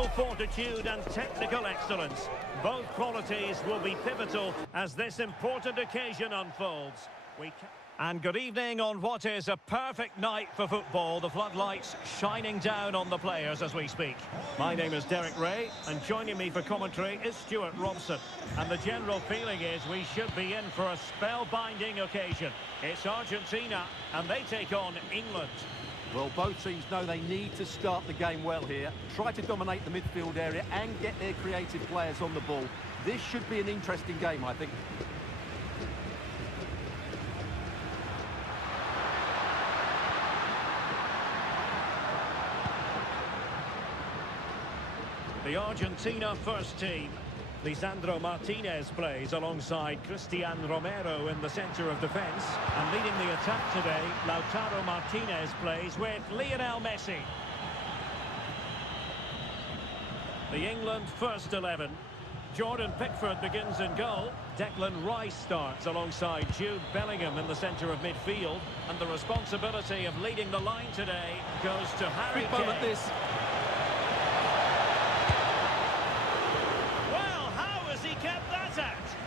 mental fortitude and technical excellence. Both qualities will be pivotal as this important occasion unfolds. And good evening on what is a perfect night for football. The floodlights shining down on the players as we speak. My name is Derek Ray, and joining me for commentary is Stuart Robson. And the general feeling is we should be in for a spellbinding occasion. It's Argentina, and they take on England. Well, both teams know they need to start the game well here. Try to dominate the midfield area and get their creative players on the ball. This should be an interesting game, I think. The Argentina first team. Lisandro Martinez plays alongside Cristian Romero in the centre of defence. And leading the attack today, Lautaro Martinez plays with Lionel Messi. The England first 11. Jordan Pickford begins in goal. Declan Rice starts alongside Jude Bellingham in the centre of midfield. And the responsibility of leading the line today goes to Harry Kane. Moment this.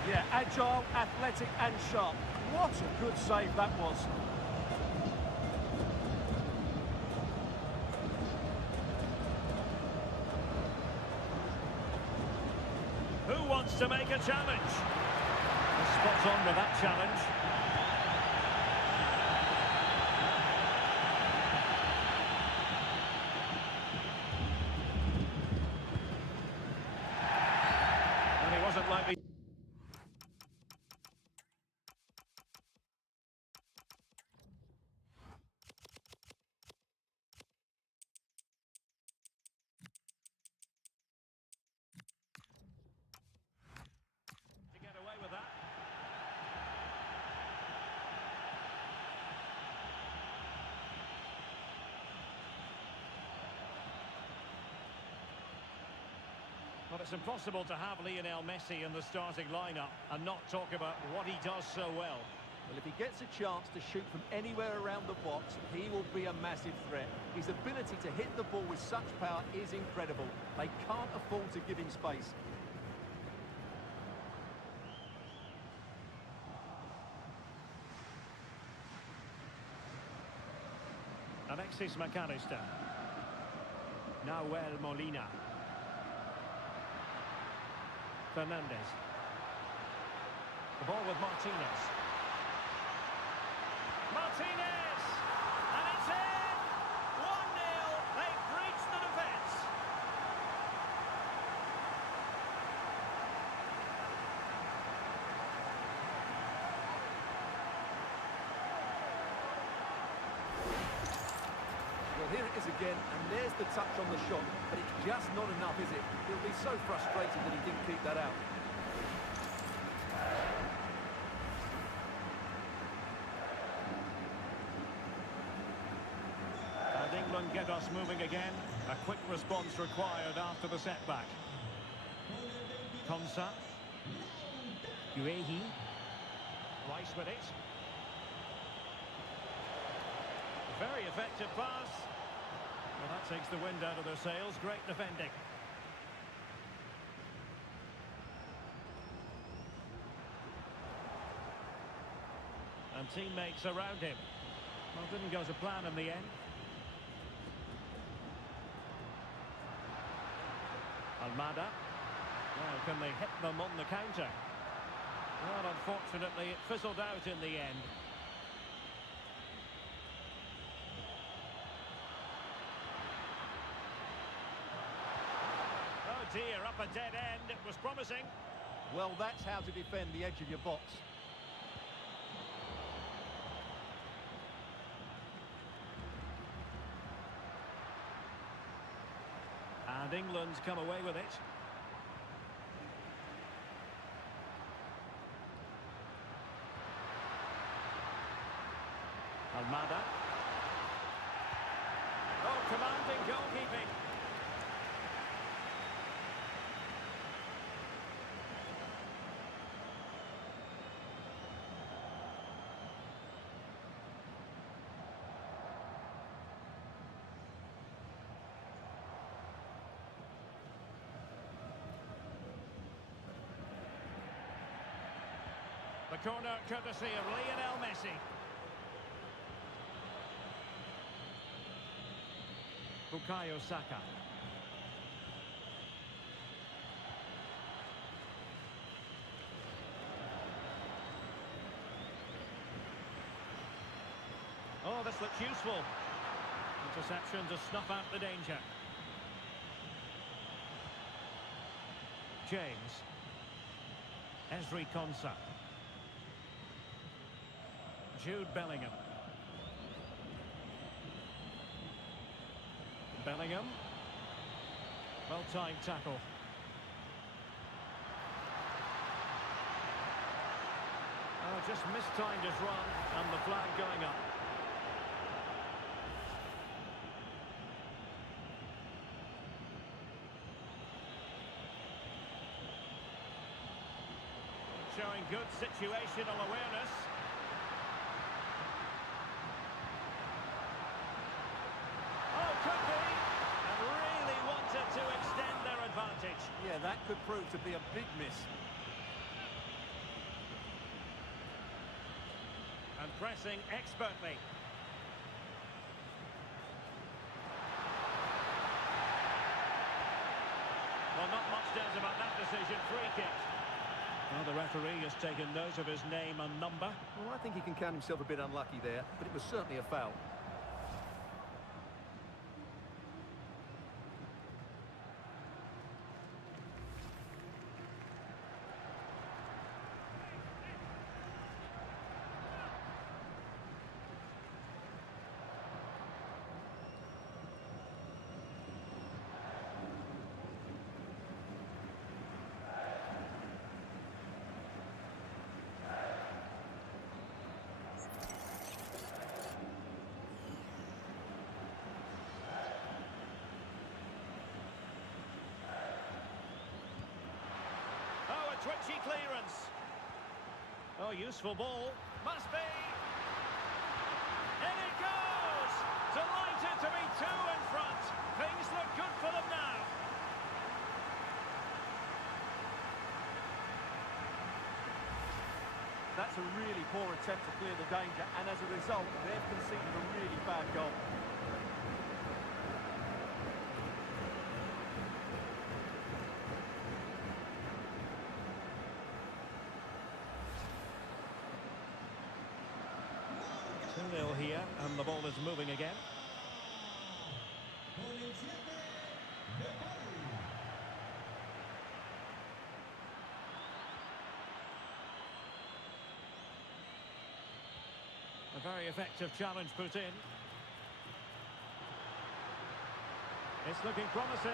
Yeah, agile, athletic and sharp. What a good save that was. Who wants to make a challenge? Spot on with that challenge. And he wasn't likely. But it's impossible to have Lionel Messi in the starting lineup and not talk about what he does so well. Well, if he gets a chance to shoot from anywhere around the box, he will be a massive threat. His ability to hit the ball with such power is incredible. They can't afford to give him space. Alexis McAllister. Nahuel Molina. Fernandez. The ball with Martinez. Martinez! And it's in! 1-0. They've breached the defence. Well, here it is again, and there's the touch on the shot, but it's just not enough, is it? He'll be so frustrated that he didn't keep that out. And England get us moving again. A quick response required after the setback. Konsa. Guehi. Rice with it. Very effective pass. Well, that takes the wind out of their sails. Great defending. And teammates around him. Well, didn't go to plan in the end. Almada. Well, can they hit them on the counter? Well, unfortunately, it fizzled out in the end. Oh dear, up a dead end. It was promising. Well, that's how to defend the edge of your box. And England's come away with it. Almada. Oh, commanding goalkeeping. corner courtesy of Lionel Messi. Bukayo Saka. Oh, this looks useful. Interception to snuff out the danger. James. Ezri Konsa. Jude Bellingham. Bellingham. Well-timed tackle. Oh, just mistimed his run and the flag going up. Showing good situational awareness. Oh, could be. And really wanted to extend their advantage. Yeah, that could prove to be a big miss. And pressing expertly. Well, not much doubt about that decision. Free kick. Well, the referee has taken note of his name and number. Well, I think he can count himself a bit unlucky there, but it was certainly a foul. Twitchy clearance. Oh, useful ball. Must be. In it goes! Delighted to be two in front. Things look good for them now. That's a really poor attempt to clear the danger, and as a result, they've conceded a really bad goal. Here, and the ball is moving again. A very effective challenge put in. It's looking promising.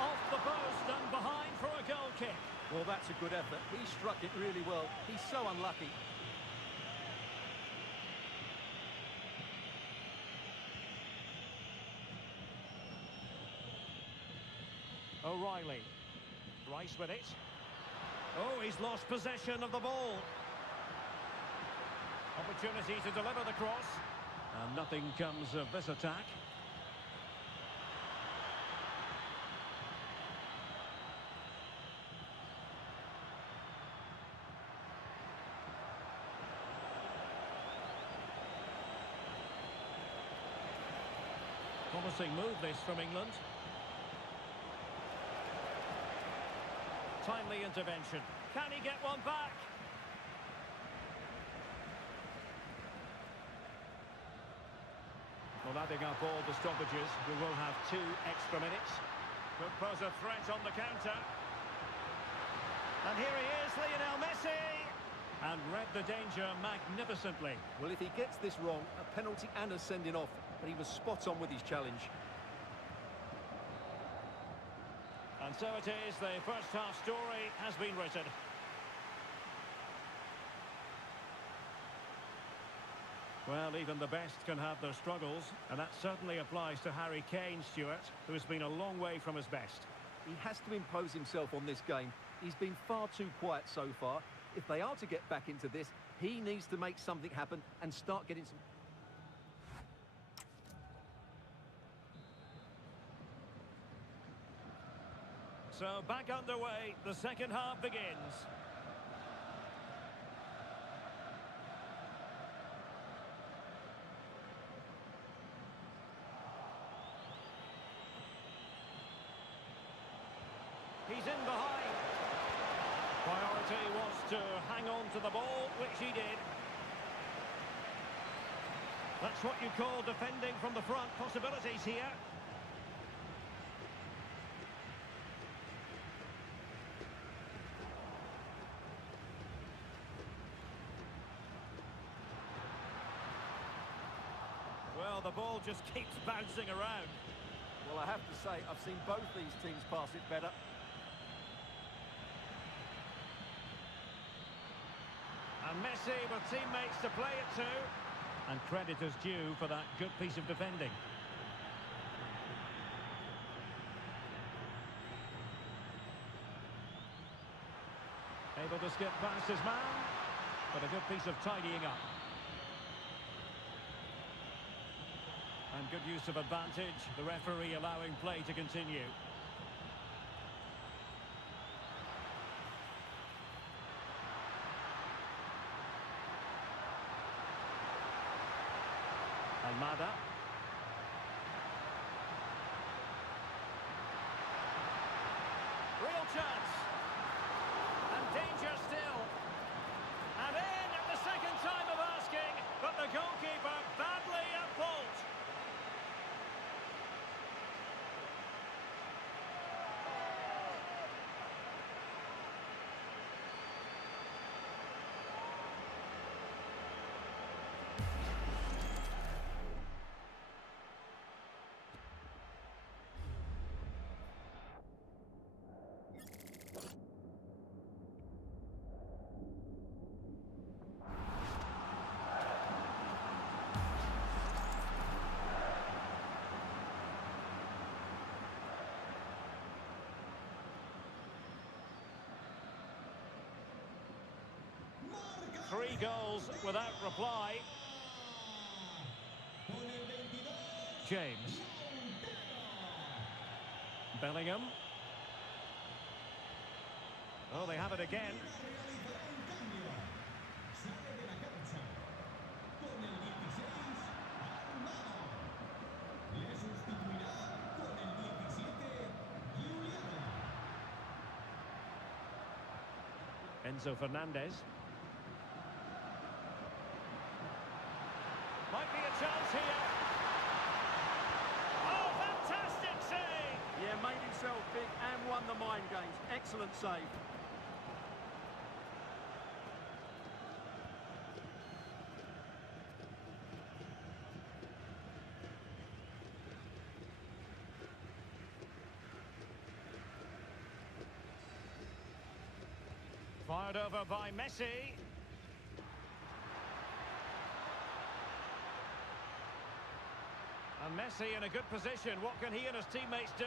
Off the post and behind for a goal kick. Well, that's a good effort. He struck it really well. He's so unlucky. O'Reilly. Rice with it. Oh, he's lost possession of the ball. Opportunity to deliver the cross. And nothing comes of this attack. Promising move this from England. Timely intervention. Can he get one back? Well, adding up all the stoppages, we will have 2 extra minutes. Could pose a threat on the counter. And here he is, Lionel Messi! And read the danger magnificently. Well, if he gets this wrong, a penalty and a sending off, but he was spot on with his challenge. And so it is, the first half story has been written. Well, even the best can have their struggles, and that certainly applies to Harry Kane, Stuart, who has been a long way from his best. He has to impose himself on this game. He's been far too quiet so far. If they are to get back into this, he needs to make something happen and start getting some... So back underway, the second half begins. Priority was to hang on to the ball, which he did. That's what you call defending from the front. Possibilities here. Well, the ball just keeps bouncing around. Well, I have to say, I've seen both these teams pass it better. And Messi with teammates to play it to. And credit is due for that good piece of defending. Able to skip past his man, but a good piece of tidying up. And good use of advantage, the referee allowing play to continue. Almada. Real chance. And danger still. And in at the second time of asking, but the goalkeeper badly at fault. Three goals without reply. James. Bellingham. Oh, they have it again. Enzo Fernandez. Might be a chance here. Oh, fantastic save! Yeah, made himself big and won the mind games. Excellent save. Fired over by Messi. And Messi in a good position. What can he and his teammates do?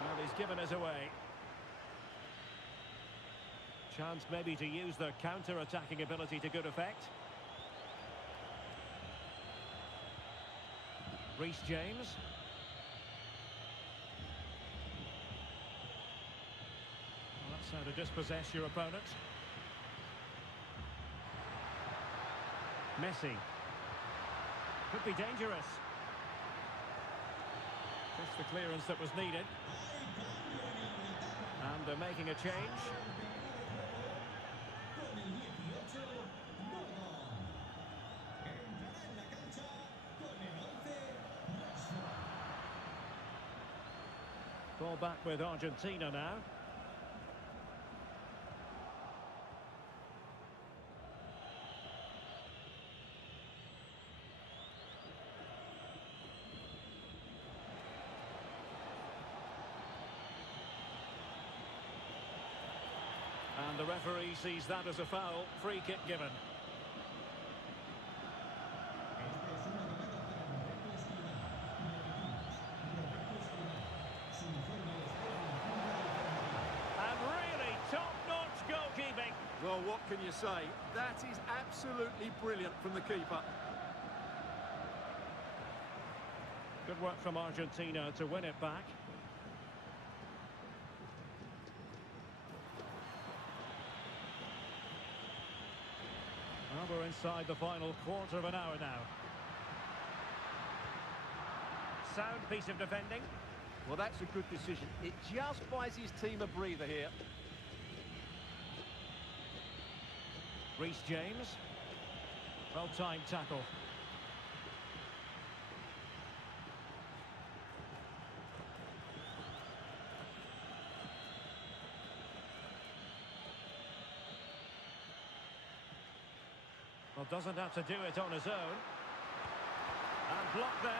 Well, he's given us away. Chance maybe to use their counter-attacking ability to good effect. Reece James. Well, that's how to dispossess your opponent. Messi. Could be dangerous. Just the clearance that was needed. And they're making a change. Ball back with Argentina now. And the referee sees that as a foul. Free kick given. And really top-notch goalkeeping. Well, what can you say? That is absolutely brilliant from the keeper. Good work from Argentina to win it back. Well, we're inside the final quarter of an hour now. Sound piece of defending. Well, that's a good decision. It just buys his team a breather here. Reece James. Well-timed tackle. Well, doesn't have to do it on his own. And blocked there.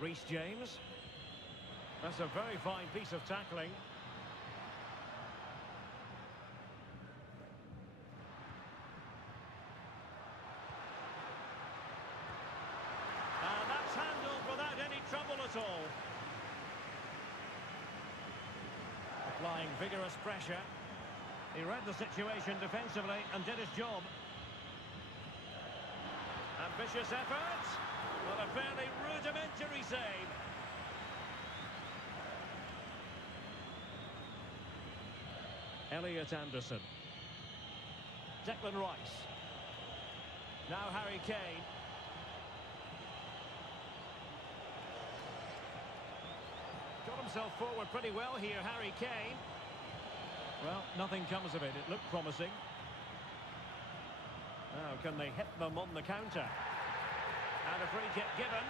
Reece James. That's a very fine piece of tackling. And that's handled without any trouble at all. Applying vigorous pressure. He read the situation defensively and did his job. Ambitious effort. Well, a fairly rudimentary save. Elliot Anderson. Declan Rice. Now Harry Kane. Got himself forward pretty well here, Harry Kane. Well, nothing comes of it. It looked promising. Now, can they hit them on the counter? And a free kick given.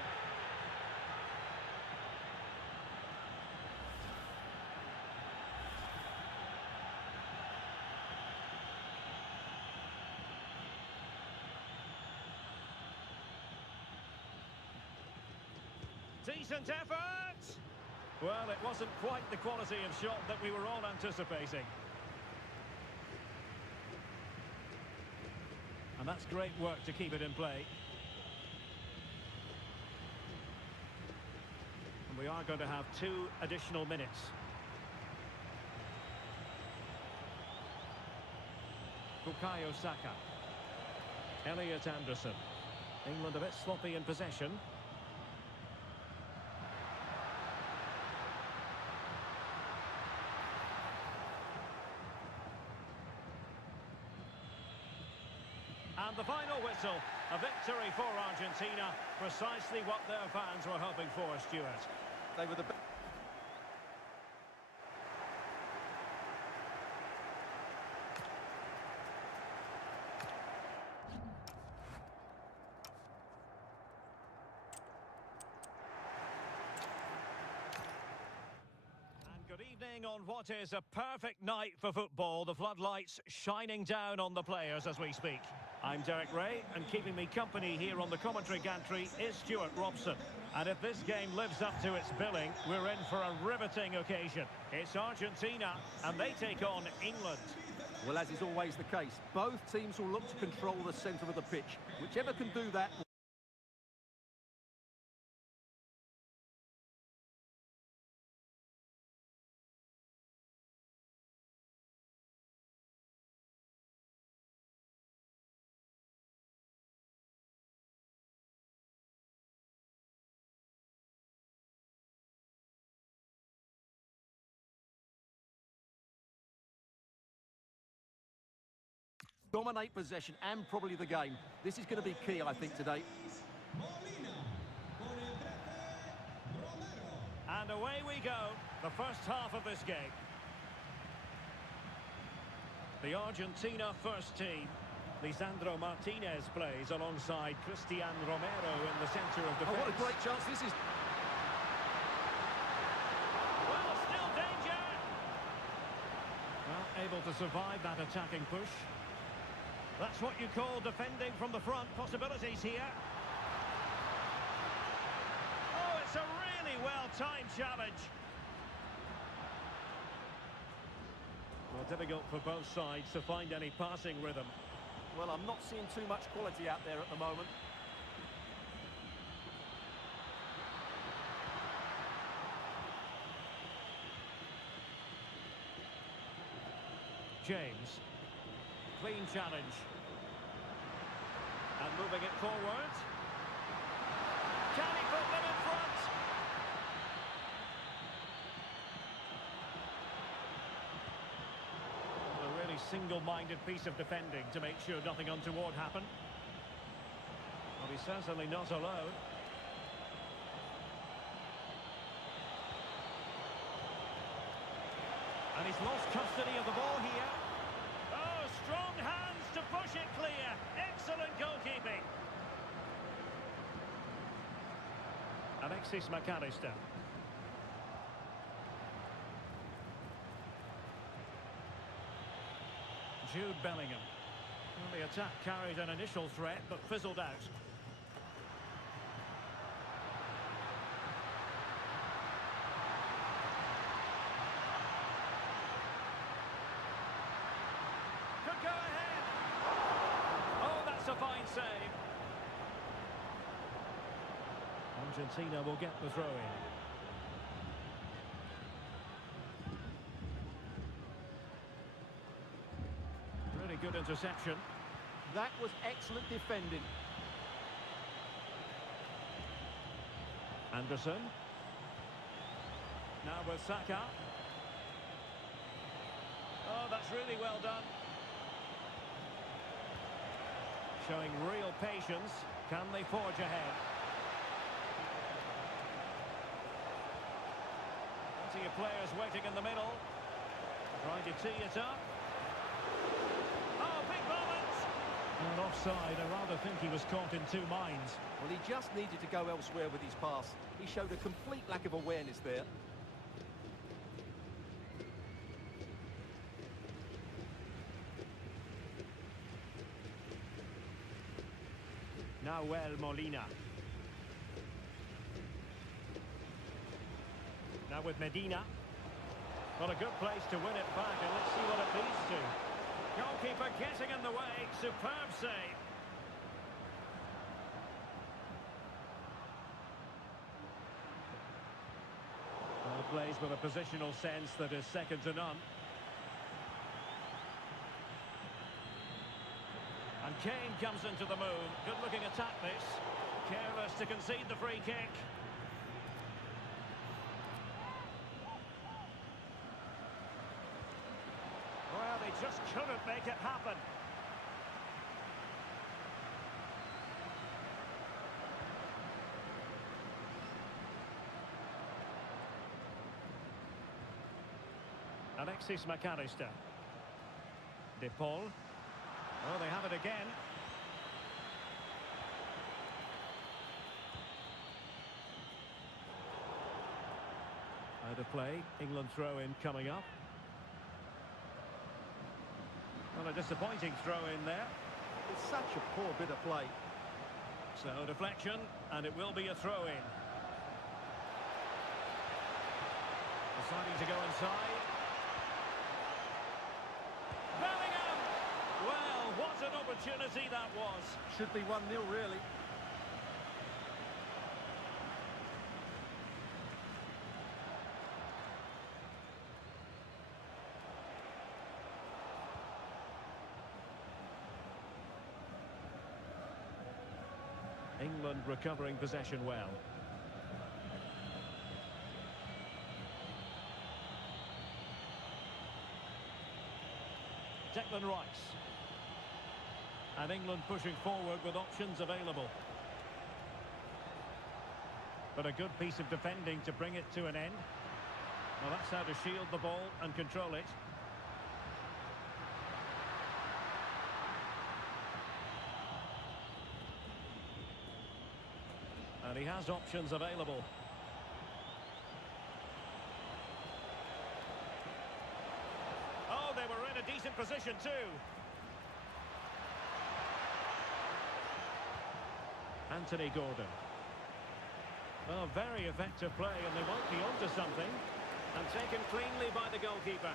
Decent effort! Well, it wasn't quite the quality of shot that we were all anticipating. And that's great work to keep it in play. And we are going to have 2 additional minutes. Bukayo Saka. Elliot Anderson. England a bit sloppy in possession. And the final whistle, a victory for Argentina, precisely what their fans were hoping for, Stuart. They were the best. Good evening on what is a perfect night for football. The floodlights shining down on the players as we speak. I'm Derek Ray, and keeping me company here on the commentary gantry is Stuart Robson. And if this game lives up to its billing, we're in for a riveting occasion. It's Argentina, and they take on England. Well, as is always the case, both teams will look to control the centre of the pitch. Whichever can do that. Dominate possession and probably the game. This is going to be key, I think, today. And away we go, the first half of this game. The Argentina first team. Lisandro Martinez plays alongside Cristian Romero in the centre of defence. Oh, what a great chance this is. Well, still danger. Well, able to survive that attacking push. That's what you call defending from the front. Possibilities here. Oh, it's a really well-timed challenge. Well, difficult for both sides to find any passing rhythm. Well, I'm not seeing too much quality out there at the moment. James. Clean challenge. And moving it forward. Can he put them in front? A really single-minded piece of defending to make sure nothing untoward happened. Well, he's certainly not alone. And he's lost custody of the ball here. Oh, strong hands to push it clear. Excellent goalkeeping. Alexis McAllister. Jude Bellingham. Well, the attack carried an initial threat, but fizzled out. Could go ahead. Oh, that's a fine save. Argentina will get the throw-in. Really good interception. That was excellent defending. Anderson. Now with Saka. Oh, that's really well done. Showing real patience. Can they forge ahead? Plenty of players waiting in the middle. Trying to tee it up. Oh, big moment! And offside. I rather think he was caught in two minds. Well, he just needed to go elsewhere with his pass. He showed a complete lack of awareness there. Nahuel Molina. Now with Medina. Well, a good place to win it back, and let's see what it leads to. Goalkeeper getting in the way. Superb save. Well, plays with a positional sense that is second to none. And Kane comes into the move. Good-looking attack this. Careless to concede the free kick. Well, they just couldn't make it happen. Alexis McAllister. De Paul. Oh, they have it again. Out of play. England throw-in coming up. Well, a disappointing throw-in there. It's such a poor bit of play. So, deflection, and it will be a throw-in. Deciding to go inside. Bellingham! Well, what an opportunity that was. Should be 1-0, really. England recovering possession well. Declan Rice. And England pushing forward with options available. But a good piece of defending to bring it to an end. Well, that's how to shield the ball and control it. And he has options available. Oh, they were in a decent position too. Anthony Gordon. Well, very effective play, and they won't be onto something. And taken cleanly by the goalkeeper.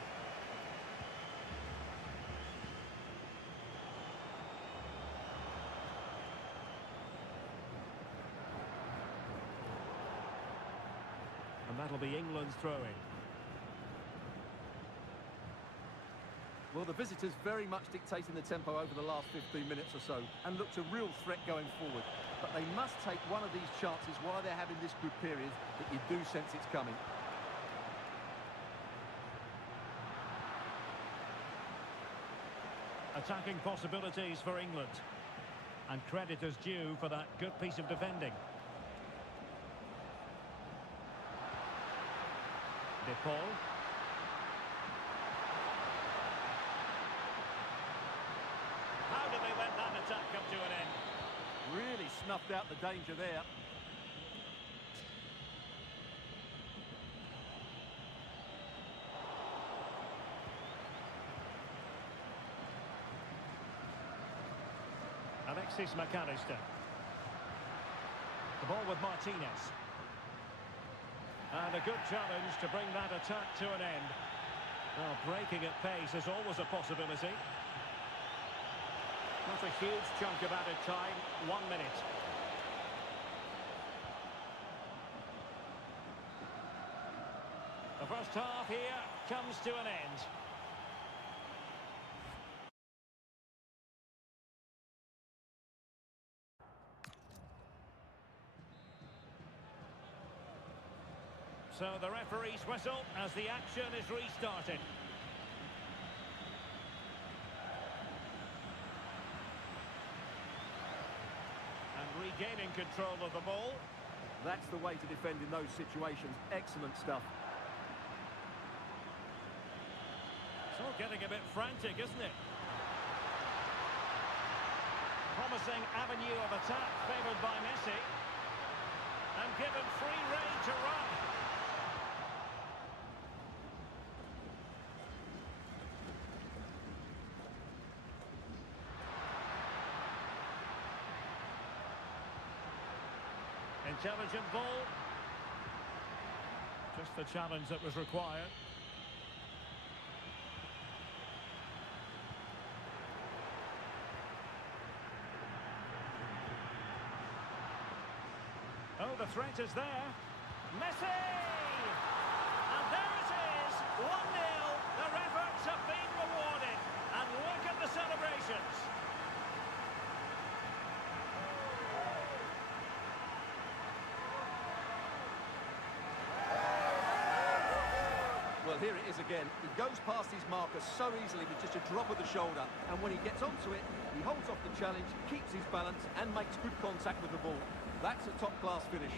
And that'll be England's throw-in. Well, the visitors very much dictating the tempo over the last 15 minutes or so and looked a real threat going forward. But they must take one of these chances while they're having this good period that you do sense it's coming. Attacking possibilities for England. And credit is due for that good piece of defending. De Paul. How did they let that attack come to an end? Really snuffed out the danger there. Alexis McAllister. The ball with Martinez. And a good challenge to bring that attack to an end. Well, breaking at pace is always a possibility. Not a huge chunk of added time. 1 minute. The first half here comes to an end. So the referee's whistle as the action is restarted. And regaining control of the ball. That's the way to defend in those situations. Excellent stuff. It's all getting a bit frantic, isn't it? Promising avenue of attack favoured by Messi. And given free rein to run. Intelligent ball. Just the challenge that was required. Oh, the threat is there. Messi! And there it is, 1-0. Their efforts have been rewarded. And look at the celebrations. Well, here it is again. He goes past his marker so easily with just a drop of the shoulder. And when he gets onto it, he holds off the challenge, keeps his balance, and makes good contact with the ball. That's a top-class finish.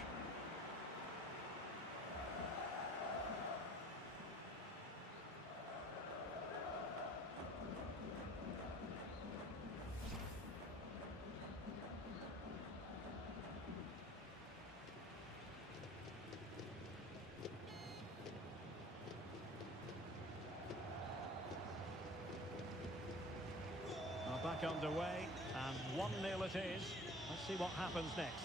Back underway, and 1-0 it is. Let's see what happens next.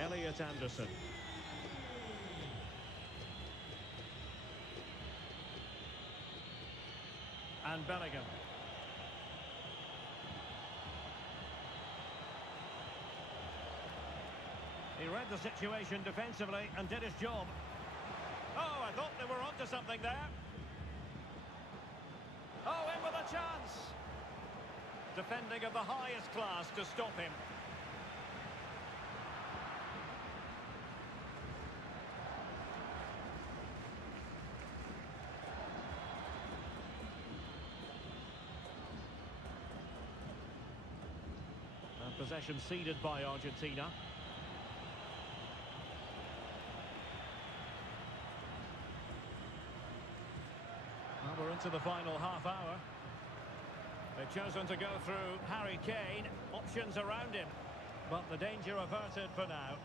Elliot Anderson. And Bellingham. He read the situation defensively and did his job. Oh, I thought they were onto something there. Oh, in with a chance. Defending of the highest class to stop him. And possession ceded by Argentina. We're into the final half hour. They've chosen to go through Harry Kane. Options around him. But the danger averted for now.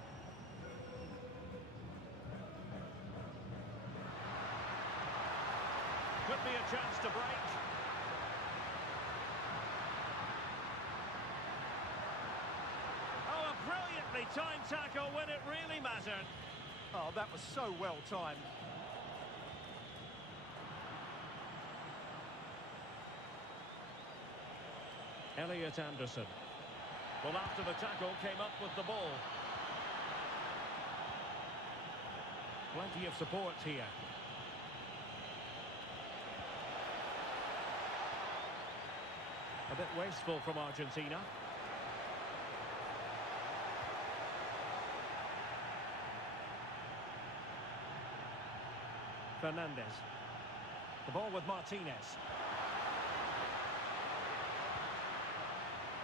Could be a chance to break. Oh, a brilliantly timed tackle when it really mattered. Oh, that was so well timed. Elliot Anderson. Well, after the tackle, came up with the ball. Plenty of support here. A bit wasteful from Argentina. Fernandez. The ball with Martinez.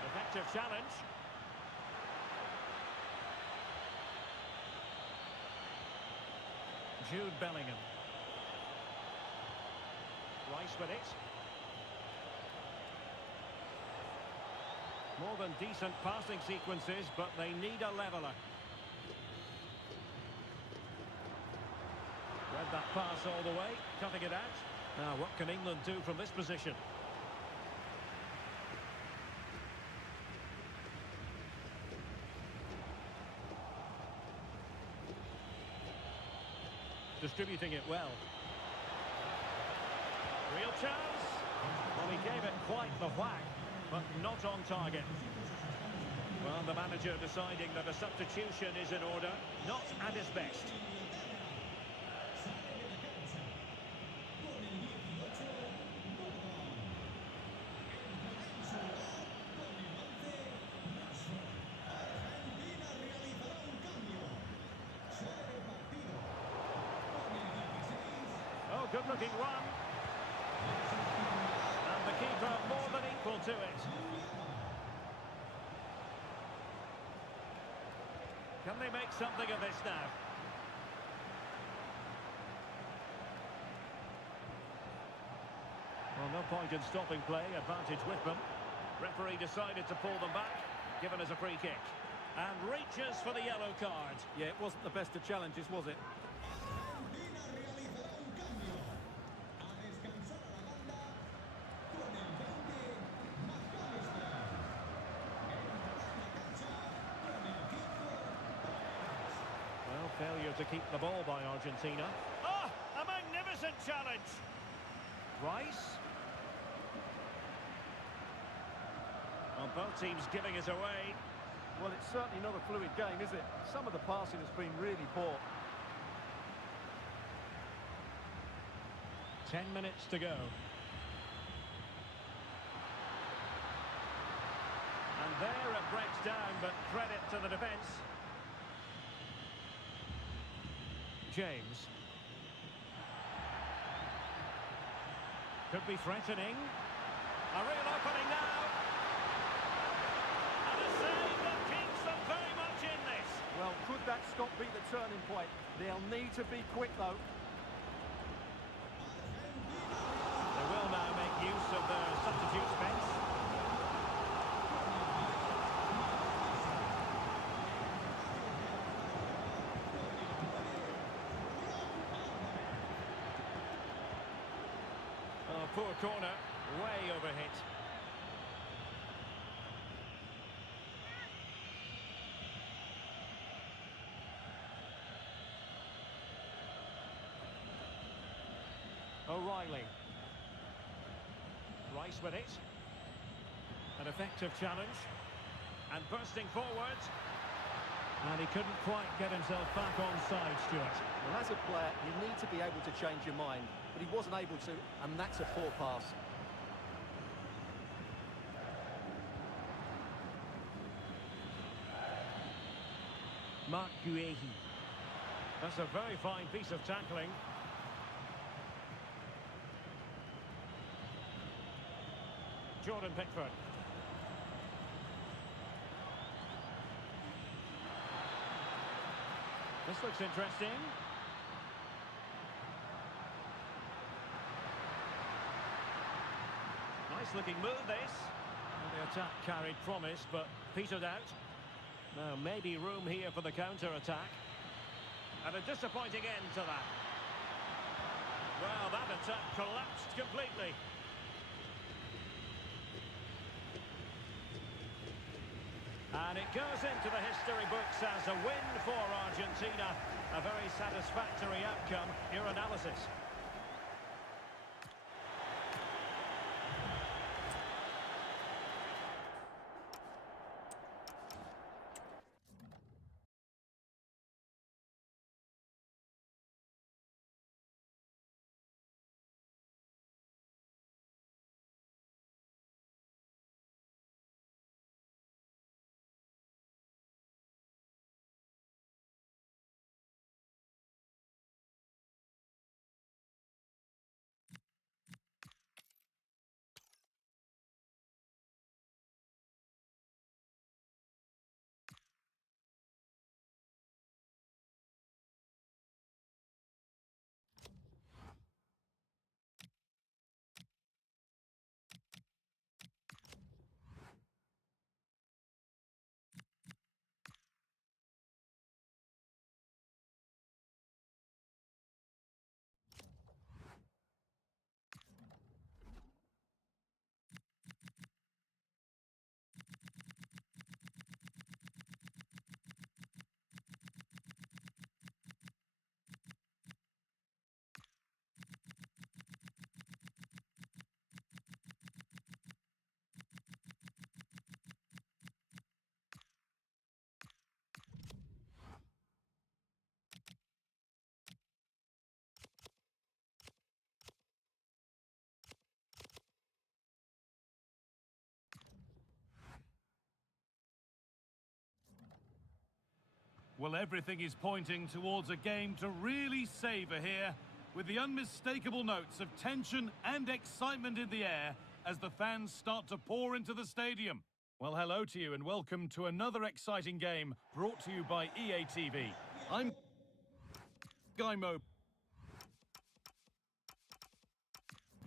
Effective challenge. Jude Bellingham. Rice with it. More than decent passing sequences, but they need a leveller. Read that pass all the way, cutting it out. Now, what can England do from this position? Distributing it well. Real chance. Well, he gave it quite the whack, but not on target. Well, the manager deciding that a substitution is in order, not at his best. Oh, good-looking run. And the keeper more than equal to it. Can they make something of this now? Well, no point in stopping play. Advantage with them. Referee decided to pull them back, given as a free kick. And reaches for the yellow card. Yeah, it wasn't the best of challenges, was it? Well, failure to keep the ball by Argentina. Oh, a magnificent challenge. Rice. Well, both teams giving us away. Well, it's certainly not a fluid game, is it? Some of the passing has been really poor. 10 minutes to go. And there it breaks down, but credit to the defence. James. Could be threatening. A real opening now. And a save that keeps them very much in this. Well, could that stop be the turning point? They'll need to be quick, though. They will now make use of the substitute bench. Oh, poor corner, way overhit. O'Reilly. Rice with it. An effective challenge. And bursting forward. And he couldn't quite get himself back on side, Stuart. Well, as a player, you need to be able to change your mind. But he wasn't able to, and that's a poor pass. Mark Guehi. That's a very fine piece of tackling. Jordan Pickford. This looks interesting. Nice looking move, this. And the attack carried promise, but petered out. Now, maybe room here for the counter-attack. And a disappointing end to that. Well, that attack collapsed completely. And it goes into the history books as a win for Argentina. A very satisfactory outcome. Your analysis. Well, everything is pointing towards a game to really savour here, with the unmistakable notes of tension and excitement in the air as the fans start to pour into the stadium. Well, hello to you and welcome to another exciting game brought to you by EA TV. I'm Guy Mo.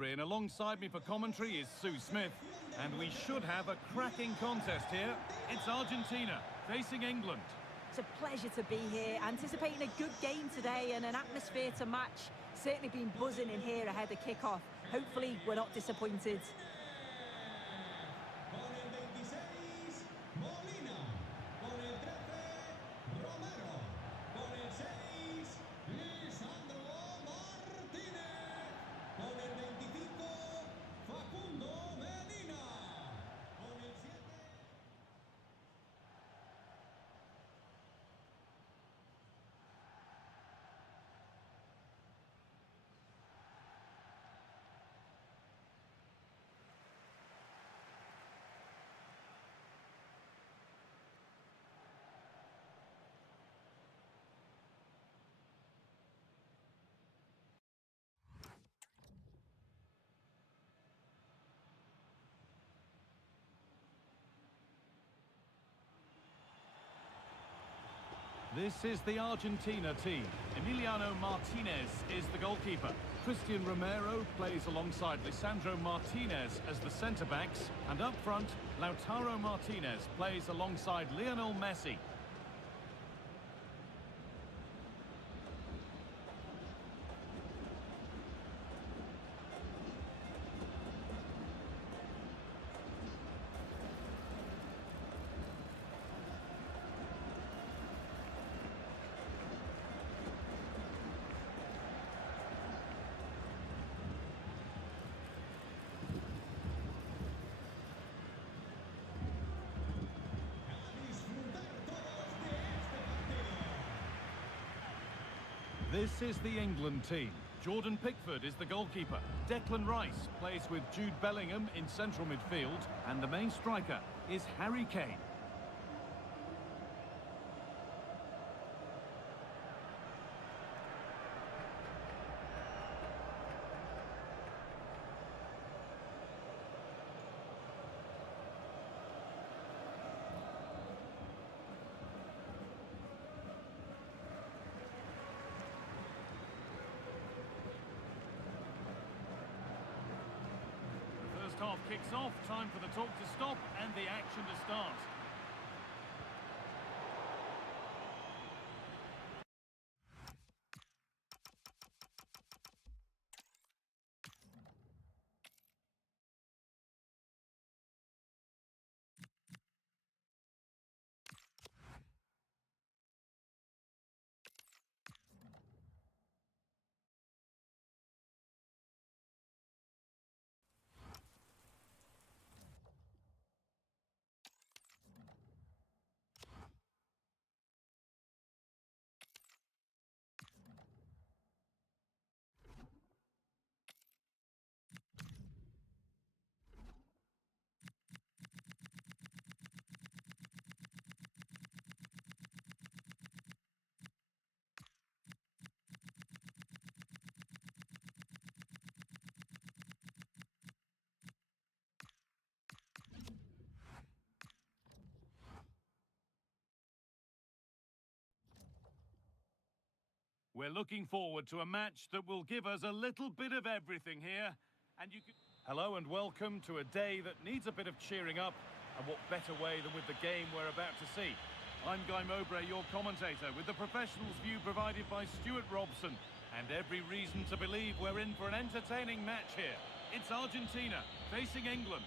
And alongside me for commentary is Sue Smith, and we should have a cracking contest here. It's Argentina facing England. It's a pleasure to be here, anticipating a good game today and an atmosphere to match. Certainly been buzzing in here ahead of kick-off. Hopefully we're not disappointed. This is the Argentina team. Emiliano Martinez is the goalkeeper. Christian Romero plays alongside Lisandro Martinez as the centre-backs. And up front, Lautaro Martinez plays alongside Lionel Messi. This is the England team. Jordan Pickford is the goalkeeper. Declan Rice plays with Jude Bellingham in central midfield. And the main striker is Harry Kane. Half kicks off, time for the talk to stop and the action to start. We're looking forward to a match that will give us a little bit of everything here. And you can... Hello and welcome to a day that needs a bit of cheering up. And what better way than with the game we're about to see. I'm Guy Mowbray, your commentator, with the professionals' view provided by Stuart Robson. And every reason to believe we're in for an entertaining match here. It's Argentina facing England.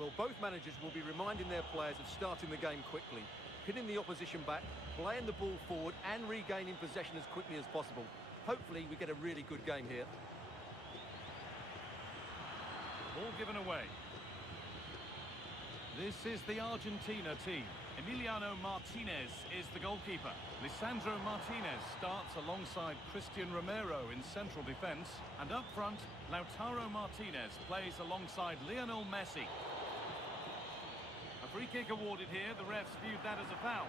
Well, both managers will be reminding their players of starting the game quickly, pinning the opposition back, playing the ball forward and regaining possession as quickly as possible. Hopefully we get a really good game here. Ball given away. This is the Argentina team. Emiliano Martinez is the goalkeeper. Lisandro Martinez starts alongside Christian Romero in central defence. And up front, Lautaro Martinez plays alongside Lionel Messi. A free kick awarded here. The refs viewed that as a foul.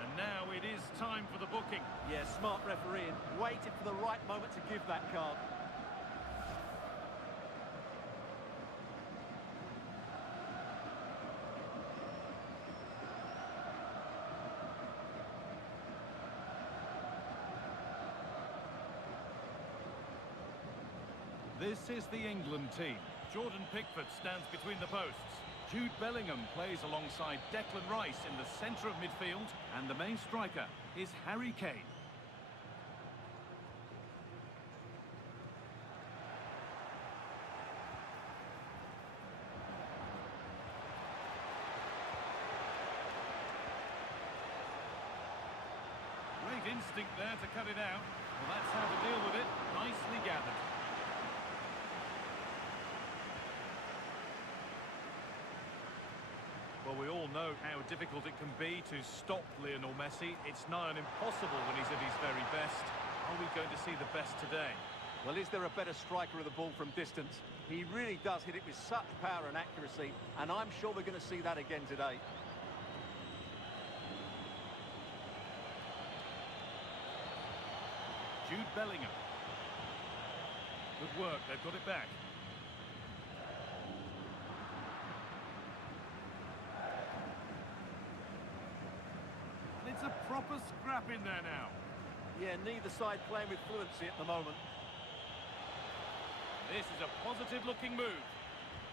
And now it is time for the booking. Yeah, smart refereeing. Waited for the right moment to give that card. This is the England team. Jordan Pickford stands between the posts. Jude Bellingham plays alongside Declan Rice in the centre of midfield. And the main striker is Harry Kane. Great instinct there to cut it out. Well, that's how to deal with it. Nicely gathered. Well, we all know how difficult it can be to stop Lionel Messi. It's nigh on impossible when he's at his very best. Are we going to see the best today? Well, is there a better striker of the ball from distance? He really does hit it with such power and accuracy, and I'm sure we're going to see that again today. Jude Bellingham. Good work, they've got it back. It's a proper scrap in there now. Yeah, neither side playing with fluency at the moment. This is a positive-looking move.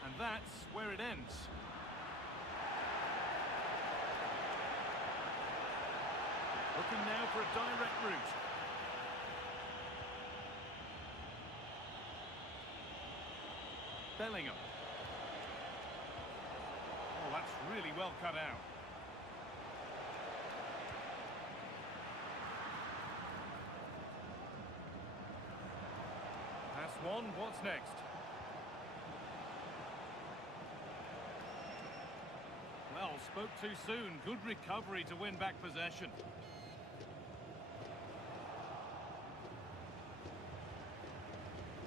And that's where it ends. Looking now for a direct route. Bellingham. Oh, that's really well cut out. Pass one, what's next? Well, spoke too soon. Good recovery to win back possession.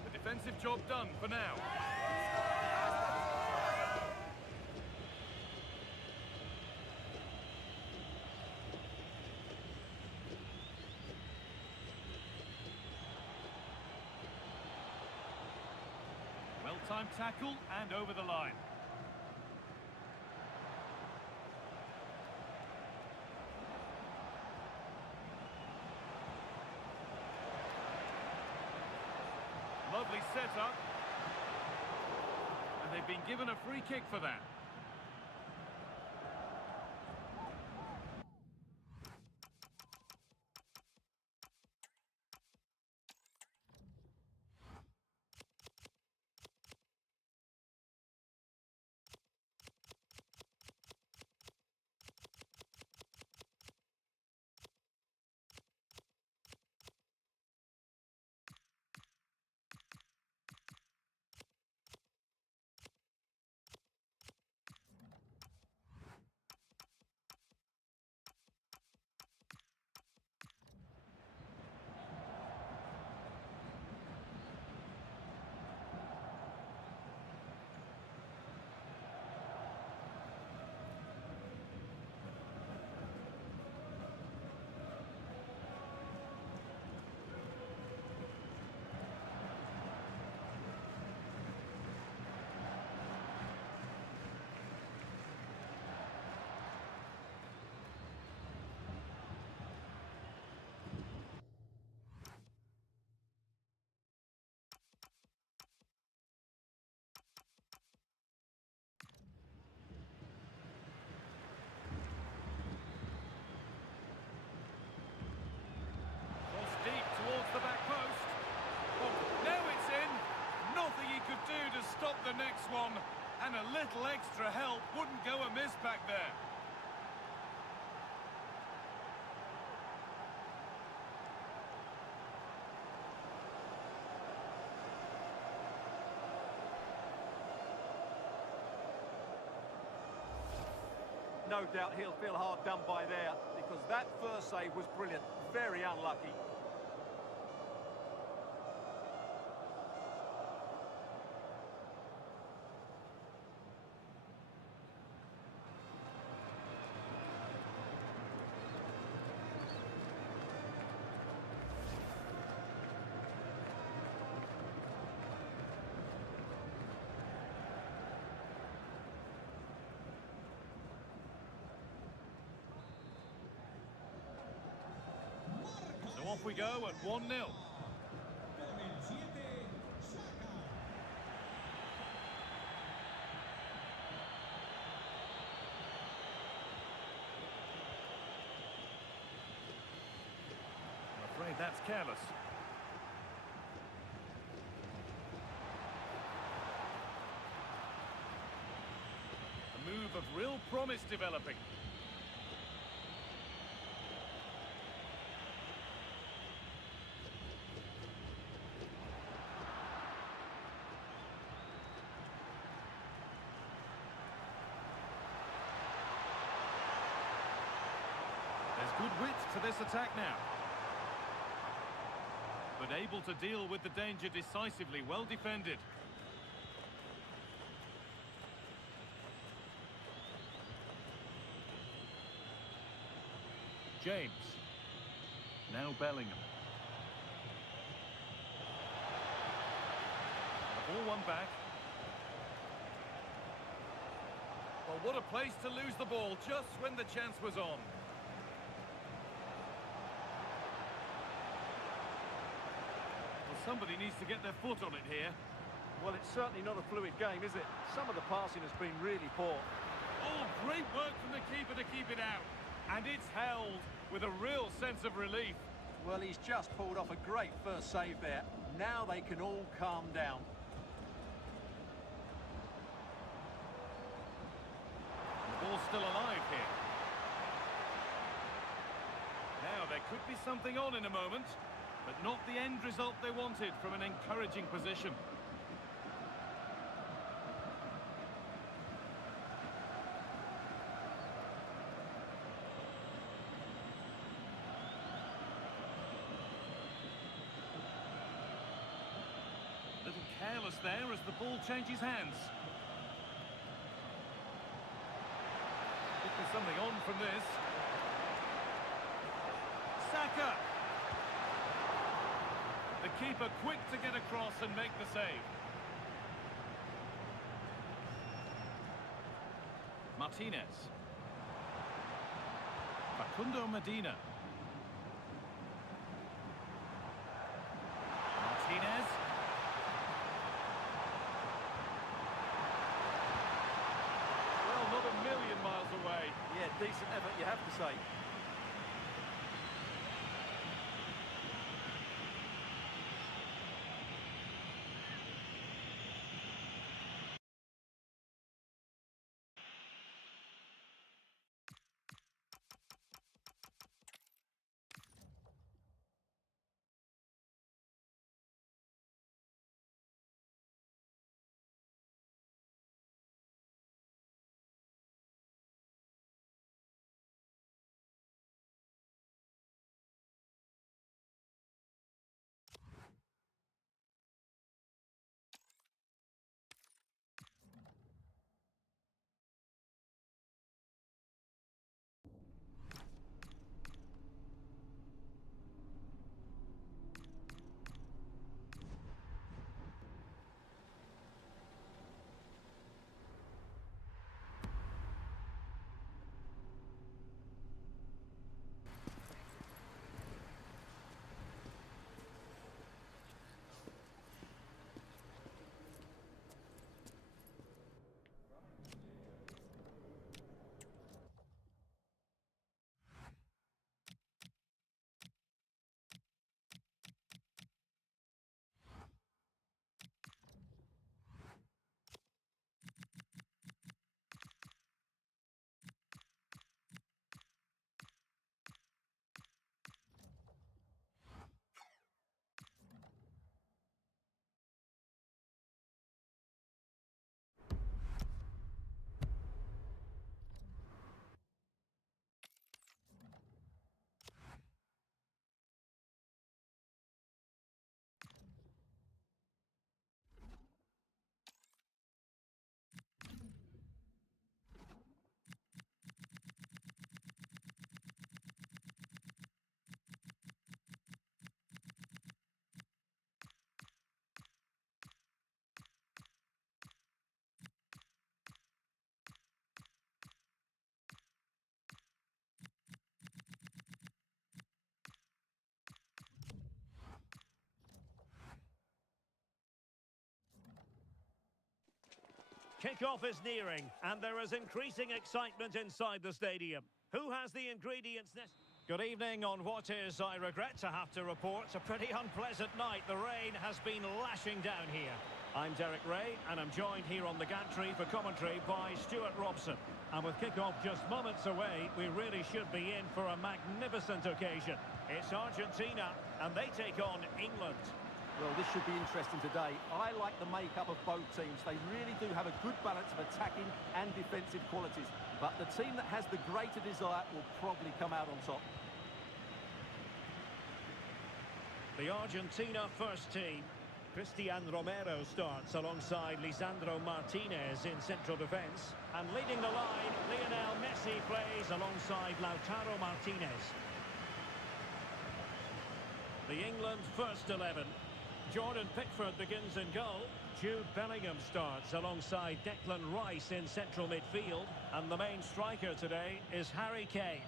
The defensive job done for now. Well-timed tackle and over the line. Lovely setup. And they've been given a free kick for that. Towards the back post. Oh, now it's in. Nothing he could do to stop the next one. And a little extra help wouldn't go amiss back there. No doubt he'll feel hard done by there, because that first save was brilliant. Very unlucky. we go at 1-0. I'm afraid that's careless. A move of real promise developing. There's good width to this attack now. But able to deal with the danger decisively, well defended. James. Now Bellingham. The ball won back. Well, what a place to lose the ball just when the chance was on. Somebody needs to get their foot on it here. Well, it's certainly not a fluid game, is it? Some of the passing has been really poor. Oh, great work from the keeper to keep it out. And it's held with a real sense of relief. Well, he's just pulled off a great first save there. Now they can all calm down. The ball's still alive here. Now, there could be something on in a moment. But not the end result they wanted from an encouraging position. Little careless there as the ball changes hands. Could be something on from this. Saka! The keeper quick to get across and make the save. Martinez. Facundo Medina. Martinez. Well, not a million miles away. Yeah, decent effort, you have to say. Kick-off is nearing, and there is increasing excitement inside the stadium. Who has the ingredients necessary? Good evening on what is, I regret to have to report, a pretty unpleasant night. The rain has been lashing down here. I'm Derek Ray, and I'm joined here on the gantry for commentary by Stuart Robson. And with kick-off just moments away, we really should be in for a magnificent occasion. It's Argentina, and they take on England. Well, this should be interesting today. I like the makeup of both teams. They really do have a good balance of attacking and defensive qualities. But the team that has the greater desire will probably come out on top. The Argentina first team. Cristian Romero starts alongside Lisandro Martinez in central defence. And leading the line, Lionel Messi plays alongside Lautaro Martinez. The England first 11. Jordan Pickford begins in goal. Jude Bellingham starts alongside Declan Rice in central midfield. And the main striker today is Harry Kane.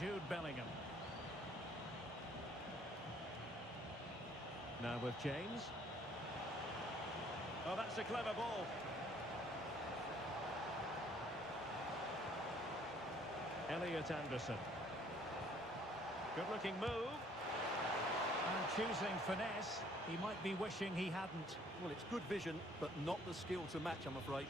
Jude Bellingham. Now with James. Oh, that's a clever ball. Elliot Anderson. Good-looking move. And choosing finesse. He might be wishing he hadn't. Well, it's good vision, but not the skill to match, I'm afraid.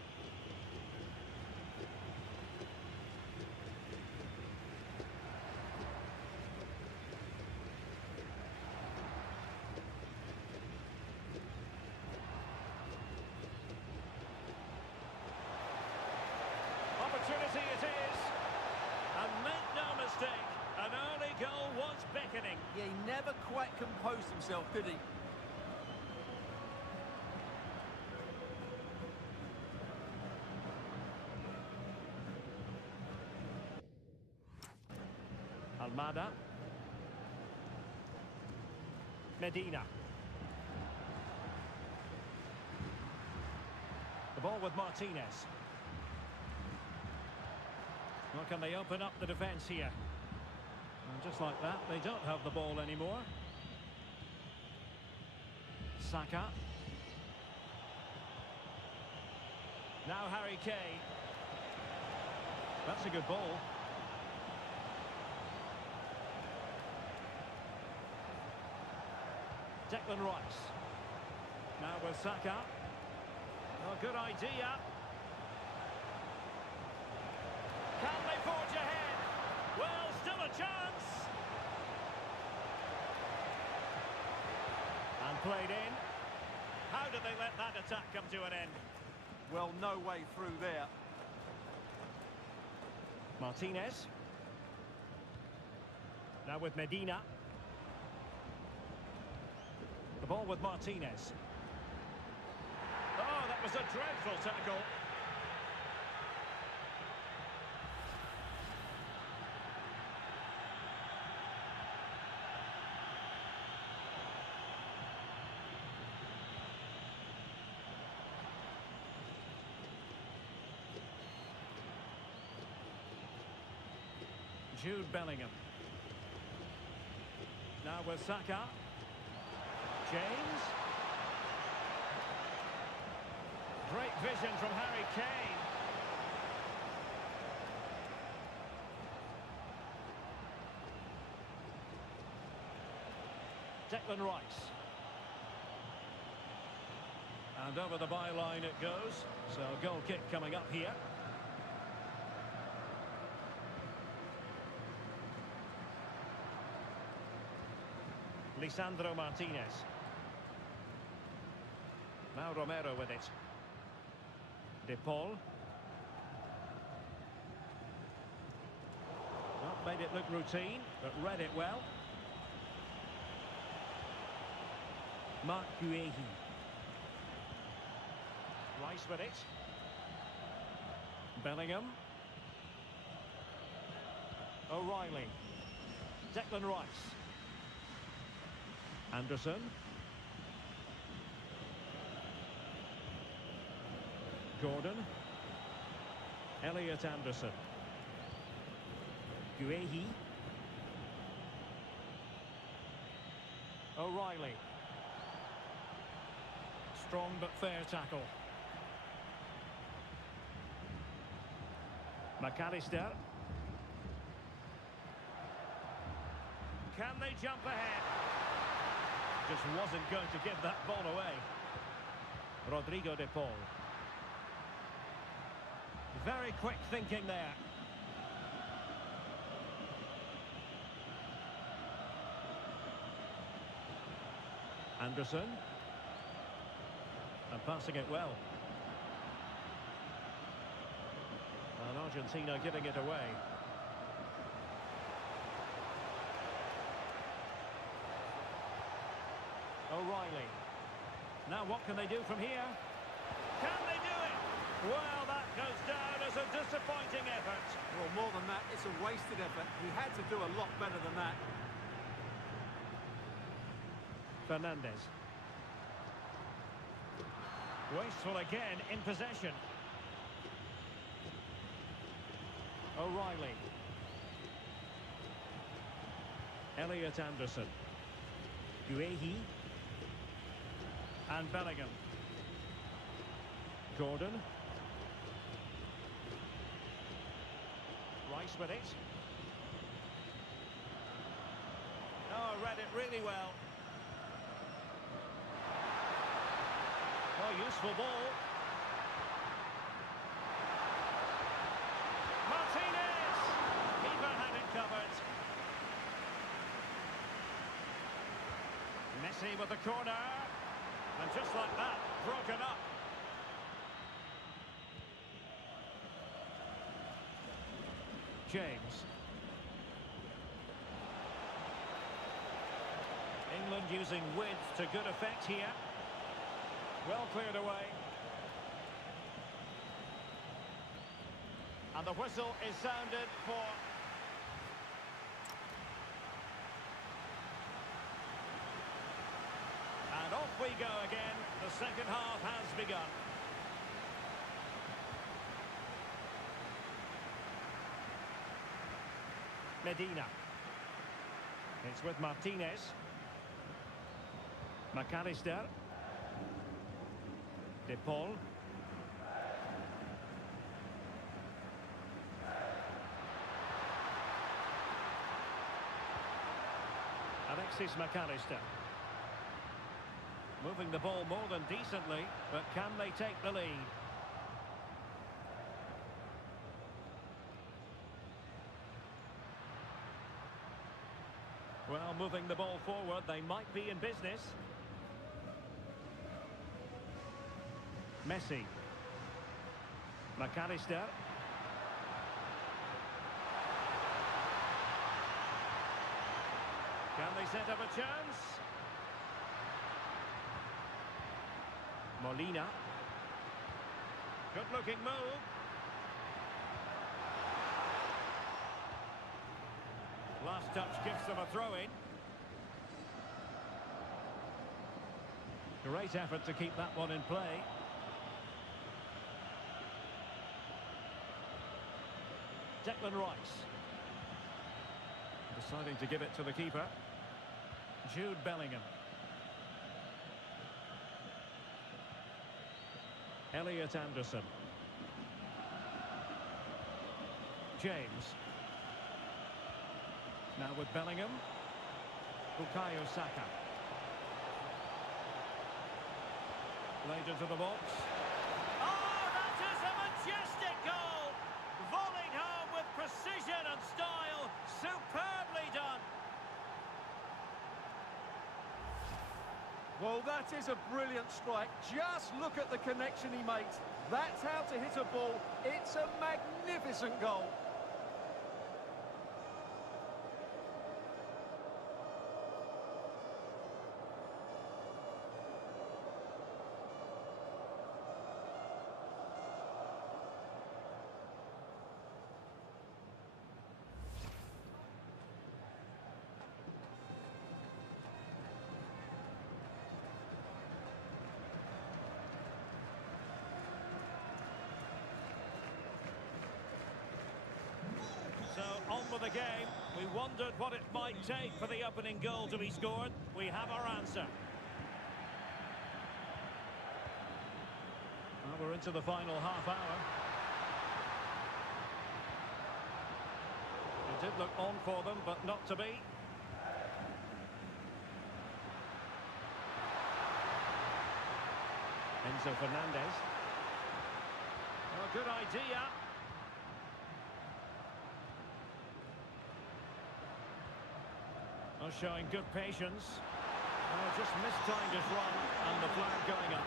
Opportunity it is. And make no mistake, an early goal was beckoning. Yeah, he never quite composed himself, did he? Almada. Medina. The ball with Martinez. Well, can they open up the defence here? And just like that, they don't have the ball anymore. Saka. Now Harry Kane. That's a good ball. Declan Rice. Now with Saka. Oh, good idea. Can they forge ahead? Well, still a chance. And played in. How did they let that attack come to an end? Well, no way through there. Martinez. Now with Medina. The ball with Martinez. Oh, that was a dreadful tackle. Jude Bellingham. Now with Saka. James. Great vision from Harry Kane. Declan Rice. And over the byline it goes. So goal kick coming up here. Lisandro Martinez. Now Romero with it. De Paul. Not made it look routine, but read it well. Mark Guehi. Rice with it. Bellingham. O'Reilly. Declan Rice. Anderson. Gordon. Elliot Anderson. Guehi. O'Reilly. Strong but fair tackle. McAllister. Can they jump ahead? Just wasn't going to give that ball away. Rodrigo de Paul. Very quick thinking there. Anderson. And passing it well. And Argentina giving it away. O'Reilly. Now what can they do from here? Can they do it? Well, that goes down as a disappointing effort. Well, more than that, it's a wasted effort. He had to do a lot better than that. Fernandez. Wasteful again in possession. O'Reilly. Elliot Anderson. Guehi. And Bellingham. Gordon. Rice with it. Oh, read it really well. Oh, useful ball. Martinez! Keeper had it covered. Messi with the corner. And just like that, broken up. James. England using width to good effect here. Well cleared away. And the whistle is sounded for... And off we go again. The second half has begun. Medina. It's with Martinez. McAllister. De Paul. Alexis McAllister. Moving the ball more than decently, but can they take the lead? Well, moving the ball forward, they might be in business. Messi. McAllister. Can they set up a chance? Molina. Good-looking move. Last touch gives them a throw-in. Great effort to keep that one in play. Declan Rice. Deciding to give it to the keeper. Jude Bellingham. Elliot Anderson. James. Now with Bellingham. Bukayo Saka. Played into the box. Oh, that is a majestic goal! Volleyed home with precision and style. Superbly done. Well, that is a brilliant strike. Just look at the connection he makes. That's how to hit a ball. It's a magnificent goal. So, on with the game. We wondered what it might take for the opening goal to be scored. We have our answer. Well, we're into the final half hour. It did look on for them, but not to be. Enzo Fernandez. Oh, good idea. Oh, showing good patience. Oh, just mistimed his run, and the flag going up.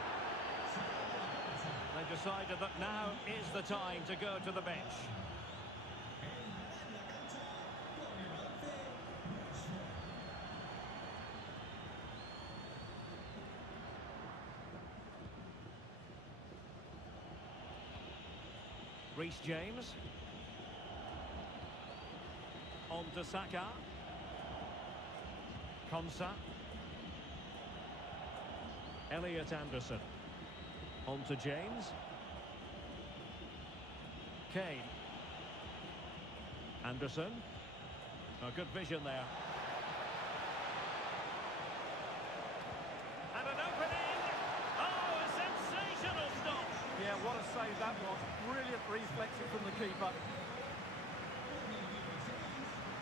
They decided that now is the time to go to the bench. Reece James. On to Saka. Konsa. Elliot Anderson. On to James. Kane. Anderson. A good vision there. And an opening. Oh, a sensational stop. Yeah, what a save that was. Brilliant reflexing from the keeper.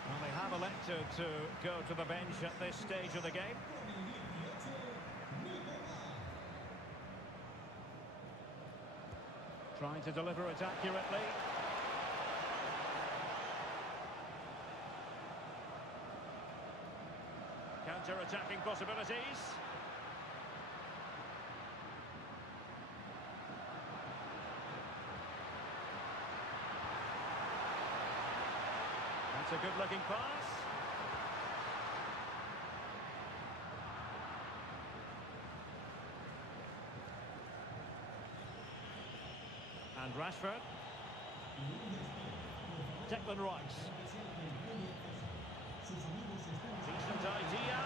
Well, they have elected to go to the bench at this stage of the game. Trying to deliver it accurately. Counter-attacking possibilities. That's a good-looking pass. And Rashford. Declan Rice. Decent idea.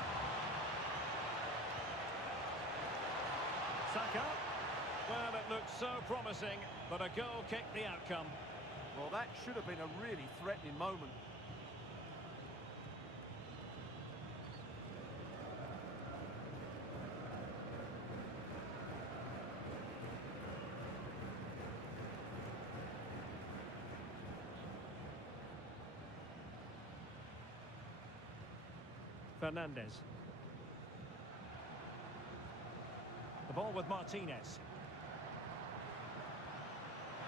Saka. Well, it looked so promising, but a goal kicked the outcome. Well, that should have been a really threatening moment. Fernandez. The ball with Martinez.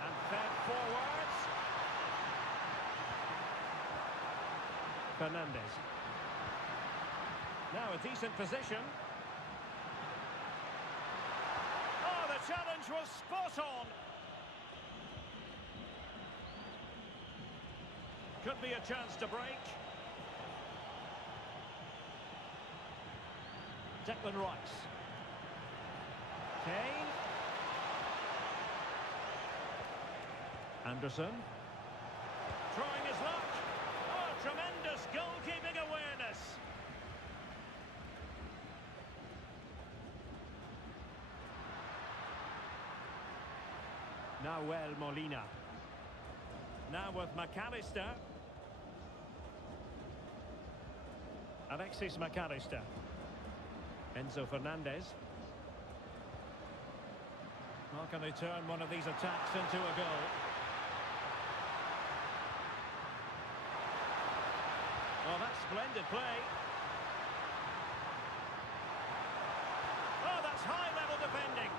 And fed forwards. Fernandez. Now a decent position. Oh, the challenge was spot on. Could be a chance to break. Declan Rice. Kane. Anderson. Trying his luck. Oh, tremendous goalkeeping awareness. Nahuel Molina. Now with McAllister. Alexis McAllister. Enzo Fernandez. Well, can they turn one of these attacks into a goal? Well, that's splendid play. Oh, that's high-level defending.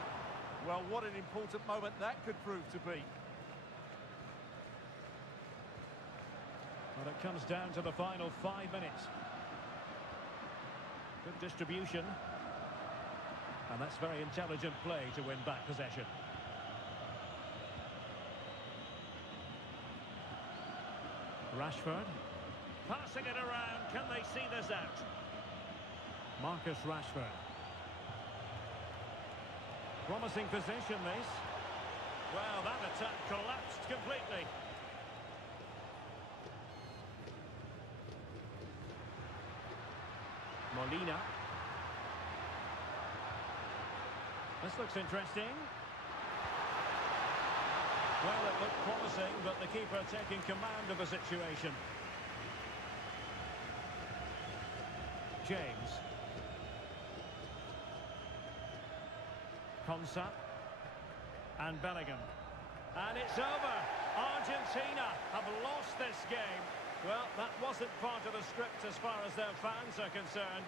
Well, what an important moment that could prove to be. Well, it comes down to the final 5 minutes. Good distribution. And that's very intelligent play to win back possession. Rashford. Passing it around. Can they see this out? Marcus Rashford. Promising position, this. Well, that attack collapsed completely. Molina. This looks interesting. Well, it looked promising, but the keeper taking command of the situation. James. Konsa. And Bellingham. And it's over. Argentina have lost this game. Well, that wasn't part of the script as far as their fans are concerned.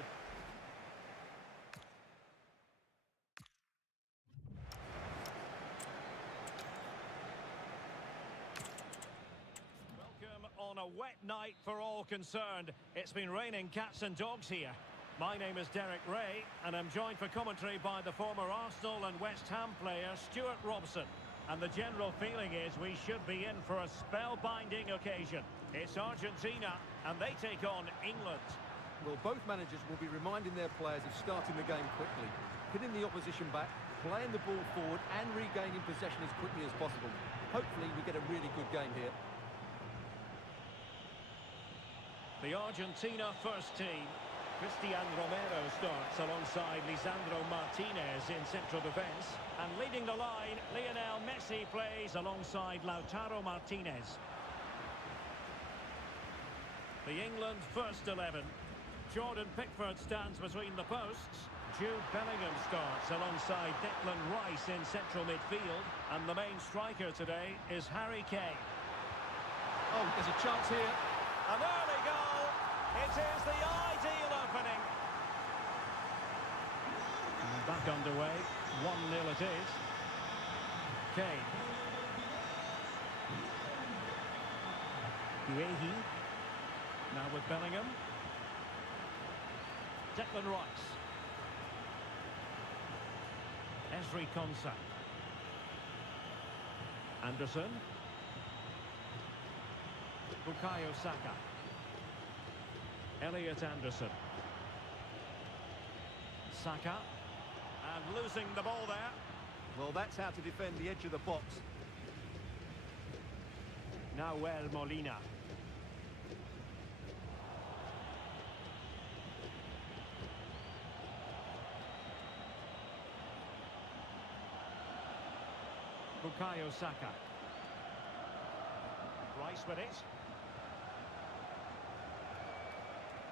Welcome on a wet night for all concerned. It's been raining cats and dogs here. My name is Derek Ray, and I'm joined for commentary by the former Arsenal and West Ham player Stuart Robson. And the general feeling is we should be in for a spellbinding occasion. It's Argentina, and they take on England. Well, both managers will be reminding their players of starting the game quickly, hitting the opposition back, playing the ball forward and regaining possession as quickly as possible. Hopefully we get a really good game here. The Argentina first team. Cristian Romero starts alongside Lisandro Martinez in central defence. And leading the line, Lionel Messi plays alongside Lautaro Martinez. The England first 11. Jordan Pickford stands between the posts. Jude Bellingham starts alongside Declan Rice in central midfield. And the main striker today is Harry Kane. Oh, there's a chance here. An early goal. It is the ideal opening. And back underway. 1-0 it is. Kane. Guehi. Now with Bellingham. Declan Rice. Ezri Konsa. Anderson. Bukayo Saka. Elliot Anderson. Saka. And losing the ball there. Well, that's how to defend the edge of the box. Nahuel Molina. Bukayo Saka. Rice with it.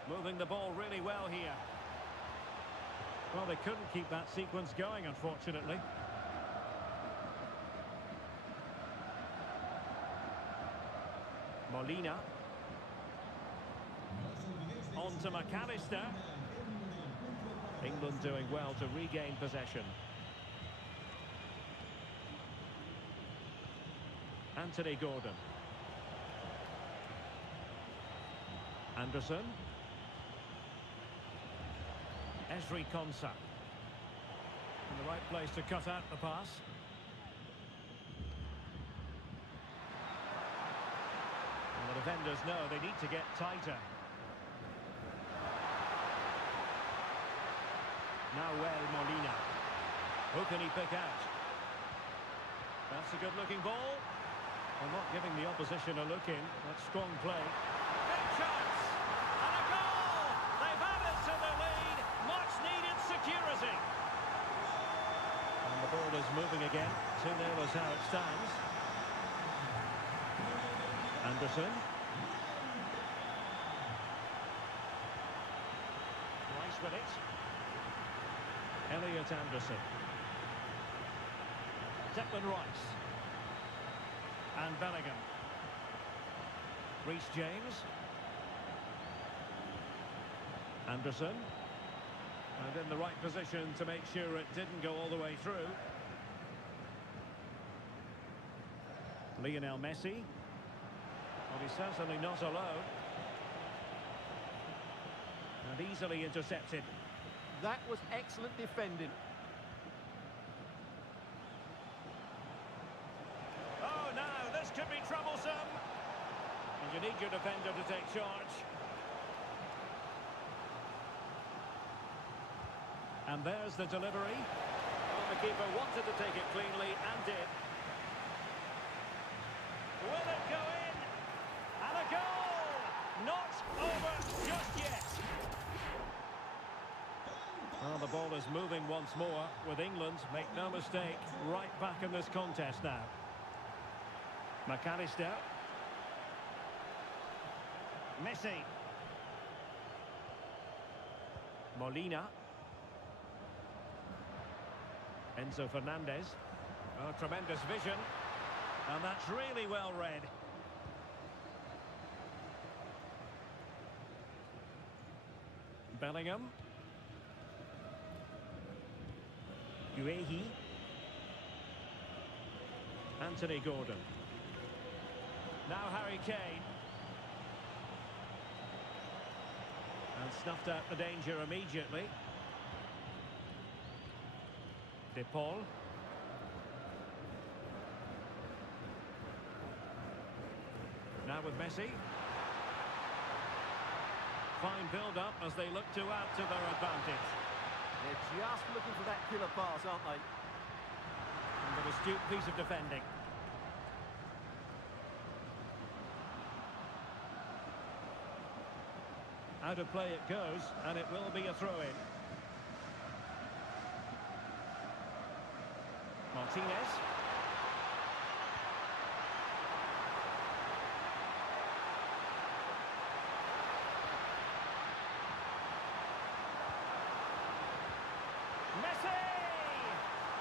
Moving the ball really well here. Well, they couldn't keep that sequence going, unfortunately. Molina. On to McAllister. England doing well to regain possession. Anthony Gordon. Anderson. Ezri Konsa. In the right place to cut out the pass. And the defenders know they need to get tighter. Nahuel Molina. Who can he pick out? That's a good-looking ball. Well, not giving the opposition a look in. That's strong play. Big chance! And a goal! They've added to the lead. Much-needed security. And the ball is moving again. 2-0 is how it stands. Anderson. Rice with it. Elliot Anderson. Declan Rice. And Bellingham. Reece James. Anderson. And in the right position to make sure it didn't go all the way through. Lionel Messi. Well, he's certainly not alone. And easily intercepted. That was excellent defending. Oh, now this could be troublesome. And you need your defender to take charge. And there's the delivery. Well, the keeper wanted to take it cleanly and did. Will it go in? And a goal! Not over just yet. Well, the ball is moving once more with England, make no mistake, right back in this contest now. McAllister. Messi. Molina. Enzo Fernandez. Oh, tremendous vision. And that's really well read. Bellingham. Guehi. Anthony Gordon. Now Harry Kane. And snuffed out the danger immediately. De Paul. Now with Messi. Fine build-up as they look to add to their advantage. They're just looking for that killer pass, aren't they? And an astute piece of defending. Out of play it goes, and it will be a throw-in. Martinez. Messi!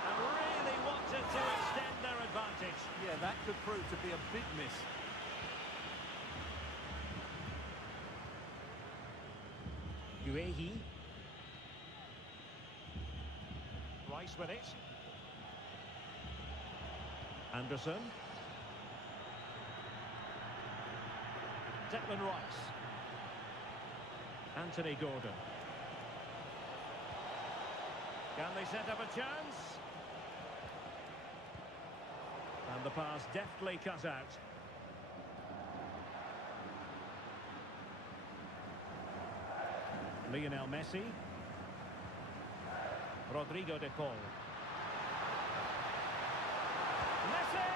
And really wanted to extend their advantage. Yeah, that could prove to be a big miss. Guehi. Rice with it. Anderson. Declan Rice. Anthony Gordon. Can they set up a chance? And the pass deftly cut out. Lionel Messi. Rodrigo de Paul. Messi!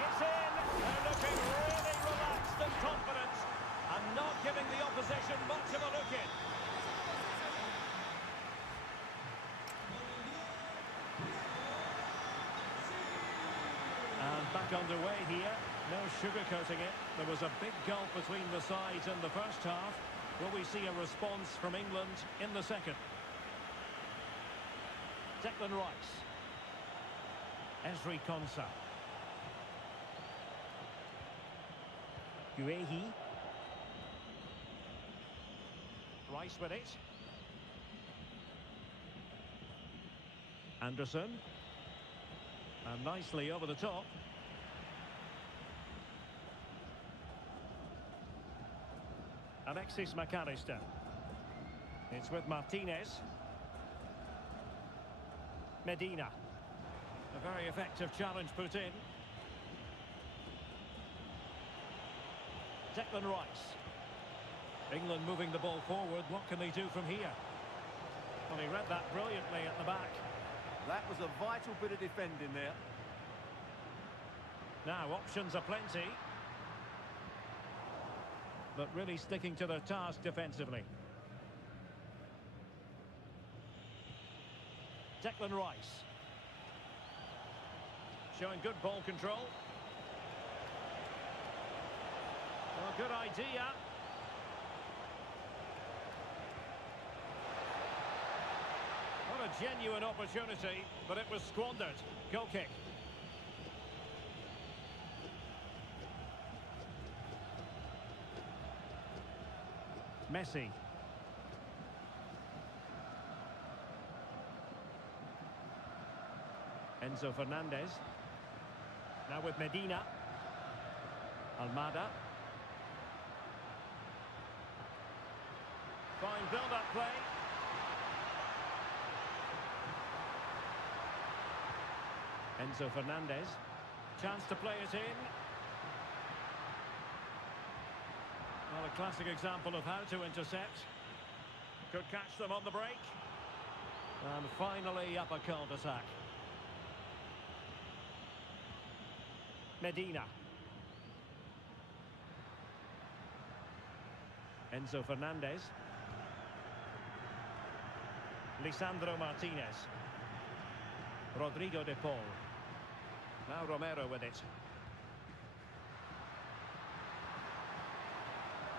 It's in! They're looking really relaxed and confident and not giving the opposition much of a look in. And back underway here. No sugarcoating it. There was a big gulf between the sides in the first half. Will we see a response from England in the second? Declan Rice. Ezri Konsa. Guehi. Rice with it. Anderson. And nicely over the top. Alexis McAllister. It's with Martinez. Medina. A very effective challenge put in. Declan Rice. England moving the ball forward. What can they do from here? Well, he read that brilliantly at the back. That was a vital bit of defending there. Now, options are plenty. But really sticking to their task defensively. Declan Rice. Showing good ball control. Well, good idea. What a genuine opportunity, but it was squandered. Goal kick. Messi. Enzo Fernandez. Now with Medina. Almada. Fine build-up play. Enzo Fernandez. Chance to play it in. Well, a classic example of how to intercept. Could catch them on the break. And finally up a cul-de-sac. Medina. Enzo Fernandez. Lisandro Martinez. Rodrigo de Paul. Now Romero with it.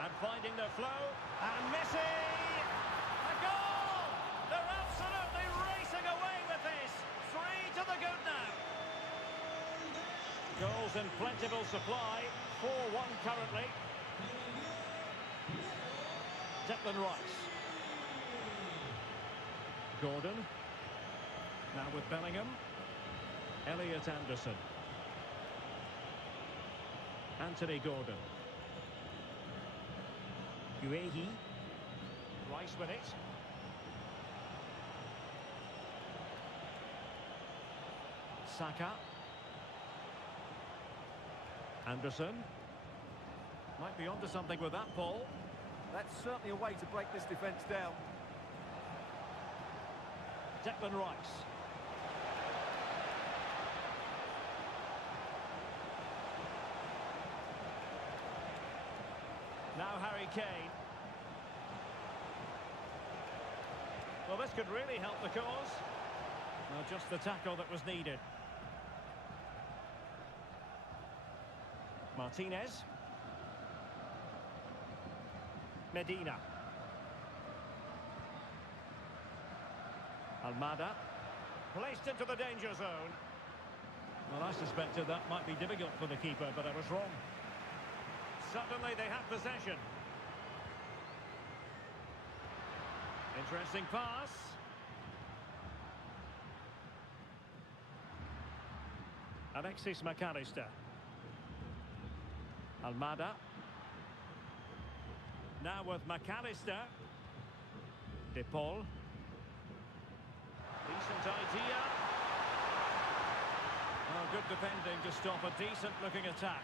And finding their flow. And Messi! A goal! They're absolutely racing away with this. 3 to the good now. Goals in plentiful supply. 4-1 currently. Declan Rice. Gordon. Now with Bellingham. Elliot Anderson. Anthony Gordon. Guehi. Rice with it. Saka. Anderson. Might be onto something with that ball. That's certainly a way to break this defence down. Declan Rice. Now Harry Kane. Well, this could really help the cause. Well, just the tackle that was needed. Martinez. Medina. Almada. Placed into the danger zone. Well, I suspected that might be difficult for the keeper, but I was wrong. Suddenly they have possession. Interesting pass. Alexis McAllister. Almada. Now with McAllister. De Paul. Decent idea. Oh, good defending to stop a decent-looking attack.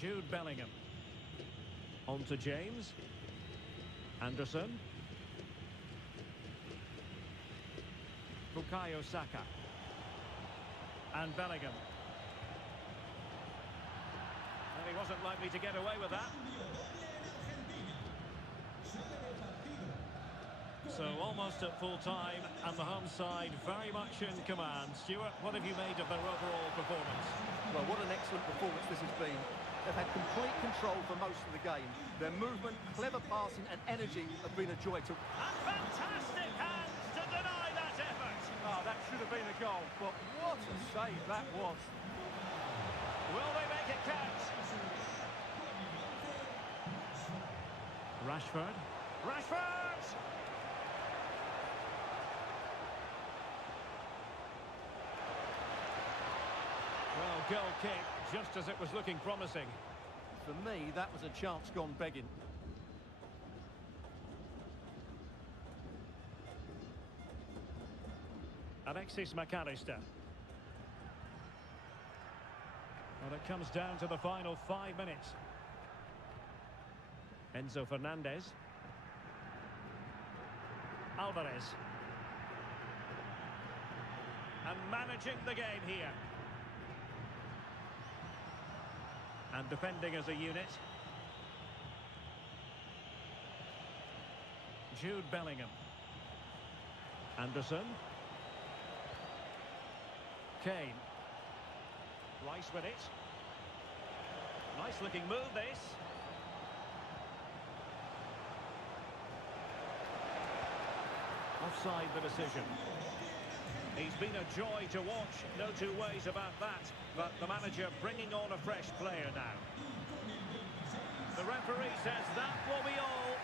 Jude Bellingham. On to James. Anderson. Bukayo Saka. And Bellingham. And he wasn't likely to get away with that. So almost at full time, and the home side very much in command. Stuart, what have you made of their overall performance? Well, what an excellent performance this has been. They've had complete control for most of the game. Their movement, clever passing and energy have been a joy to... And fantastic hands to deny that effort. Oh, that should have been a goal, but what a save that was. Will they make it count? Rashford. Rashford! Well, goal kick, just as it was looking promising. For me, that was a chance gone begging. Alexis McAllister. Well, it comes down to the final 5 minutes. Enzo Fernandez. Alvarez. And managing the game here. And defending as a unit. Jude Bellingham. Anderson. Kane. Rice with it. Nice looking move, this. Offside the decision. He's been a joy to watch, no two ways about that. But the manager bringing on a fresh player now. The referee says that will be all.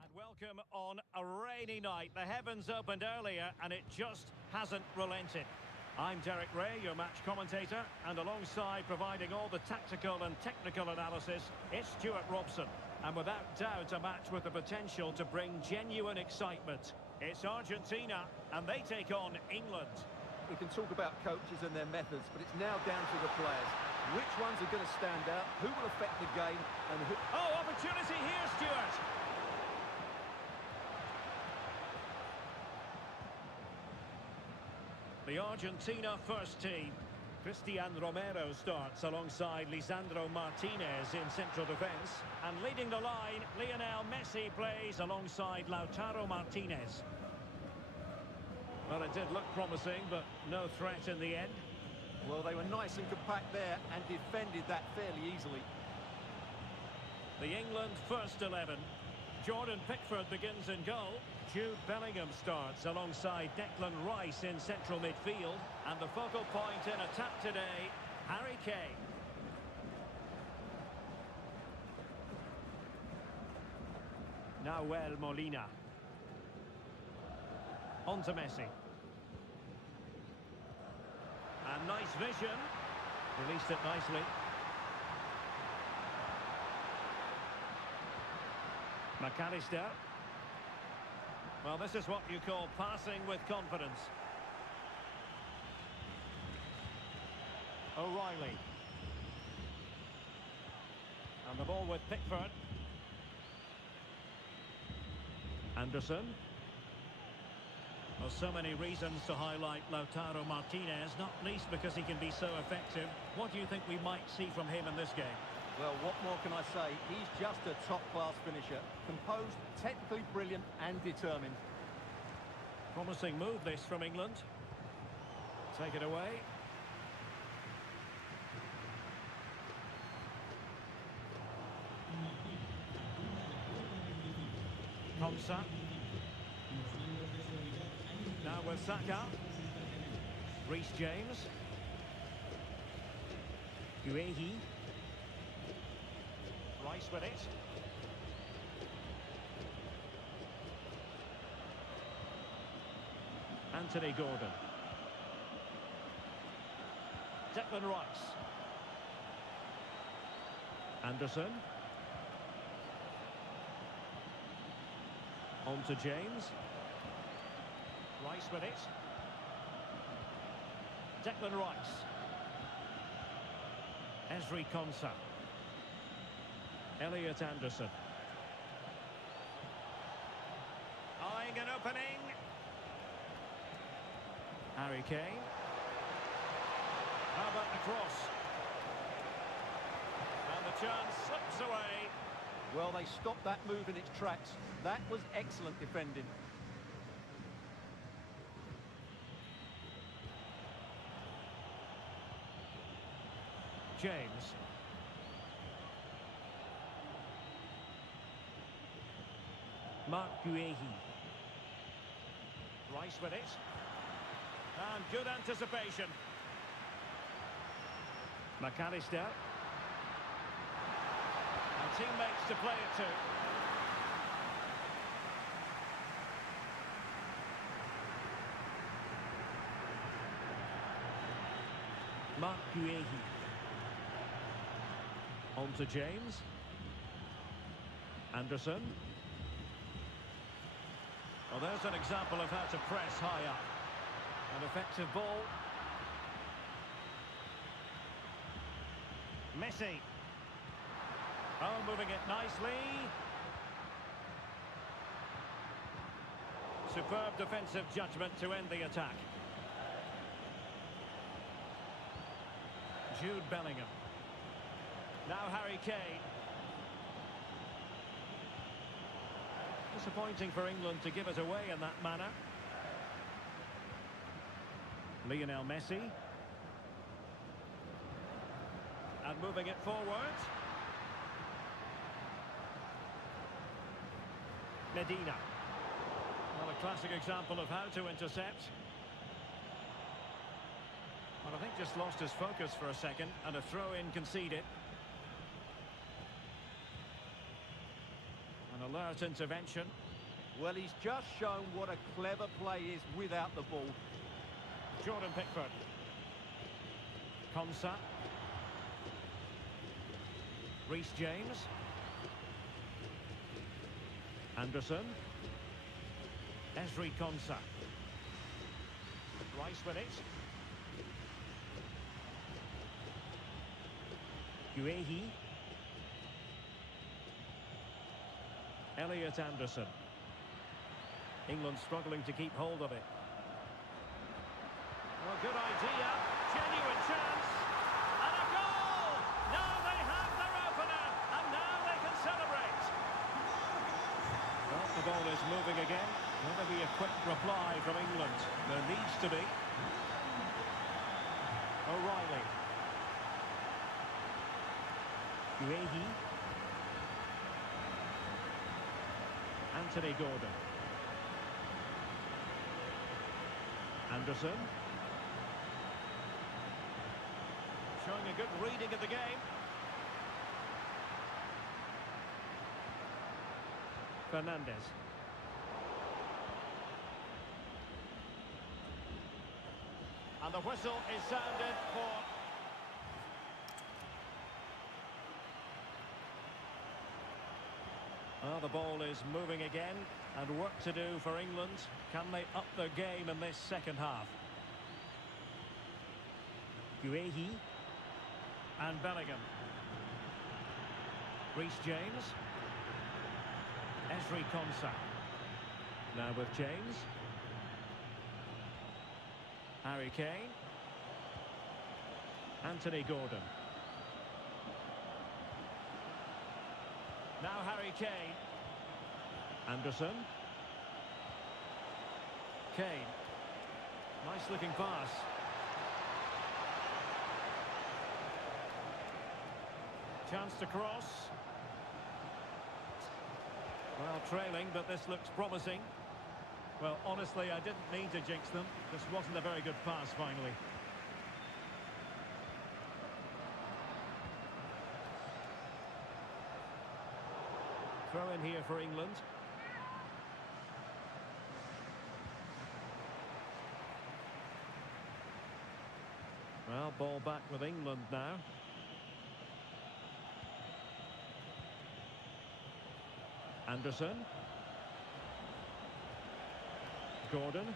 And welcome on a rainy night. The heavens opened earlier and it just hasn't relented. I'm Derek Ray, your match commentator, and alongside providing all the tactical and technical analysis, it's Stuart Robson. And without doubt, a match with the potential to bring genuine excitement. It's Argentina, and they take on England. We can talk about coaches and their methods, but it's now down to the players. Which ones are going to stand out, who will affect the game, and who... Oh, opportunity here, Stuart! The Argentina first team. Cristian Romero starts alongside Lisandro Martinez in central defence. And leading the line, Lionel Messi plays alongside Lautaro Martinez. Well, it did look promising, but no threat in the end. Well, they were nice and compact there and defended that fairly easily. The England first 11. Jordan Pickford begins in goal. Jude Bellingham starts alongside Declan Rice in central midfield. And the focal point in attack today, Harry Kane. Nahuel Molina. On to Messi. And nice vision. Released it nicely. McAllister. Well, this is what you call passing with confidence. O'Reilly. And the ball with Pickford. Anderson. Well, so many reasons to highlight Lautaro Martinez, not least because he can be so effective. What do you think we might see from him in this game? Well, what more can I say? He's just a top-class finisher. Composed, technically brilliant and determined. Promising move this from England. Take it away. Konsa. Now with Saka. Reece James. Guehi. Rice with it. Anthony Gordon. Declan Rice. Anderson. On to James. Rice with it. Declan Rice. Ezri Konsa. Elliot Anderson. Eyeing an opening. Harry Kane. How about the cross? And the chance slips away. Well, they stopped that move in its tracks. That was excellent defending. James. Mark Guehi. Rice with it. And good anticipation. McAllister. And teammates to play it to. Mark Guehi. On to James. Anderson. Well, there's an example of how to press high up. An effective ball. Messi. Oh, moving it nicely. Superb defensive judgment to end the attack. Jude Bellingham. Now Harry Kane. Disappointing for England to give it away in that manner. Lionel Messi. And moving it forward. Medina. Well, a classic example of how to intercept. Well, I think just lost his focus for a second, and a throw-in conceded. An alert intervention. Well, he's just shown what a clever play is without the ball. Jordan Pickford. Konsa. Reece James. Anderson. Ezri Konsa. Rice with it. Guehi. Elliot Anderson. England struggling to keep hold of it. Well, good idea. Genuine chance. And a goal! Now they have their opener. And now they can celebrate. Well, the ball is moving again. Will there be a quick reply from England? There needs to be. O'Reilly. Guehi. Anthony Gordon. Anderson. Showing a good reading of the game. Fernandez. And the whistle is sounded for... Well, the ball is moving again, and work to do for England. Can they up their game in this second half? Guehi and Bellingham. Reece James. Ezri Konsa. Now with James. Harry Kane. Anthony Gordon. Now Harry Kane. Anderson. Kane. Nice looking pass. Chance to cross. Well, trailing, but this looks promising. Well, honestly, I didn't mean to jinx them. This wasn't a very good pass, finally. Throw in here for England. Well, ball back with England now. Anderson. Gordon.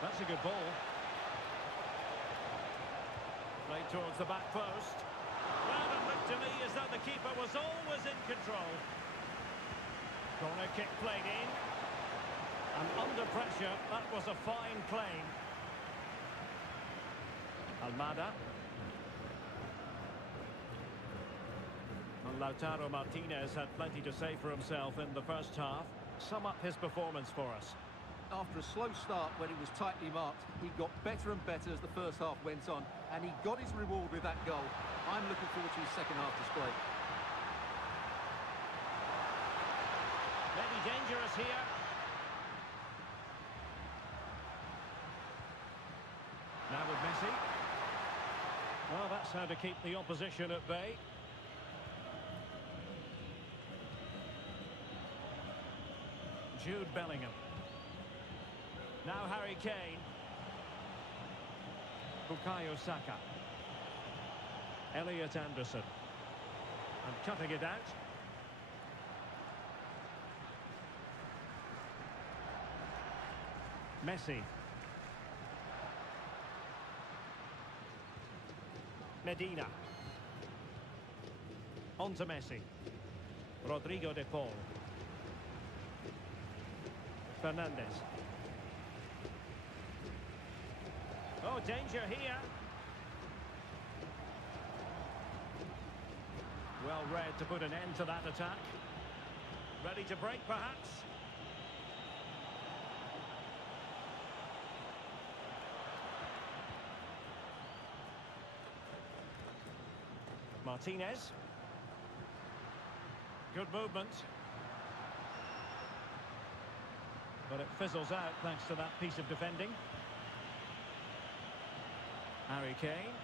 That's a good ball. Played towards the back post. Well, it looked to me as though the keeper was always in control. Corner kick played in. And under pressure, that was a fine claim. Almada. And Lautaro Martinez had plenty to say for himself in the first half. Sum up his performance for us. After a slow start when he was tightly marked, he got better and better as the first half went on, and he got his reward with that goal. I'm looking forward to his second half display. Maybe dangerous here. Now with Messi. Well, that's how to keep the opposition at bay. Jude Bellingham. Now Harry Kane. Bukayo Saka. Elliot Anderson. And cutting it out. Messi. Medina. On to Messi. Rodrigo de Paul. Fernandez. Oh, danger here. Well read to put an end to that attack. Ready to break, perhaps? Martinez. Good movement. But it fizzles out thanks to that piece of defending. Harry Kane.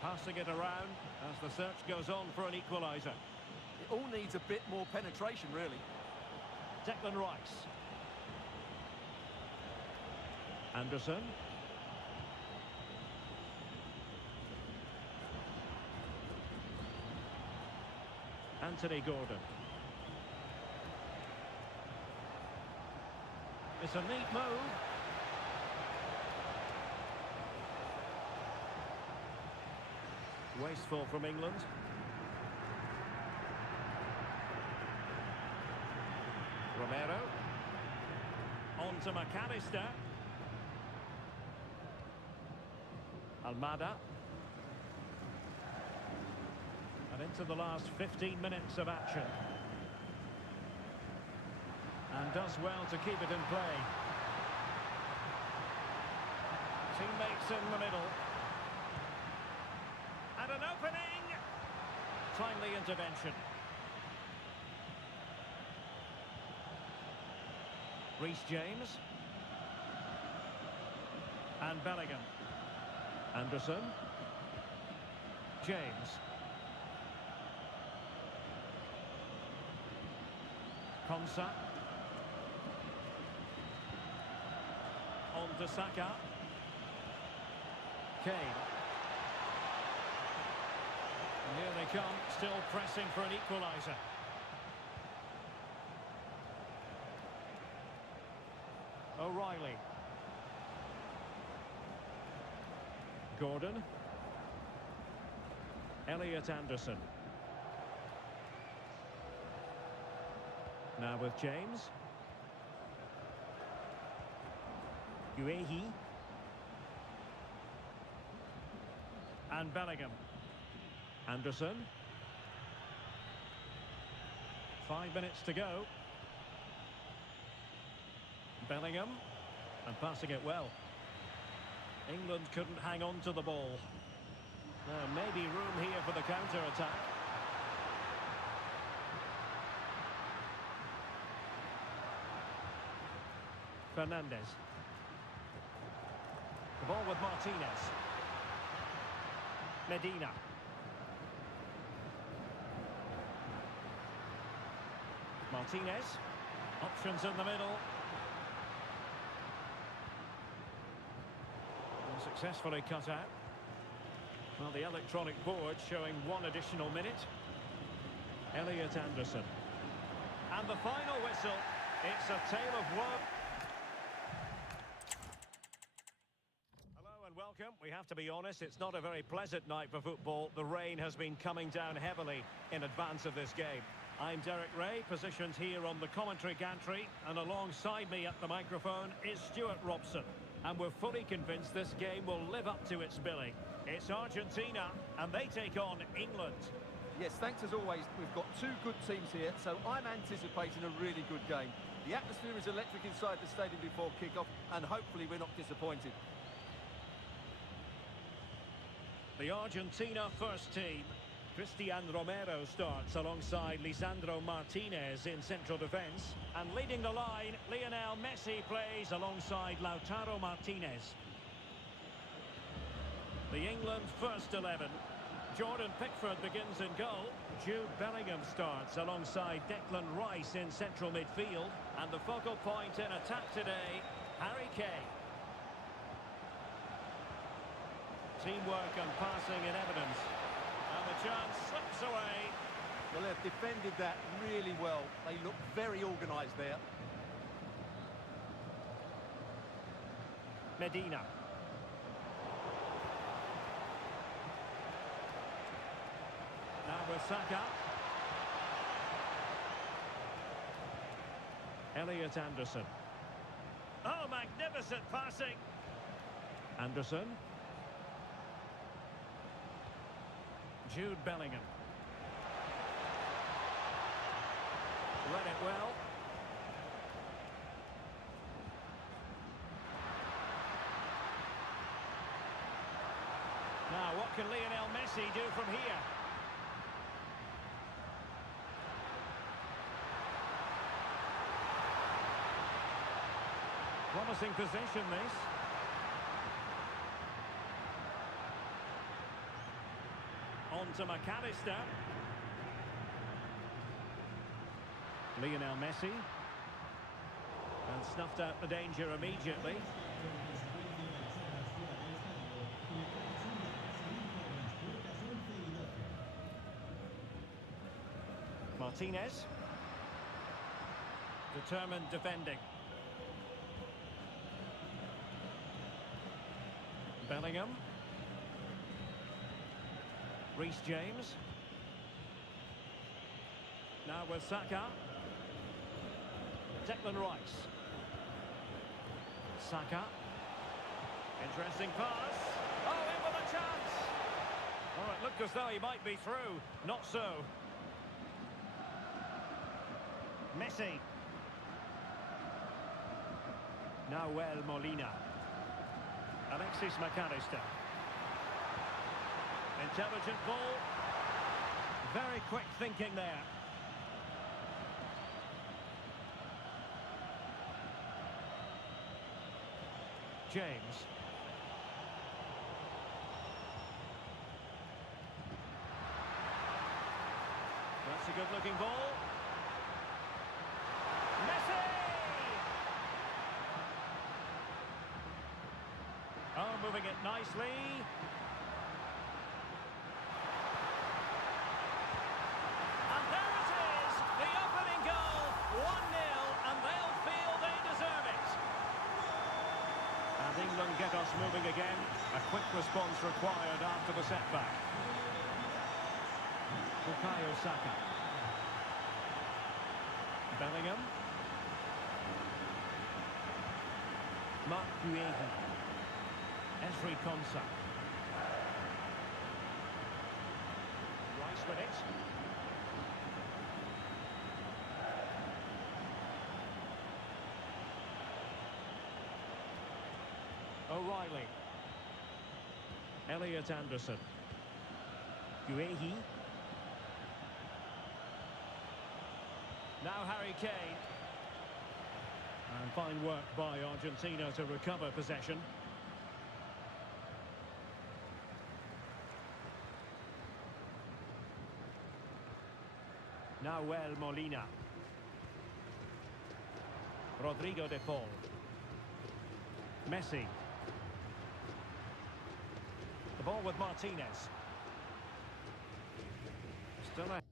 Passing it around as the search goes on for an equaliser. It all needs a bit more penetration, really. Declan Rice. Anderson. Anthony Gordon. It's a neat move. Wasteful from England. Romero. On to McAllister. Almada. And into the last 15 minutes of action. And does well to keep it in play. Teammates in the middle. And an opening. Timely intervention. Reece James. And Bellingham. Anderson. James. Konsa. On to Saka. Kane. And here they come, still pressing for an equaliser. O'Reilly. Gordon. Elliot Anderson. Now with James. Uehi. And Bellingham. Anderson. 5 minutes to go. Bellingham. And passing it well. England couldn't hang on to the ball. Now maybe room here for the counter-attack. Fernandez. The ball with Martinez. Medina. Martinez. Options in the middle. And successfully cut out. Well, the electronic board showing 1 additional minute. Elliot Anderson. And the final whistle. It's a tale of woe. Hello and welcome. We have to be honest, it's not a very pleasant night for football. The rain has been coming down heavily in advance of this game. I'm Derek Ray, positioned here on the commentary gantry, and alongside me at the microphone is Stuart Robson. And we're fully convinced this game will live up to its billing. It's Argentina, and they take on England. Yes, thanks as always. We've got 2 good teams here, so I'm anticipating a really good game. The atmosphere is electric inside the stadium before kick-off, and hopefully we're not disappointed. The Argentina first team. Cristian Romero starts alongside Lisandro Martinez in central defence. And leading the line, Lionel Messi plays alongside Lautaro Martinez. The England first 11. Jordan Pickford begins in goal. Jude Bellingham starts alongside Declan Rice in central midfield. And the focal point in attack today, Harry Kane. Teamwork and passing in evidence. And the chance slips away. Well, they've defended that really well. They look very organised there. Medina. Now with Saka. Elliot Anderson. Oh, magnificent passing. Anderson. Jude Bellingham. Read it well. Now, what can Lionel Messi do from here? Promising position, this. On to McAllister. Lionel Messi. And snuffed out the danger immediately. Martinez. Determined defending. Bellingham. Reece James. Now with Saka. Declan Rice. Saka. Interesting pass. Oh, in with a chance. Oh, it looked as though he might be through. Not so. Messi. Nahuel Molina. Alexis McAllister. Intelligent ball. Very quick thinking there. James. That's a good-looking ball. Messi! Oh, moving it nicely. And there it is, the opening goal, 1-0, and they'll feel they deserve it. And England get us moving again. A quick response required after the setback. Bukayo Saka. Bellingham. Mark Guehi. Ezri Konsa. Rice with it. O'Reilly. Elliot Anderson. Guehi. Now Harry Kane. And fine work by Argentina to recover possession. Nahuel Molina. Rodrigo de Paul. Messi. The ball with Martinez. Still a...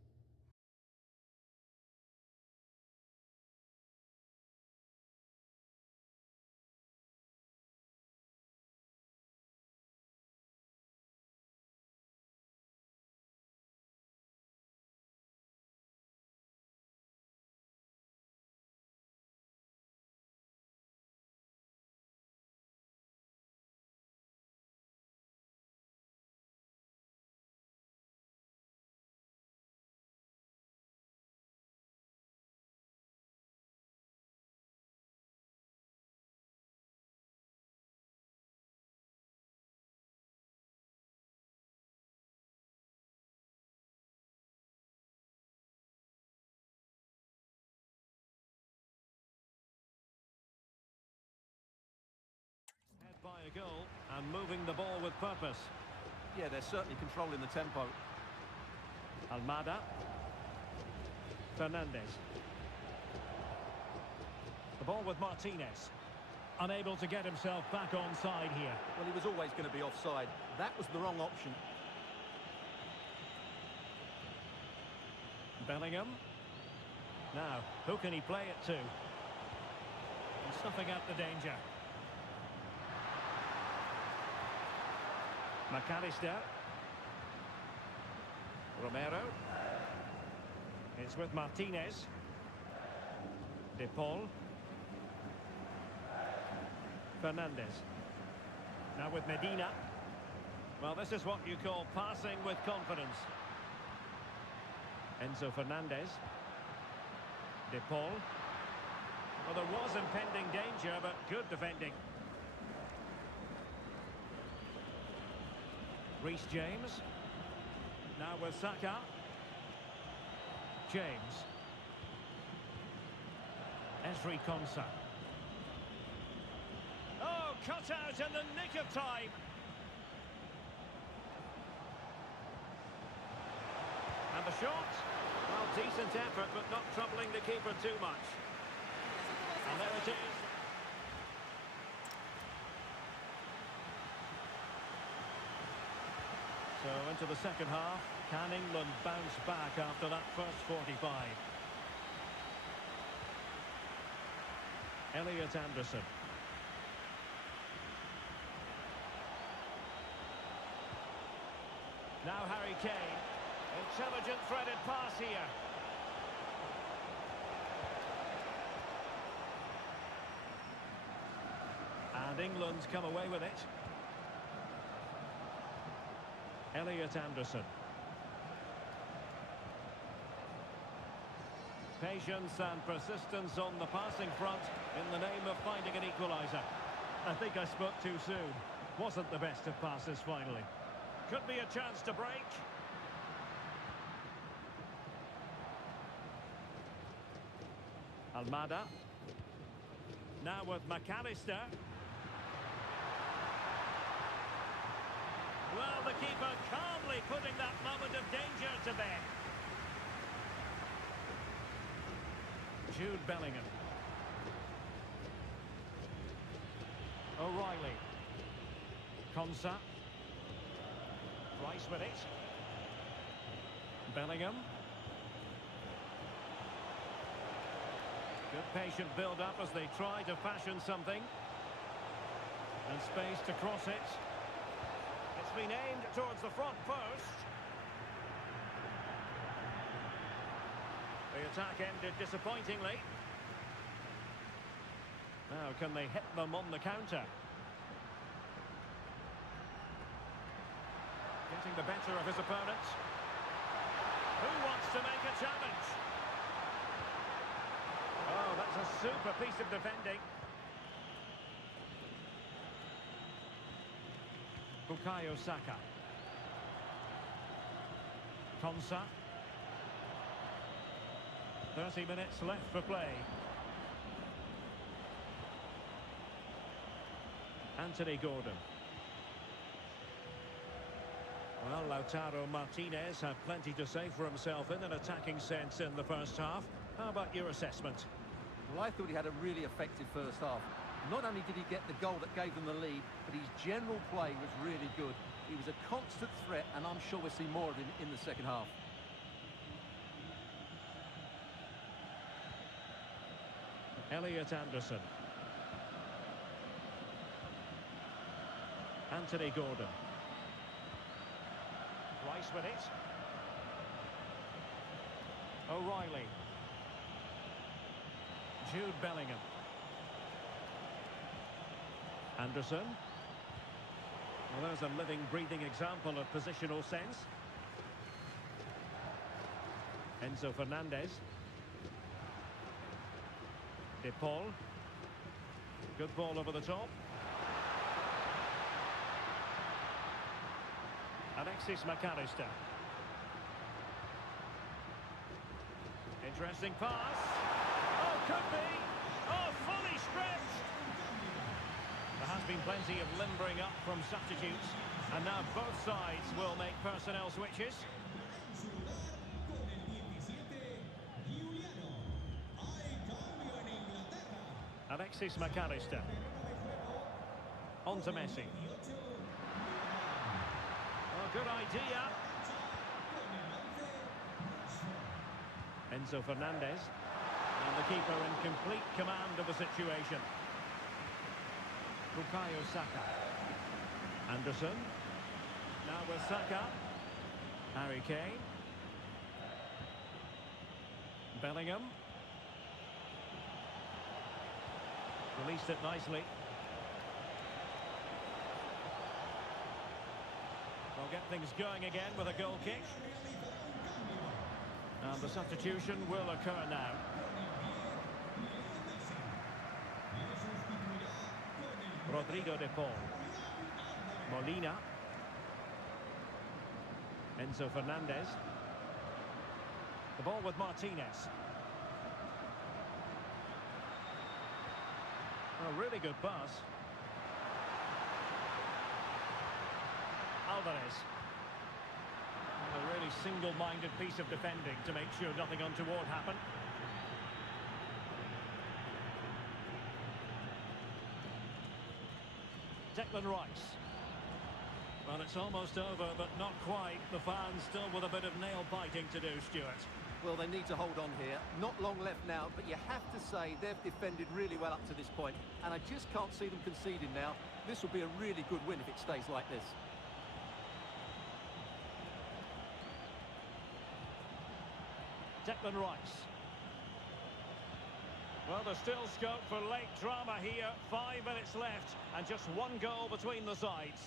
by a goal and moving the ball with purpose. Yeah, they're certainly controlling the tempo. Almada. Fernandez. The ball with Martinez. Unable to get himself back onside here. Well, he was always going to be offside. That was the wrong option. Bellingham. Now, who can he play it to? And snuffing out the danger. McAllister. Romero. It's with Martinez. De Paul. Fernandez. Now with Medina. Well, this is what you call passing with confidence. Enzo Fernandez. De Paul. Well, there was impending danger, but good defending. Reece James. Now with Saka. James. Ezri Konsa. Oh, cut out in the nick of time. And the shot. Well, decent effort, but not troubling the keeper too much. And there it is. So into the second half, can England bounce back after that first 45? Elliot Anderson. Now Harry Kane. Intelligent threaded pass here. And England's come away with it. Elliot Anderson. Patience and persistence on the passing front in the name of finding an equaliser. I think I spoke too soon. Wasn't the best of passes finally. Could be a chance to break. Almada. Now with McAllister. Well, the keeper calmly putting that moment of danger to bed. Jude Bellingham. O'Reilly. Konsa. Rice with it. Bellingham. Good patient build-up as they try to fashion something. And space to cross it. It's been aimed towards the front post. The attack ended disappointingly. Now, can they hit them on the counter? Getting the better of his opponent. Who wants to make a challenge? Oh, that's a super piece of defending. Bukayo Saka. Konsa. 30 minutes left for play. Anthony Gordon. Well, Lautaro Martinez had plenty to say for himself in an attacking sense in the first half. How about your assessment? Well, I thought he had a really effective first half. Not only did he get the goal that gave them the lead, but his general play was really good. He was a constant threat, and I'm sure we'll see more of him in the second half. Elliot Anderson. Anthony Gordon. Rice with it. O'Reilly. Jude Bellingham. Anderson. Well, there's a living, breathing example of positional sense. Enzo Fernandez. De Paul. Good ball over the top. Alexis McAllister. Interesting pass. Oh, could be. Oh, fully stretched. There has been plenty of limbering up from substitutes. And now both sides will make personnel switches. Alexis McAllister. On to Messi. Oh, good idea. Enzo Fernandez. And the keeper in complete command of the situation. Bukayo Saka. Anderson. Now with Saka. Harry Kane. Bellingham. Released it nicely. They'll get things going again with a goal kick. And the substitution will occur now. Rodrigo de Paul. Molina. Enzo Fernandez. The ball with Martinez. A really good pass. Alvarez. A really single-minded piece of defending to make sure nothing untoward happened. Declan Rice. Well, it's almost over, but not quite. The fans still with a bit of nail-biting to do, Stuart. Well, they need to hold on here. Not long left now, but you have to say they've defended really well up to this point, and I just can't see them conceding now. This will be a really good win if it stays like this. Declan Rice. Well, there's still scope for late drama here. 5 minutes left, and just one goal between the sides.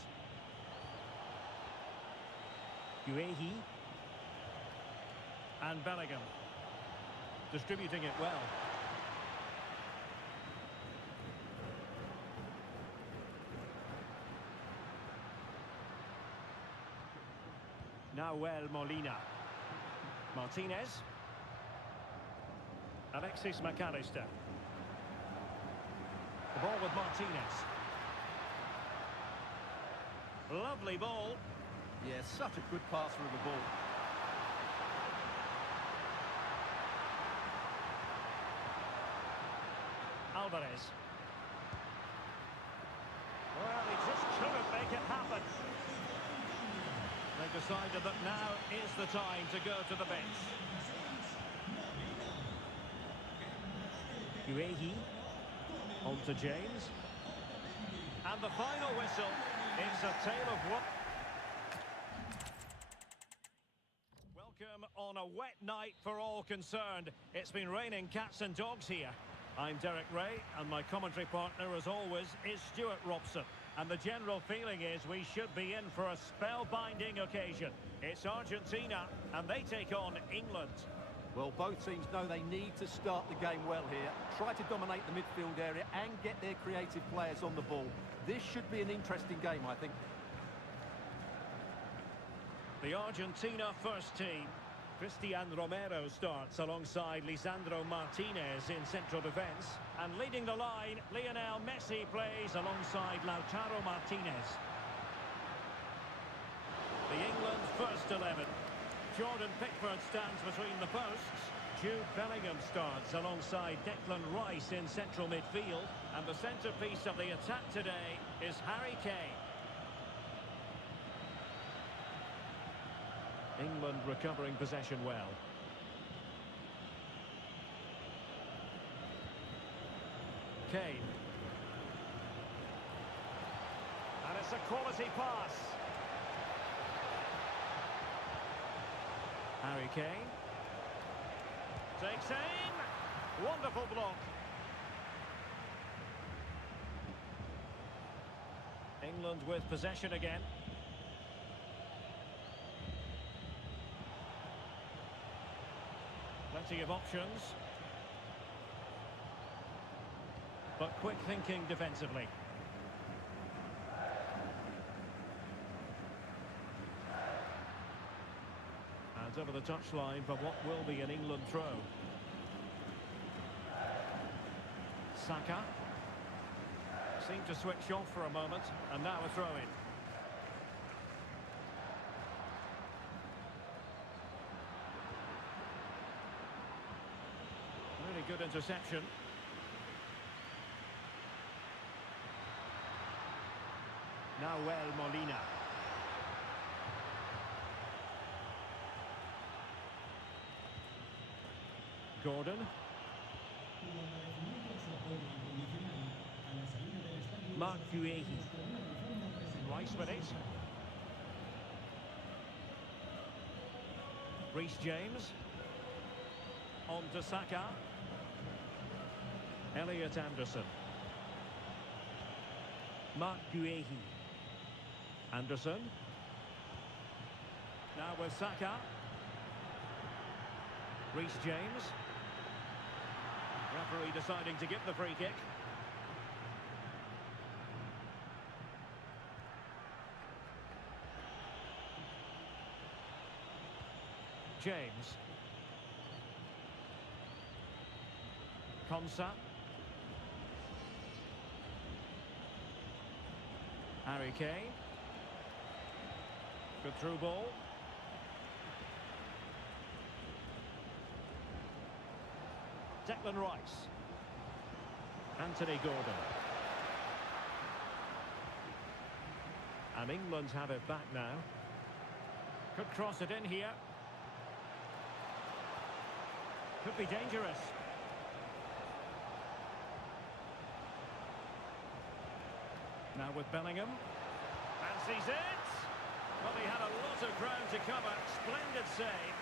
Guehi. And Bellingham. Distributing it well. Nahuel Molina. Martinez. Alexis McAllister. The ball with Martinez. Lovely ball. Yeah, such a good passer of the ball. Alvarez. Well, he just couldn't make it happen. They decided that now is the time to go to the bench. Guehi. On to James. And the final whistle. It's a tale of what... Welcome on a wet night for all concerned. It's been raining cats and dogs here. I'm Derek Ray, and my commentary partner, as always, is Stuart Robson. And the general feeling is we should be in for a spellbinding occasion. It's Argentina, and they take on England. Well, both teams know they need to start the game well here. Try to dominate the midfield area and get their creative players on the ball. This should be an interesting game, I think. The Argentina first team. Cristian Romero starts alongside Lisandro Martinez in central defence. And leading the line, Lionel Messi plays alongside Lautaro Martinez. The England first 11. Jordan Pickford stands between the posts. Jude Bellingham starts alongside Declan Rice in central midfield. And the centrepiece of the attack today is Harry Kane. England recovering possession well. Kane. And it's a quality pass. Harry Kane. Takes aim. Wonderful block. England with possession again. Plenty of options. But quick thinking defensively. And over the touchline for what will be an England throw. Saka. Seemed to switch off for a moment, and now a throw-in. Really good interception. Nahuel Molina. Gordon. Mark Guehi. Rice with it. Reece James. On to Saka. Elliot Anderson. Mark Guehi. Anderson. Now with Saka. Reece James. Referee deciding to give the free kick. James. Konsa. Harry Kane. Good through ball. Declan Rice. Anthony Gordon. And England have it back now. Could cross it in here. Could be dangerous. Now with Bellingham. Fancies it. Well, he had a lot of ground to cover. Splendid save.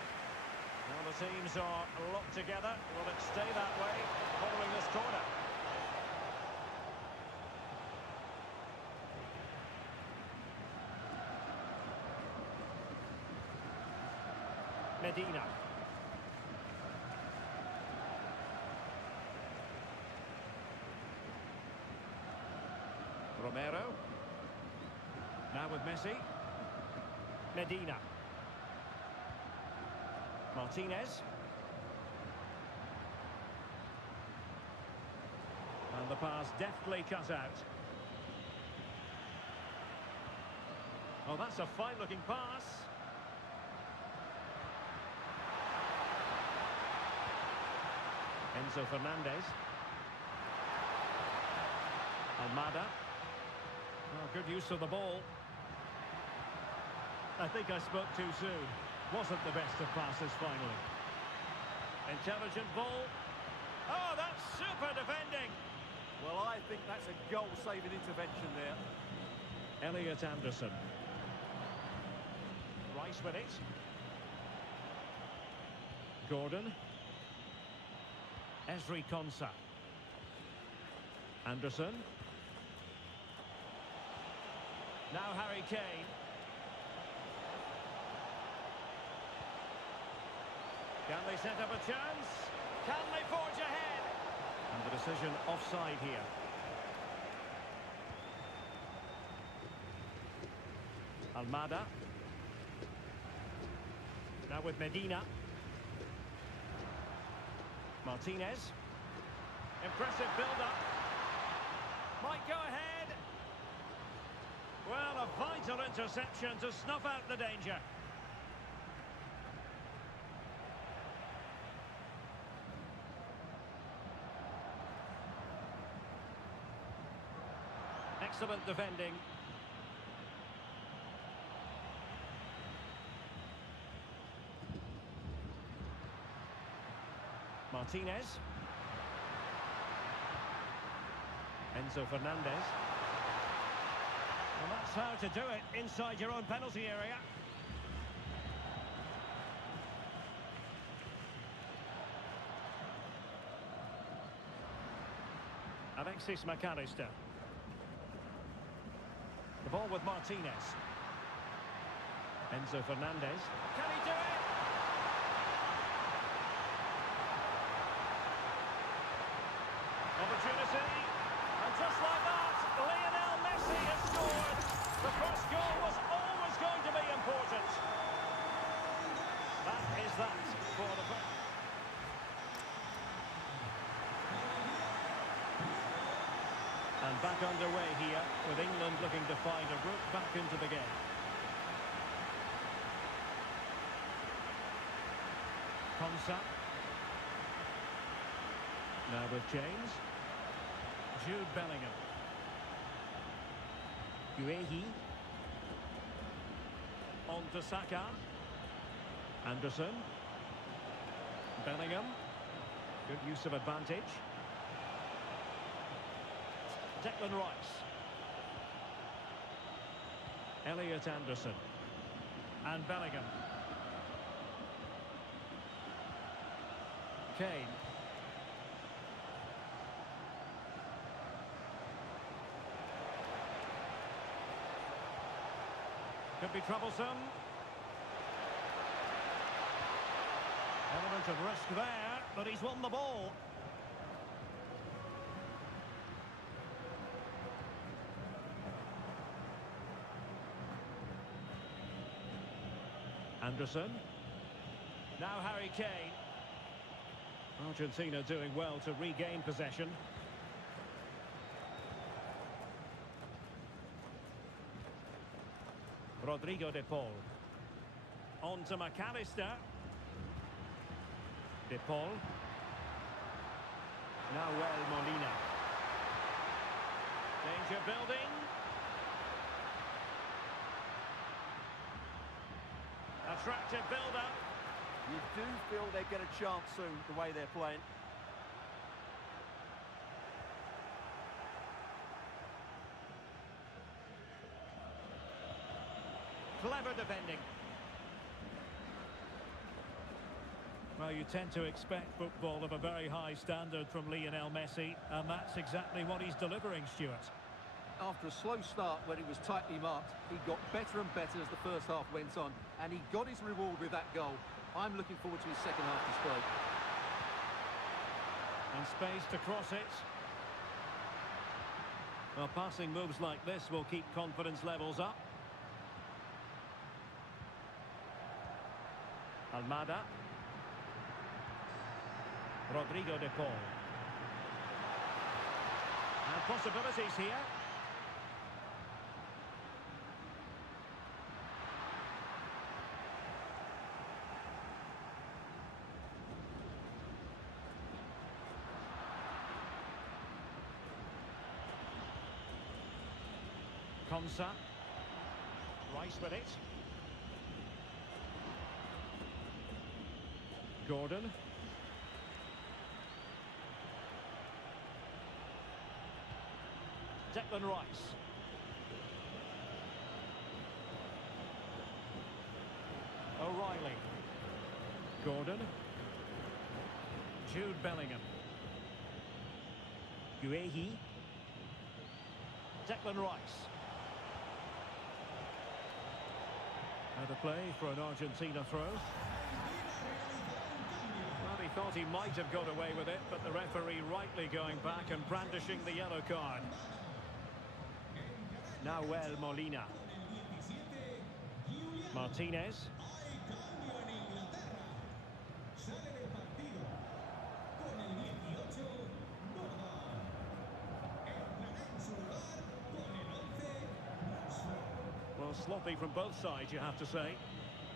Now the teams are locked together. Will it stay that way following this corner? Medina. Romero. Now with Messi. Medina. Martinez. And the pass deftly cut out. Oh, that's a fine-looking pass. Enzo Fernandez. Almada. Oh, good use of the ball. I think I spoke too soon. Wasn't the best of passes finally. Intelligent ball. Oh, that's super defending. Well, I think that's a goal-saving intervention there. Elliot Anderson. Rice with it. Gordon. Ezri Konsa. Anderson. Now Harry Kane. Can they set up a chance? Can they forge ahead? And the decision offside here. Almada. Now with Medina. Martinez. Impressive build-up. Might go ahead. Well, a vital interception to snuff out the danger. Excellent defending. Martinez. Enzo Fernandez. Well, that's how to do it inside your own penalty area. Alexis McAllister. The ball with Martinez. Enzo Fernandez. Can he do it? Opportunity. And just like that, Lionel Messi has scored. The first goal was always going to be important. That is that for the first. And back underway here, with England looking to find a route back into the game. Konsa. Now with James. Jude Bellingham. Guehi. On to Saka. Anderson. Bellingham. Good use of advantage. Declan Rice. Elliot Anderson. And Bellingham. Kane. Could be troublesome. Element of risk there, but he's won the ball. Anderson. Now Harry Kane. Argentina doing well to regain possession. Rodrigo de Paul. On to McAllister. De Paul. Nahuel Molina. Danger building. Attractive build-up. You do feel they get a chance soon, the way they're playing. Clever defending. Well, you tend to expect football of a very high standard from Lionel Messi, and that's exactly what he's delivering, Stuart. After a slow start when he was tightly marked, he got better and better as the first half went on, and he got his reward with that goal. I'm looking forward to his second half display. And space to cross it. Well, passing moves like this will keep confidence levels up. Almada. Rodrigo de Paul. And possibilities here. Konsa. Rice with it. Gordon. Declan Rice. O'Reilly. Gordon. Jude Bellingham. Guehi. Declan Rice. Now the play for an Argentina throw. Well, he thought he might have got away with it, but the referee rightly going back and brandishing the yellow card. Nahuel Molina. Martinez. Well, sloppy from both sides, you have to say.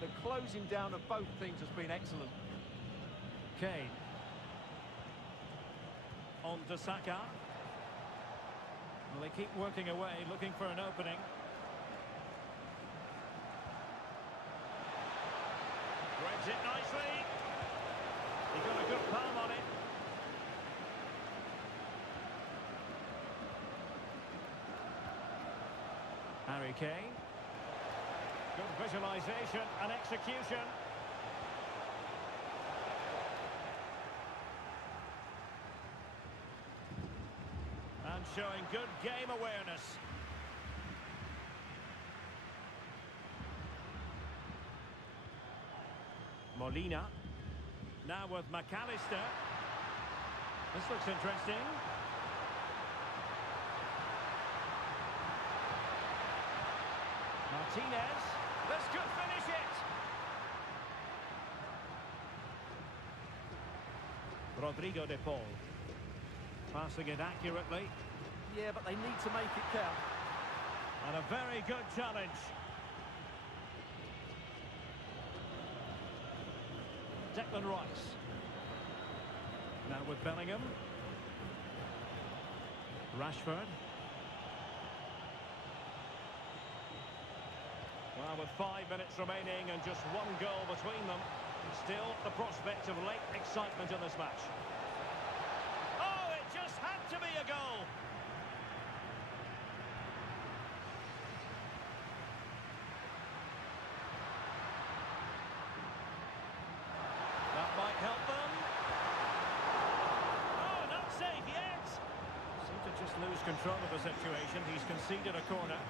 The closing down of both teams has been excellent. Kane. On to Saka. Well, they keep working away, looking for an opening. Threads it nicely. He got a good palm on it. Harry Kane. Good visualisation and execution. And showing good game awareness. Molina. Now with McAllister. This looks interesting. Martinez. This could finish it. Rodrigo de Paul. Passing it accurately. Yeah, but they need to make it count. And a very good challenge. Declan Rice. Now with Bellingham. Rashford. Well, with 5 minutes remaining and just one goal between them, still the prospect of late excitement in this match. Oh, it just had to be a goal. That might help them. Oh, not safe yet. Seem to just lose control of the situation. He's conceded a corner.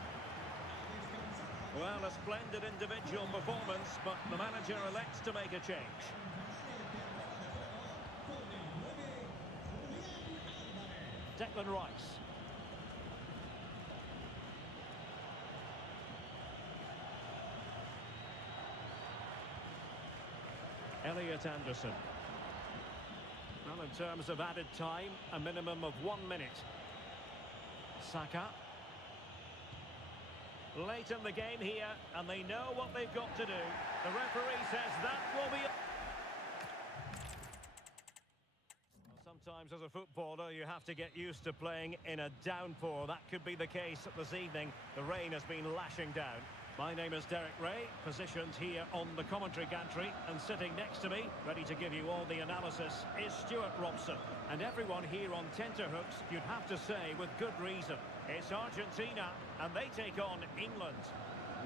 Well, a splendid individual performance, but the manager elects to make a change. Declan Rice. Elliot Anderson. Well, in terms of added time, a minimum of 1 minute. Saka. Late in the game here, and they know what they've got to do. The referee says that will be... Well, sometimes as a footballer, you have to get used to playing in a downpour. That could be the case this evening. The rain has been lashing down. My name is Derek Ray, positioned here on the commentary gantry, and sitting next to me, ready to give you all the analysis, is Stuart Robson. And everyone here on tenterhooks, you'd have to say with good reason. It's Argentina, and they take on England.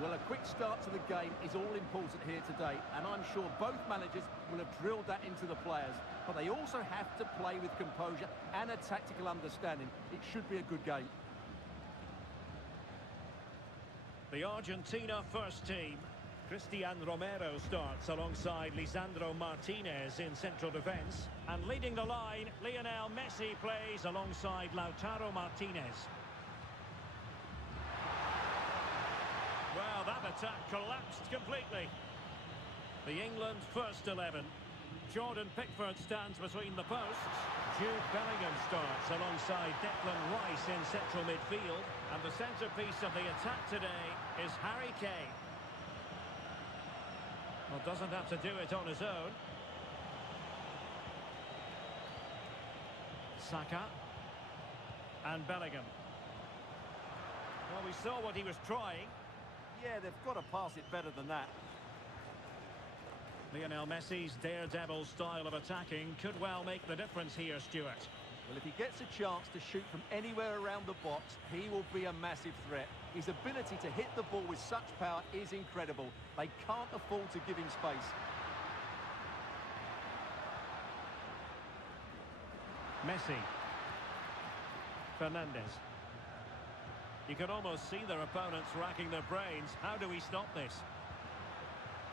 Well, a quick start to the game is all important here today, and I'm sure both managers will have drilled that into the players. But they also have to play with composure and a tactical understanding. It should be a good game. The Argentina first team. Cristian Romero starts alongside Lisandro Martinez in central defence. And leading the line, Lionel Messi plays alongside Lautaro Martinez. Well, that attack collapsed completely. The England first 11. Jordan Pickford stands between the posts. Jude Bellingham starts alongside Declan Rice in central midfield. And the centrepiece of the attack today is Harry Kane. Well, doesn't have to do it on his own. Saka. And Bellingham. Well, we saw what he was trying. Yeah, they've got to pass it better than that. Lionel Messi's daredevil style of attacking could well make the difference here, Stuart. Well, if he gets a chance to shoot from anywhere around the box, he will be a massive threat. His ability to hit the ball with such power is incredible. They can't afford to give him space. Messi. Fernandes. You can almost see their opponents racking their brains. How do we stop this?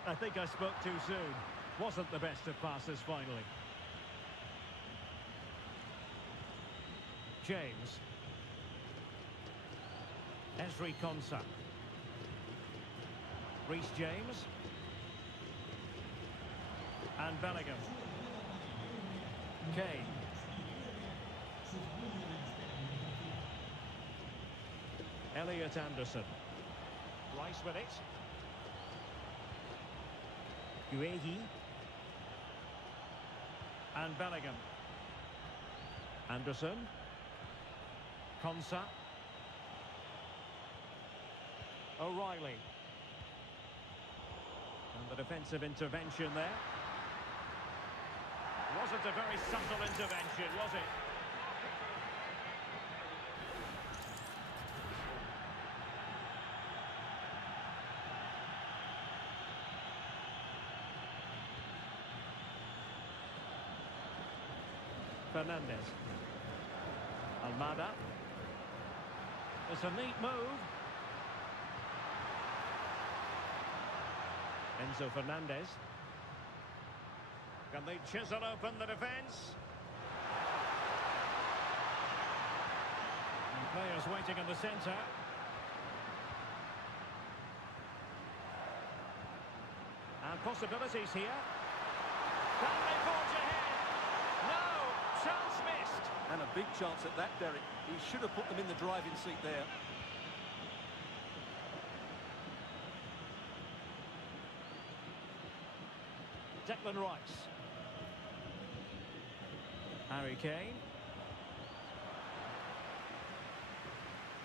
I think I spoke too soon. Wasn't the best of passes finally. James. Ezri Konsa. Reece James. And Bellingham. Kane. Elliot Anderson. Rice with it. Guehi. And Bellingham. Anderson. Konsa. O'Reilly. And the defensive intervention there. Wasn't a very subtle intervention, was it? Fernandes. Almada. It's a neat move. Enzo Fernandez. Can they chisel open the defence? And players waiting in the centre. And possibilities here. Can they forge ahead? No! Chance missed! And a big chance at that, Derek. He should have put them in the driving seat there. Declan Rice. Harry Kane.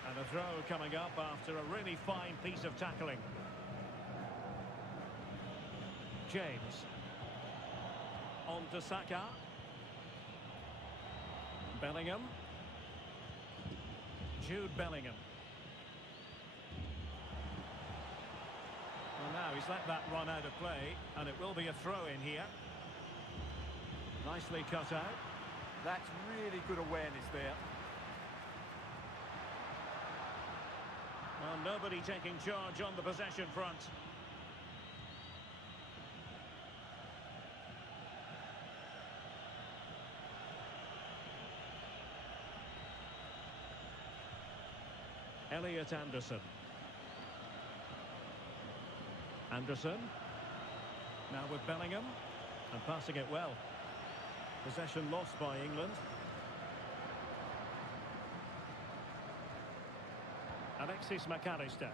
And a throw coming up after a really fine piece of tackling. James. On to Saka. Bellingham. Jude Bellingham. Well, now he's let that run out of play, and it will be a throw-in here. Nicely cut out. That's really good awareness there. Well, nobody taking charge on the possession front. Elliot Anderson. Anderson. Now with Bellingham. And passing it well. Possession lost by England. Alexis McAllister.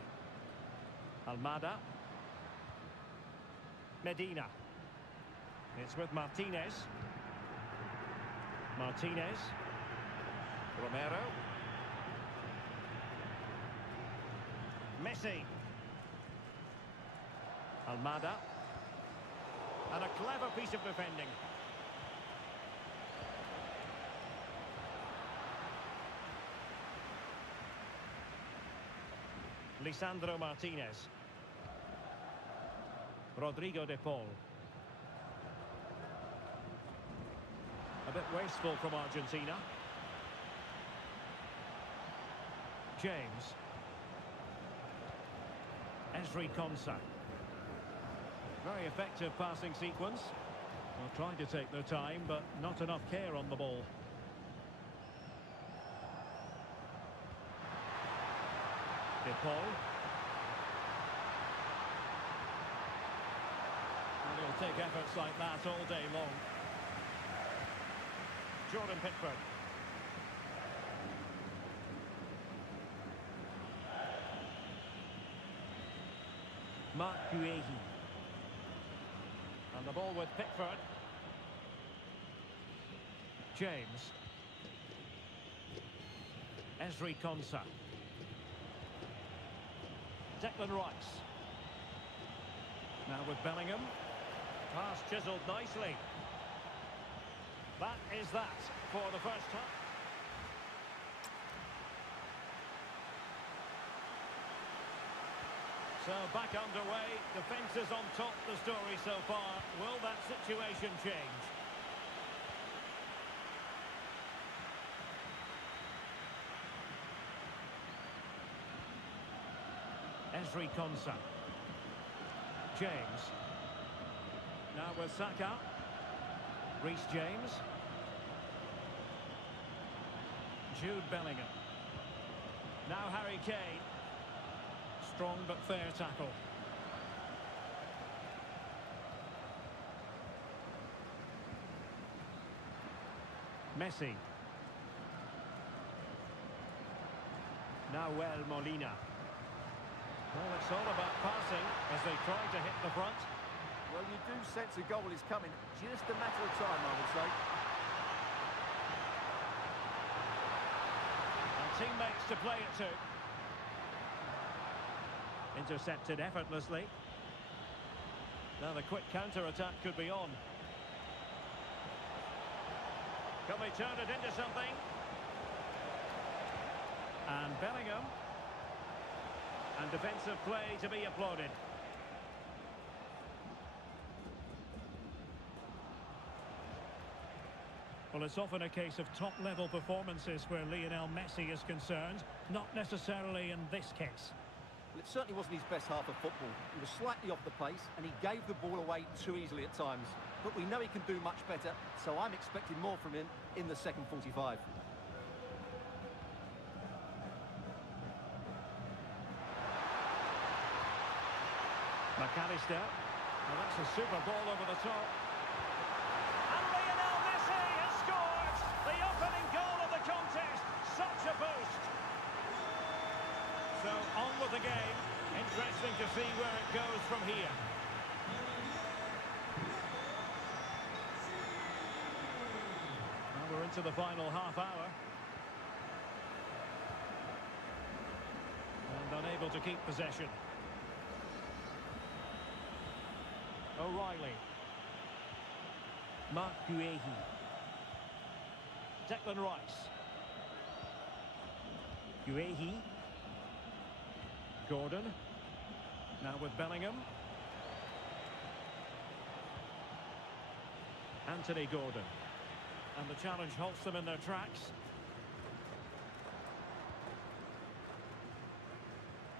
Almada. Medina. It's with Martinez. Martinez. Romero. Messi. Almada. And a clever piece of defending. Lisandro Martinez. Rodrigo de Paul. A bit wasteful from Argentina. James. Ezri Konsa. Very effective passing sequence. Well, trying to take their time, but not enough care on the ball. De Paul. And he'll take efforts like that all day long. Jordan Pickford. Mark Guehi. And the ball with Pickford. James. Ezri Konsa. Declan Rice. Now with Bellingham. Pass chiselled nicely. That is that for the first time. So back underway. Defence is on top the story so far. Will that situation change? Ezri Konsa. James. Now with Saka. Reece James. Jude Bellingham. Now Harry Kane. Strong but fair tackle. Messi. Now Molina. Well, it's all about passing as they try to hit the front. Well, you do sense a goal is coming. Just a matter of time, I would say. And teammates to play it to. Intercepted effortlessly. Now the quick counter-attack could be on. Can they turn it into something? And Bellingham. And defensive play to be applauded. Well, it's often a case of top-level performances where Lionel Messi is concerned, not necessarily in this case. Well, it certainly wasn't his best half of football. He was slightly off the pace, and he gave the ball away too easily at times. But we know he can do much better, so I'm expecting more from him in the second 45. McAllister. Well, that's a super ball over the top. And Lionel Messi has scored the opening goal of the contest. Such a boost. So on with the game. Interesting to see where it goes from here. Now we're into the final half hour. And unable to keep possession. O'Reilly. Mark Guehi. Declan Rice. Guehi. Gordon. Now with Bellingham. Anthony Gordon. And the challenge halts them in their tracks.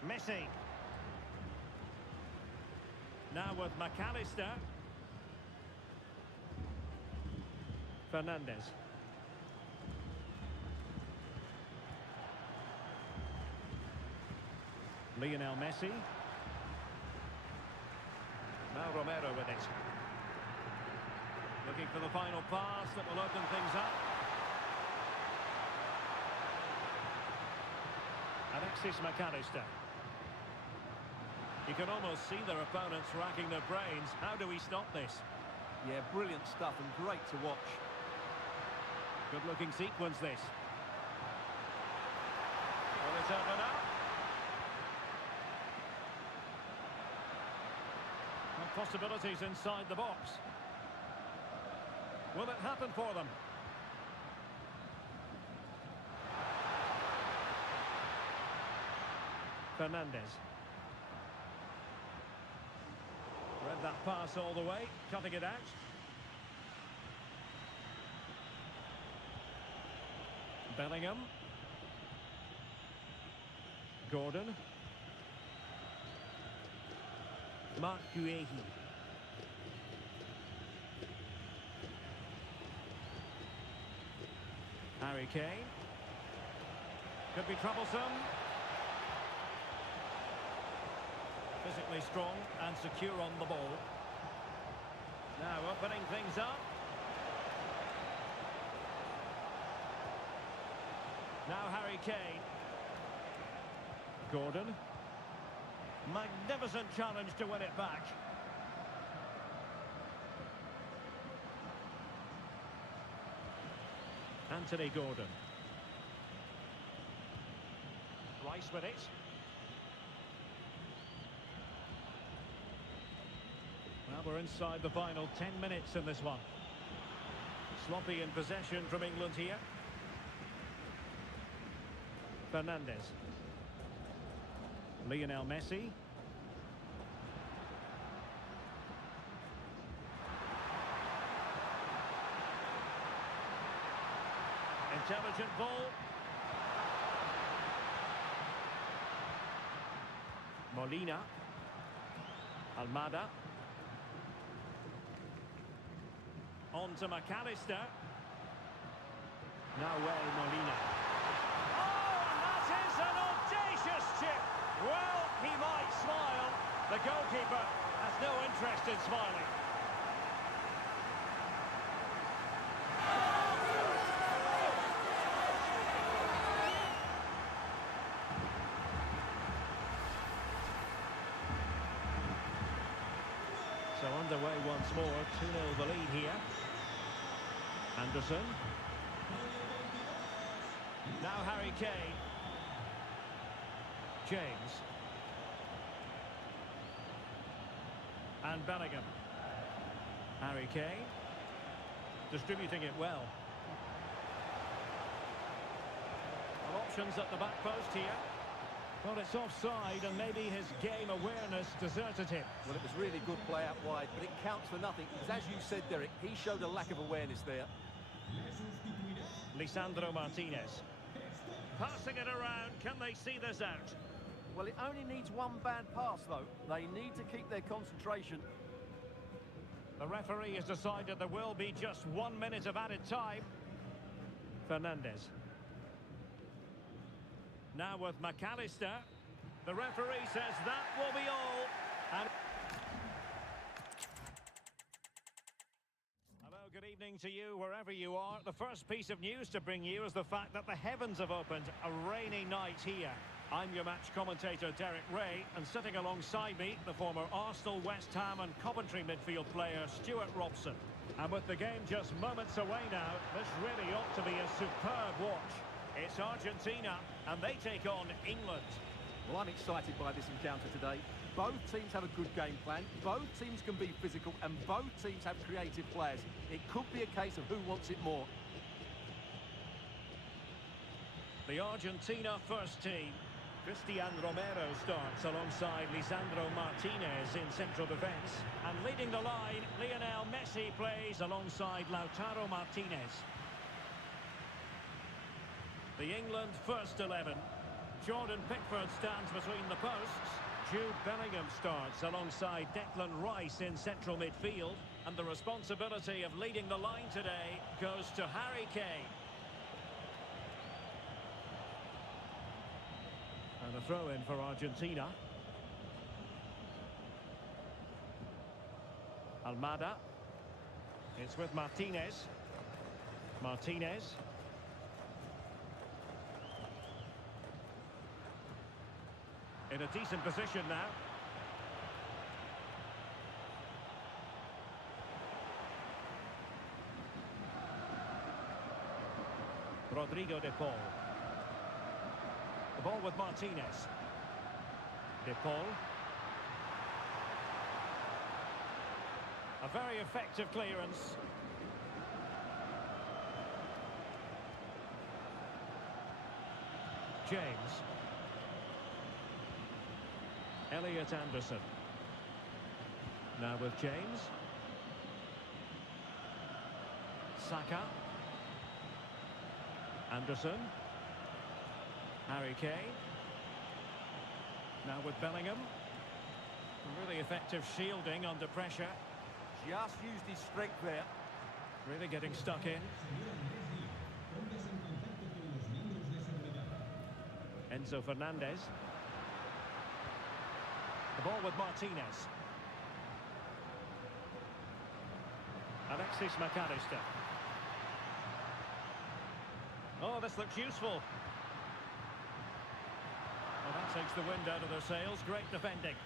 Messi. Now with McAllister. Fernandes. Lionel Messi. Now Romero with it. Looking for the final pass that will open things up. Alexis McAllister. You can almost see their opponents racking their brains. How do we stop this? Yeah, brilliant stuff and great to watch. Good-looking sequence, this. Will it open up? And possibilities inside the box. Will it happen for them? Fernandes. Read that pass all the way, cutting it out. Bellingham. Gordon. Mark Guehi. Harry Kane. Could be troublesome. Physically strong and secure on the ball. Now opening things up. Now Harry Kane. Gordon. Magnificent challenge to win it back. Anthony Gordon. Rice with it. Well, we're inside the final 10 minutes in this one. Sloppy in possession from England here. Fernandes. Lionel Messi. Intelligent ball. Molina. Almada. On to McAllister. Now Molina. Oh, and that is an audacious chip. Well, he might smile. The goalkeeper has no interest in smiling. So underway once more, 2-0 the lead here. Anderson. Now Harry Kane. James. And Bellingham. Harry Kane. Distributing it well. Well, options at the back post here. Well, it's offside, and maybe his game awareness deserted him. Well, it was really good play out wide, but it counts for nothing, because as you said, Derek, he showed a lack of awareness there. Lisandro Martinez. Passing it around, can they see this out? Well, it only needs one bad pass, though. They need to keep their concentration. The referee has decided there will be just 1 minute of added time. Fernandes. Now with McAllister. The referee says that will be all. And hello, good evening to you wherever you are. The first piece of news to bring you is the fact that the heavens have opened. A rainy night here. I'm your match commentator Derek Ray, and sitting alongside me, the former Arsenal, West Ham and Coventry midfield player Stuart Robson. And with the game just moments away now, this really ought to be a superb watch. It's Argentina, and they take on England. Well, I'm excited by this encounter today. Both teams have a good game plan, both teams can be physical, and both teams have creative players. It could be a case of who wants it more. The Argentina first team. Cristian Romero starts alongside Lisandro Martinez in central defence. And leading the line, Lionel Messi plays alongside Lautaro Martinez. The England first 11. Jordan Pickford stands between the posts. Jude Bellingham starts alongside Declan Rice in central midfield. And the responsibility of leading the line today goes to Harry Kane. And a throw-in for Argentina. Almada. It's with Martinez. Martinez. In a decent position now. Rodrigo de Paul. The ball with Martinez. De Paul. A very effective clearance. James. Elliot Anderson. Now with James. Saka. Anderson. Harry Kane. Now with Bellingham. Really effective shielding under pressure. Just used his strength there. Really getting stuck in. Enzo Fernandez. The ball with Martinez. Alexis McAllister. Oh, this looks useful. Well, that takes the wind out of their sails. Great defending.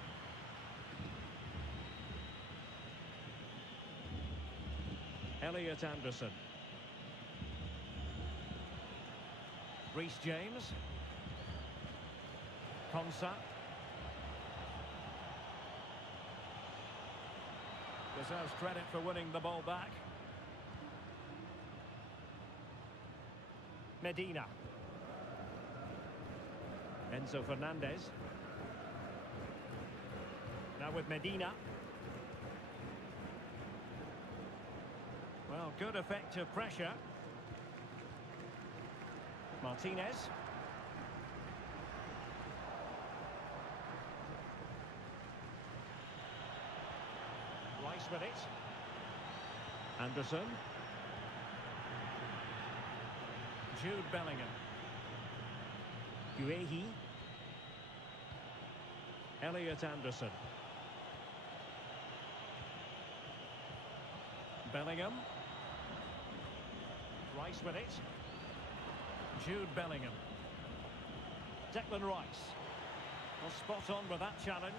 Elliot Anderson. Reece James. Konsa. Deserves credit for winning the ball back. Medina. Enzo Fernandez. Now with Medina. Well, good effective pressure. Martinez. Rice with it. Anderson. Jude Bellingham. Guehi. Elliot Anderson. Bellingham. Rice with it. Jude Bellingham. Declan Rice. Well, spot on with that challenge.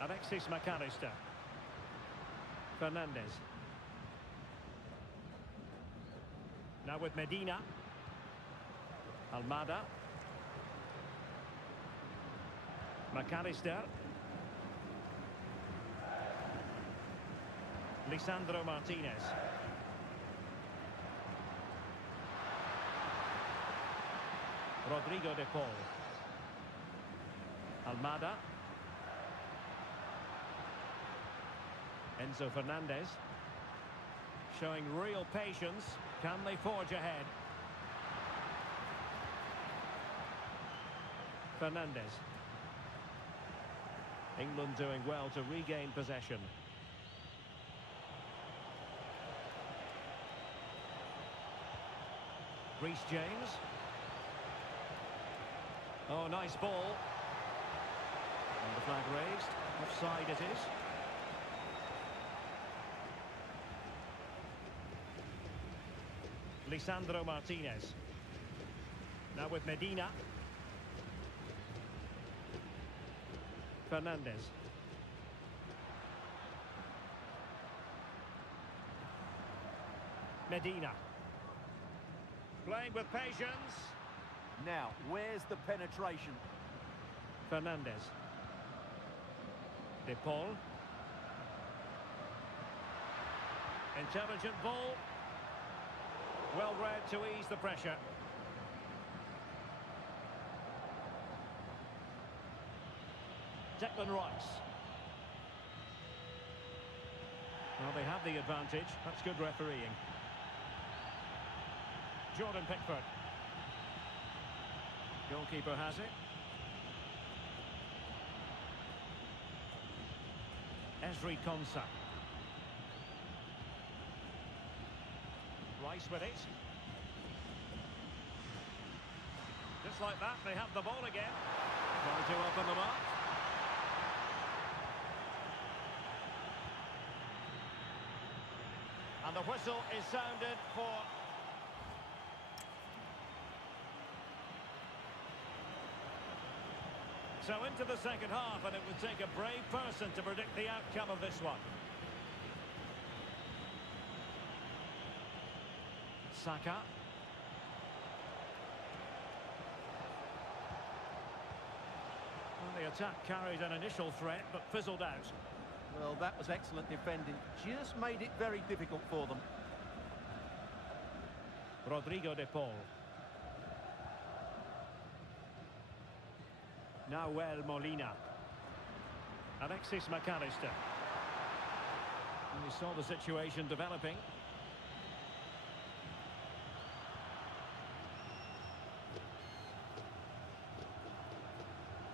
Alexis McAllister. Fernandez. Now with Medina. Almada. McAllister. Lisandro Martinez. Rodrigo de Paul. Almada. Enzo Fernandez. Showing real patience. Can they forge ahead? Fernandez. England doing well to regain possession. Reece James. Oh, nice ball. And the flag raised. Offside it is. Lisandro Martinez. Now with Medina. Fernandez. Medina. Playing with patience. Now, where's the penetration? Fernandez. De Paul. Intelligent ball. Well read to ease the pressure. Declan Rice. Well, they have the advantage. That's good refereeing. Jordan Pickford. Goalkeeper has it. Ezri Konsa. Rice with it. Just like that, they have the ball again. Trying to open them up. And the whistle is sounded for... So into the second half, and it would take a brave person to predict the outcome of this one. Saka. Well, the attack carried an initial threat, but fizzled out. Well, that was excellent defending. Just made it very difficult for them. Rodrigo de Paul. Nahuel Molina. Alexis McAllister. And we saw the situation developing.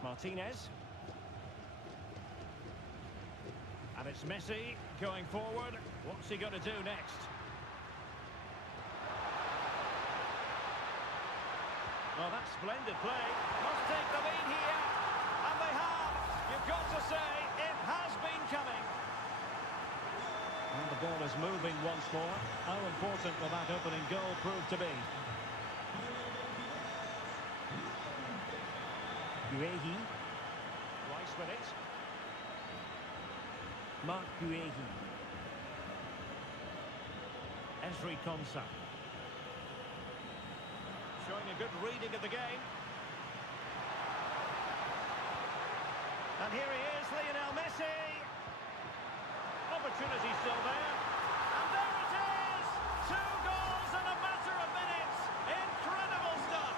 Martinez. And it's Messi going forward. What's he going to do next? Well, that's splendid play. Must take the lead here. And they have. You've got to say, it has been coming. And the ball is moving once more. How important will that opening goal prove to be? Guehi. Rice with it. Mark Guehi. Ezri Konsa. Showing a good reading of the game. And here he is, Lionel Messi. Opportunity still there. And there it is! 2 goals in a matter of minutes. Incredible stuff.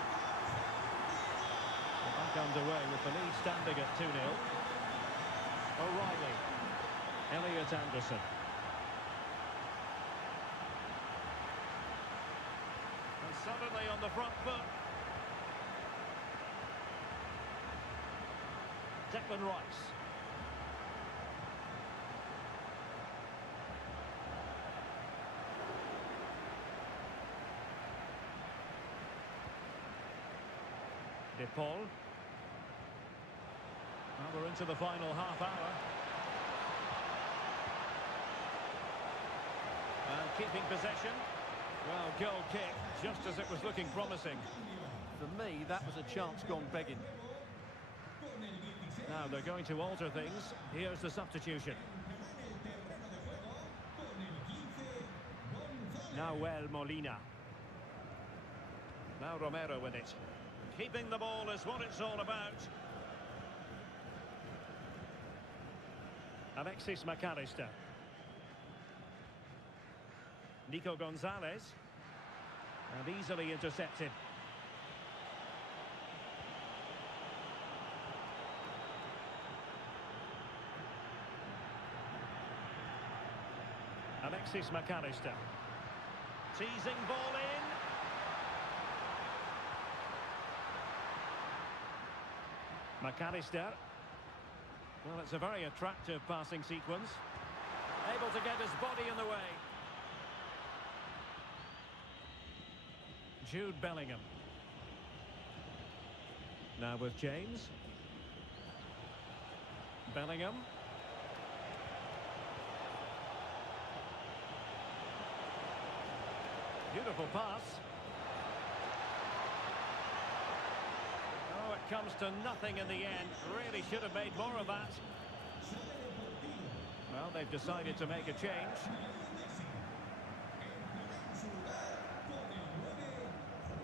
We're back underway with the lead standing at 2-0. O'Reilly. Elliot Anderson. And suddenly on the front foot. Declan Rice. De Paul. Now we're into the final half hour. And keeping possession. Well, goal kick, just as it was looking promising. For me, that was a chance gone begging. Now they're going to alter things. Here's the substitution. Now Molina. Now Romero with it. Keeping the ball is what it's all about. Alexis McAllister. Nico Gonzalez. And easily intercepted. Alexis McAllister. Teasing ball in. McAllister. Well, it's a very attractive passing sequence. Able to get his body in the way. Jude Bellingham. Now with James. Bellingham. Beautiful pass. Oh, it comes to nothing in the end. Really should have made more of that. Well, they've decided to make a change.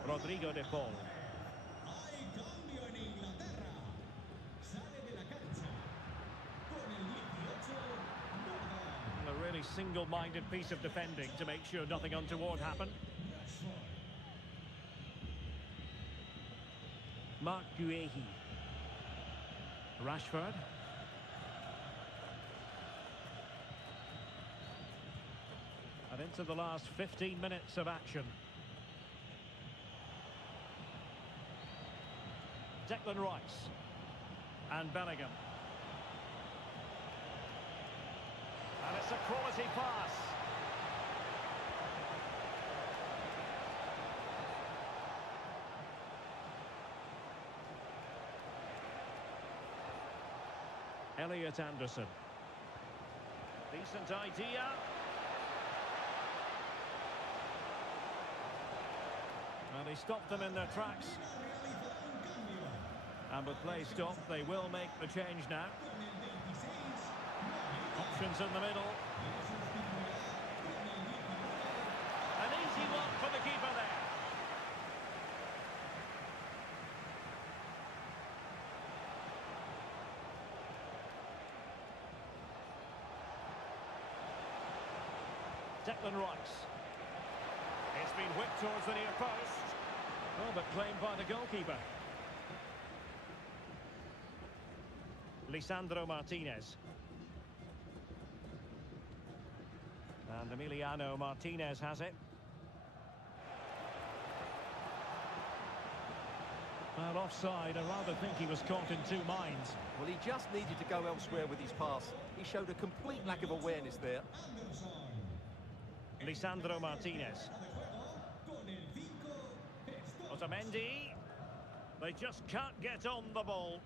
Rodrigo de Paul. A really single-minded piece of defending to make sure nothing untoward happened. Mark Guehi. Rashford. And into the last 15 minutes of action. Declan Rice. And Bellingham. And it's a quality pass. Elliot Anderson. Decent idea. Well, he stopped them in their tracks. And with play stopped, they will make the change now. Options in the middle. An easy one for the keeper there. Declan Rice. It's been whipped towards the near post. Oh, but claimed by the goalkeeper. Lisandro Martinez. And Emiliano Martinez has it. Well, offside. I rather think he was caught in two minds. Well, he just needed to go elsewhere with his pass. He showed a complete lack of awareness there. Lisandro Martinez. Otamendi. They just can't get on the ball.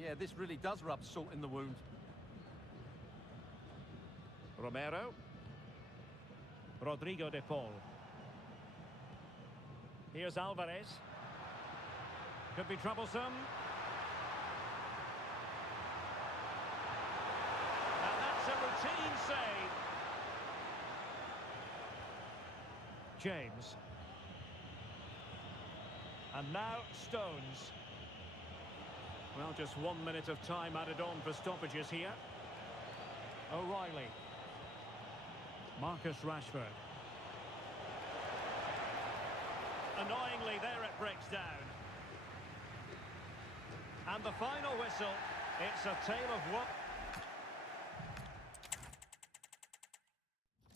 Yeah, this really does rub salt in the wound. Romero. Rodrigo de Paul. Here's Alvarez. Could be troublesome. And that's a routine save. James. And now Stones. Well, just 1 minute of time added on for stoppages here. O'Reilly. Marcus Rashford. Annoyingly, there it breaks down. And the final whistle. It's a tale of what...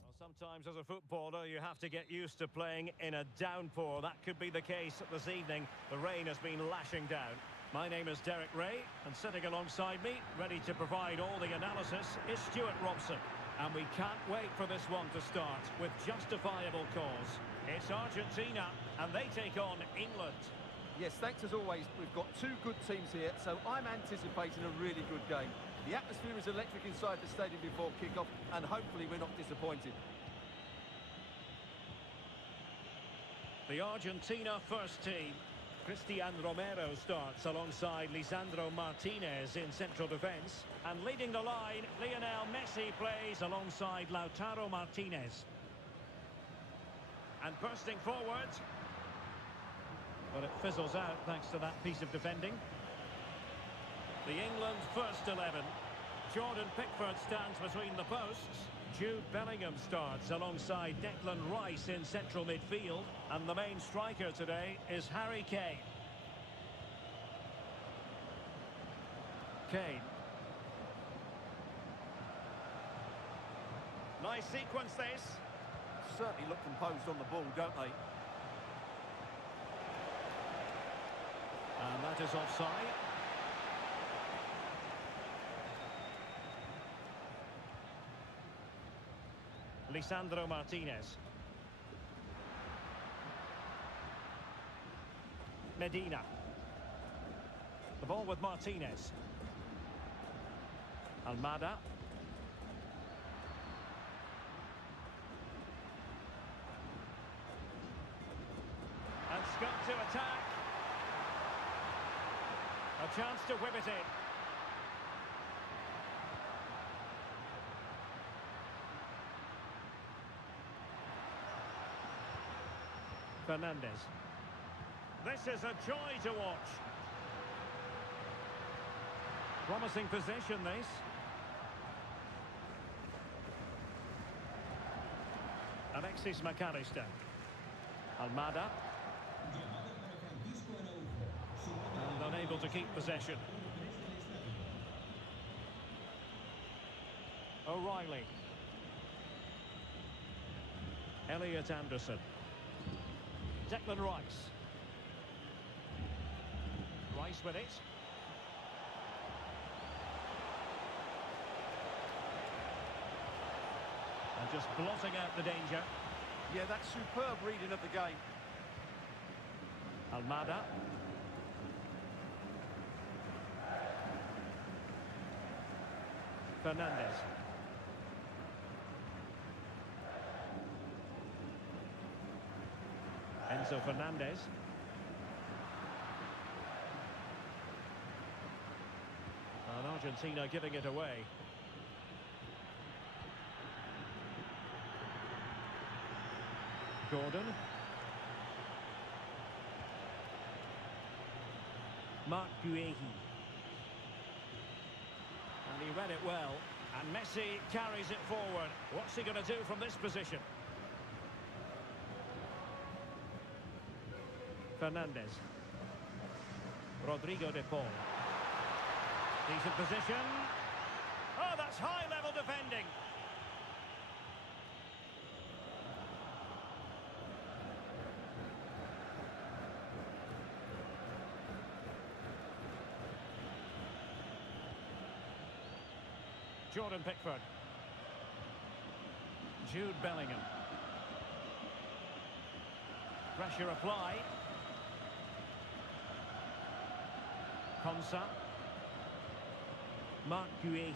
Well, sometimes as a footballer, you have to get used to playing in a downpour. That could be the case this evening. The rain has been lashing down. My name is Derek Ray, and sitting alongside me, ready to provide all the analysis, is Stuart Robson. And we can't wait for this one to start with justifiable cause. It's Argentina, and they take on England. Yes, thanks as always. We've got two good teams here, so I'm anticipating a really good game. The atmosphere is electric inside the stadium before kick-off, and hopefully we're not disappointed. The Argentina first team. Cristian Romero starts alongside Lisandro Martinez in central defence. And leading the line, Lionel Messi plays alongside Lautaro Martinez. And bursting forward. But it fizzles out thanks to that piece of defending. The England first 11. Jordan Pickford stands between the posts. Jude Bellingham starts alongside Declan Rice in central midfield. And the main striker today is Harry Kane. Kane. Nice sequence this. Certainly look composed on the ball, don't they? And that is offside. Lisandro Martinez. Medina. The ball with Martinez. Almada. And Scott to attack. A chance to whip it in. Fernandez. This is a joy to watch. Promising possession, this. Alexis McAllister. Almada. And unable to keep possession. O'Reilly. Elliot Anderson. Declan Rice. Rice with it. And just blotting out the danger. Yeah, that's superb reading of the game. Almada. Fernandez. Enzo Fernandez. And Argentina giving it away. Gordon. Mark Guehi. And he read it well. And Messi carries it forward. What's he going to do from this position? Fernandez. Rodrigo de Paul. Decent position. Oh, that's high-level defending. Jordan Pickford. Jude Bellingham. Pressure applied. Konsa. Mark Guehi.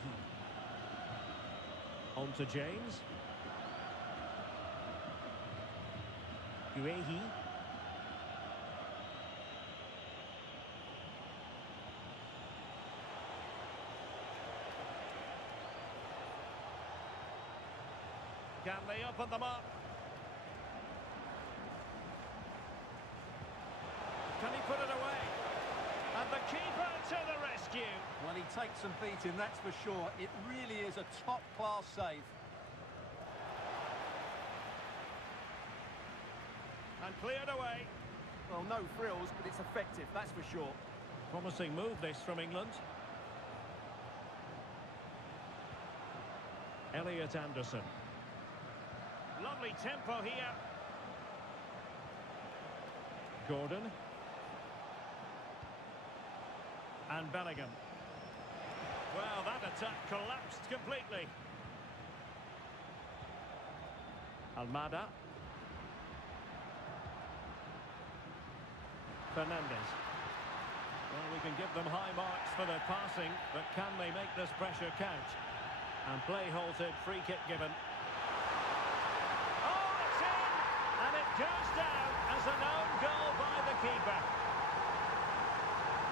On to James. Guehi. Can they open them up? Can he put it away? And the keeper to the rescue. Well, he takes some beating, that's for sure. It really is a top-class save. And cleared away. Well, no frills, but it's effective, that's for sure. Promising move this from England. Elliot Anderson. Lovely tempo here. Gordon. And Bellingham. Well, that attack collapsed completely. Almada. Fernandes. Well, we can give them high marks for their passing, but can they make this pressure count? And play halted, free kick given. Oh, it's in! And it goes down as an own goal by the keeper.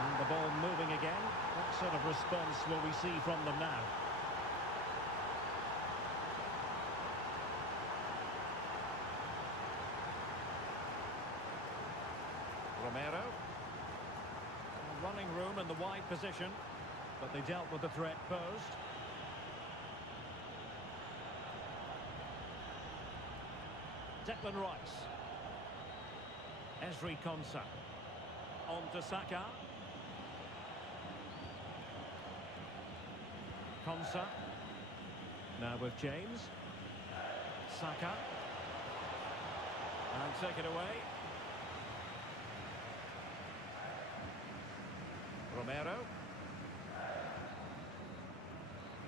And the ball moving again. What sort of response will we see from them now? Romero. Running room in the wide position, but they dealt with the threat posed. Declan Rice. Ezri Konsa. On to Saka. Konsa. Now with James. Saka. And take it away. Romero.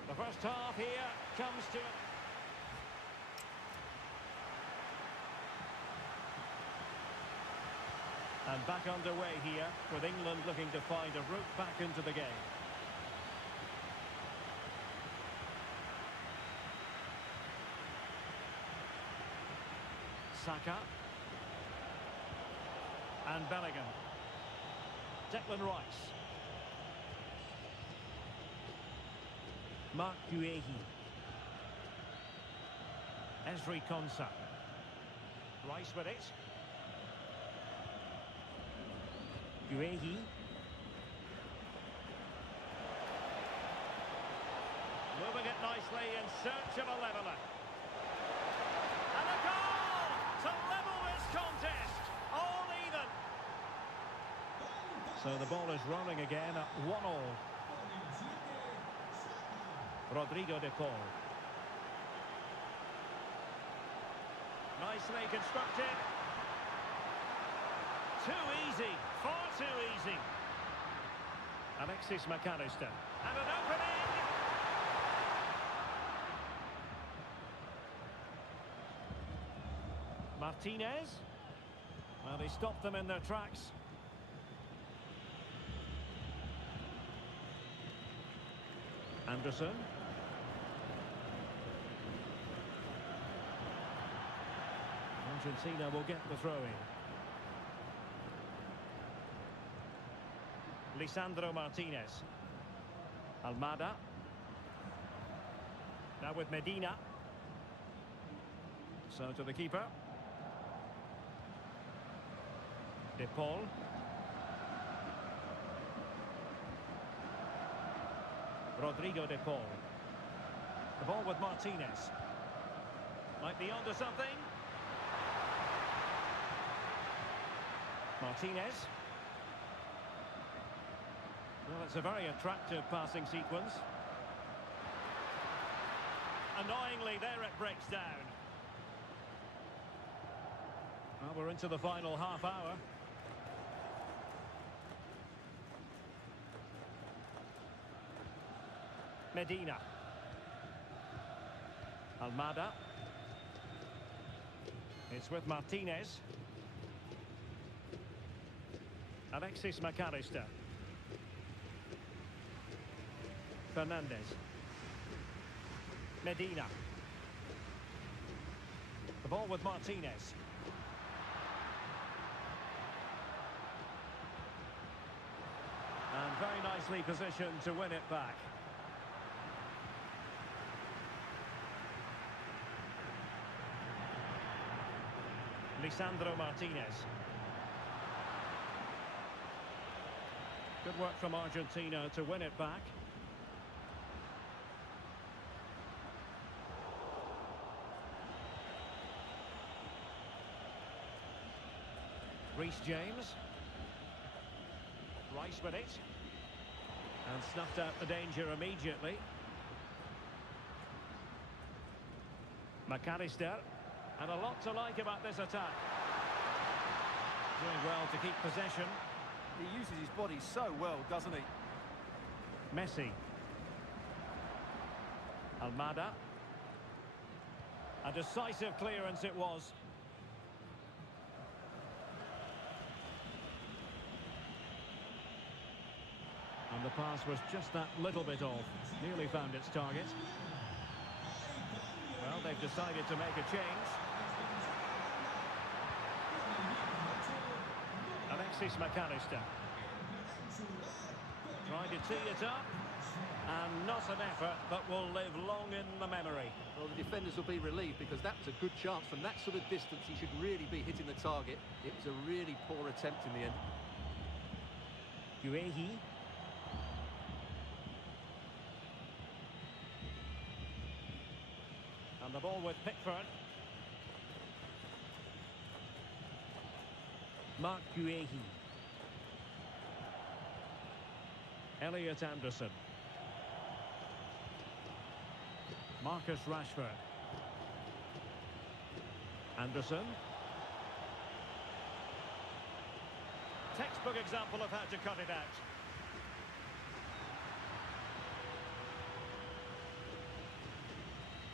The first half here comes to it. And back underway here, with England looking to find a route back into the game. Saka. And Bellingham. Declan Rice. Mark Guehi. Ezri Konsa. Rice with it. Guehi. Moving it nicely in search of a leveller. And a goal to level this contest. All even. So the ball is rolling again at 1-1. Rodrigo de Paul. Nicely constructed. Too easy, far too easy. Alexis McAllister. And an opening. Martinez. Well, they stopped them in their tracks. Anderson. Argentina will get the throw-in. Lisandro Martinez. Almada. Now with Medina. So to the keeper. De Paul. Rodrigo de Paul. The ball with Martinez. Might be onto something. Martinez. Well, it's a very attractive passing sequence. Annoyingly, there it breaks down. Well, we're into the final half hour. Medina. Almada. It's with Martinez. Alexis McAllister. Fernandes. Medina. The ball with Martinez. nicely positioned to win it back. Lisandro Martinez. Good work from Argentina to win it back. Reece James. Rice with it. And snuffed out the danger immediately. McAllister. And a lot to like about this attack. Doing well to keep possession. He uses his body so well, doesn't he? Messi. Almada. A decisive clearance it was. And the pass was just that little bit off. Nearly found its target. Well, they've decided to make a change. Alexis McAllister. Trying to tee it up. And not an effort that will live long in the memory. Well, the defenders will be relieved because that was a good chance. From that sort of distance, he should really be hitting the target. It was a really poor attempt in the end. Guehi. And the ball with Pickford. Mark Guehi. Elliot Anderson. Marcus Rashford. Anderson. Textbook example of how to cut it out.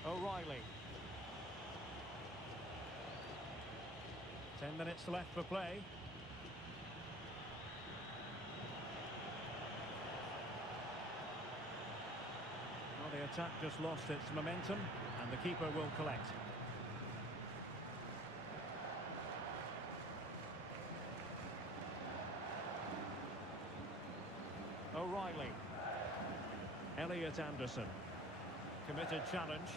O'Reilly. 10 minutes left for play. Well, the attack just lost its momentum, and the keeper will collect. O'Reilly. Elliot Anderson. Committed challenge.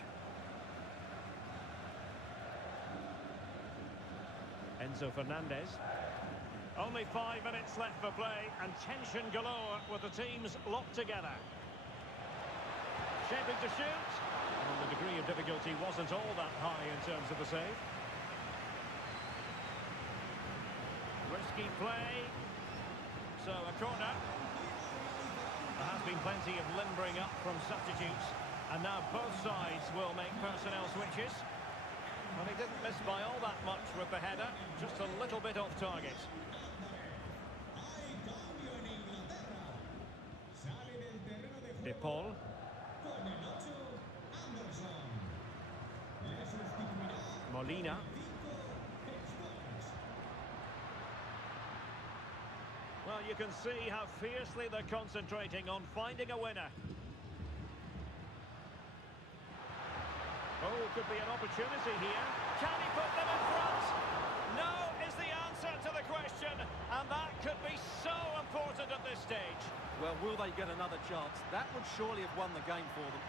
Enzo Fernandez. Only 5 minutes left for play, and tension galore with the teams locked together. Shaping to shoot. And the degree of difficulty wasn't all that high in terms of the save. Risky play. So a corner. There has been plenty of limbering up from substitutes. And now both sides will make personnel switches. Well, he didn't miss by all that much with the header. Just a little bit off target. De Paul. Molina. Well, you can see how fiercely they're concentrating on finding a winner. Oh, could be an opportunity here. Can he put them in front? No is the answer to the question, and that could be so important at this stage. Well, will they get another chance? That would surely have won the game for them.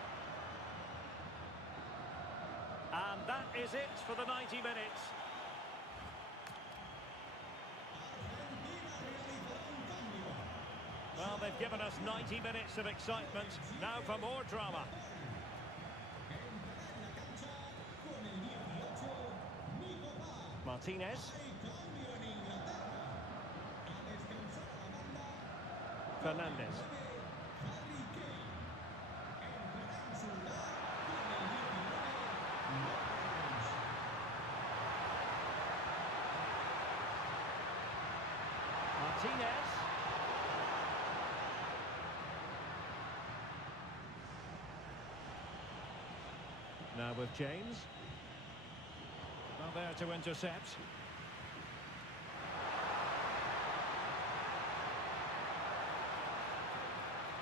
And that is it for the 90 minutes. Well, they've given us 90 minutes of excitement. Now for more drama. Martinez. Fernandez. Martinez. Now with James. Not there to intercept.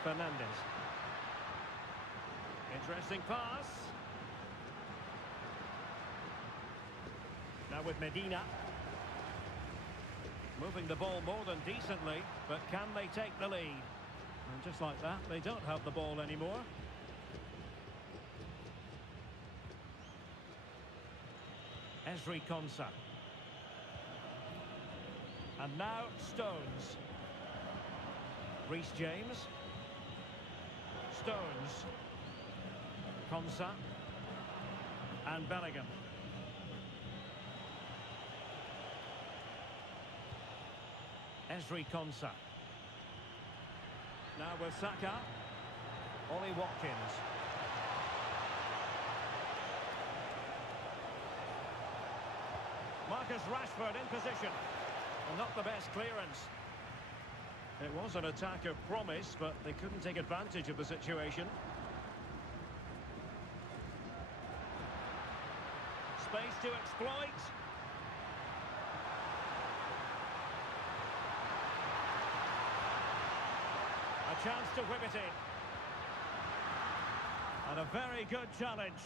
Fernandez. Interesting pass. Now with Medina. Moving the ball more than decently, but can they take the lead? And just like that, they don't have the ball anymore. Ezri Konsa. And now Stones. Reece James. Stones. Konsa. And Bellingham. Ezri Konsa. Now with Saka. Ollie Watkins. Marcus Rashford in position. Well, not the best clearance. It was an attack of promise, but they couldn't take advantage of the situation. Space to exploit. A chance to whip it in. And a very good challenge.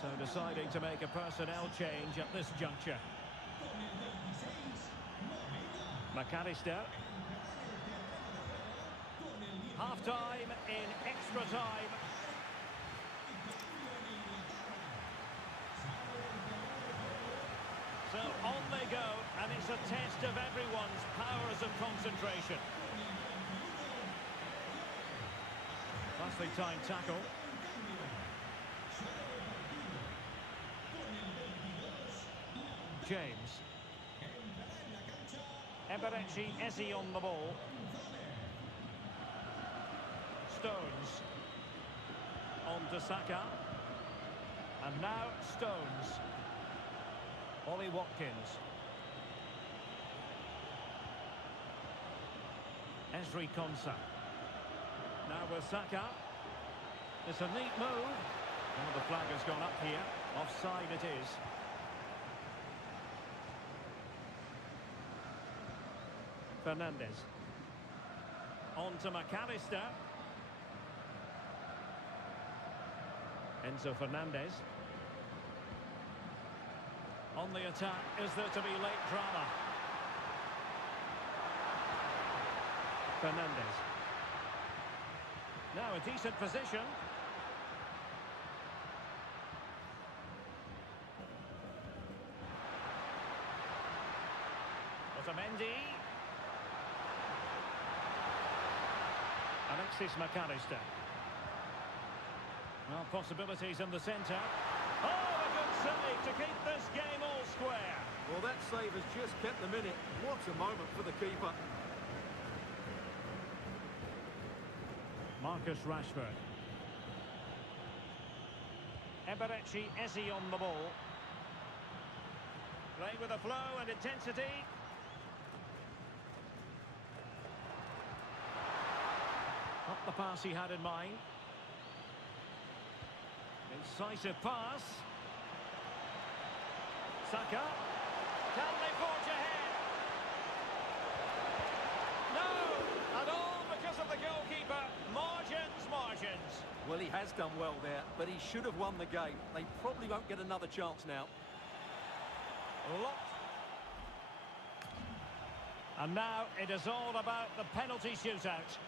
So deciding to make a personnel change at this juncture. McAllister. Half-time in extra time. So on they go, and it's a test of everyone's powers of concentration. Nicely timed tackle. James. Eze on the ball. Stones. On to Saka. And now Stones. Ollie Watkins. Ezri Konsa. Now with Saka. It's a neat move. Oh, the flag has gone up here. Offside it is. Fernandez. On to McAllister. Enzo Fernandez. On the attack, is there to be late drama? Fernandez. Now a decent position. Otamendi. Alexis McAllister. Well, possibilities in the centre. Oh, a good save to keep this game all square. Well, that save has just kept them in it. What a moment for the keeper. Marcus Rashford. Eze on the ball. Playing with a flow and intensity. Not the pass he had in mind. Incisive pass. Saka. Can they forge ahead? No! And all because of the goalkeeper. Margins. Well, he has done well there, but he should have won the game. They probably won't get another chance now. Locked. And now it is all about the penalty shootout.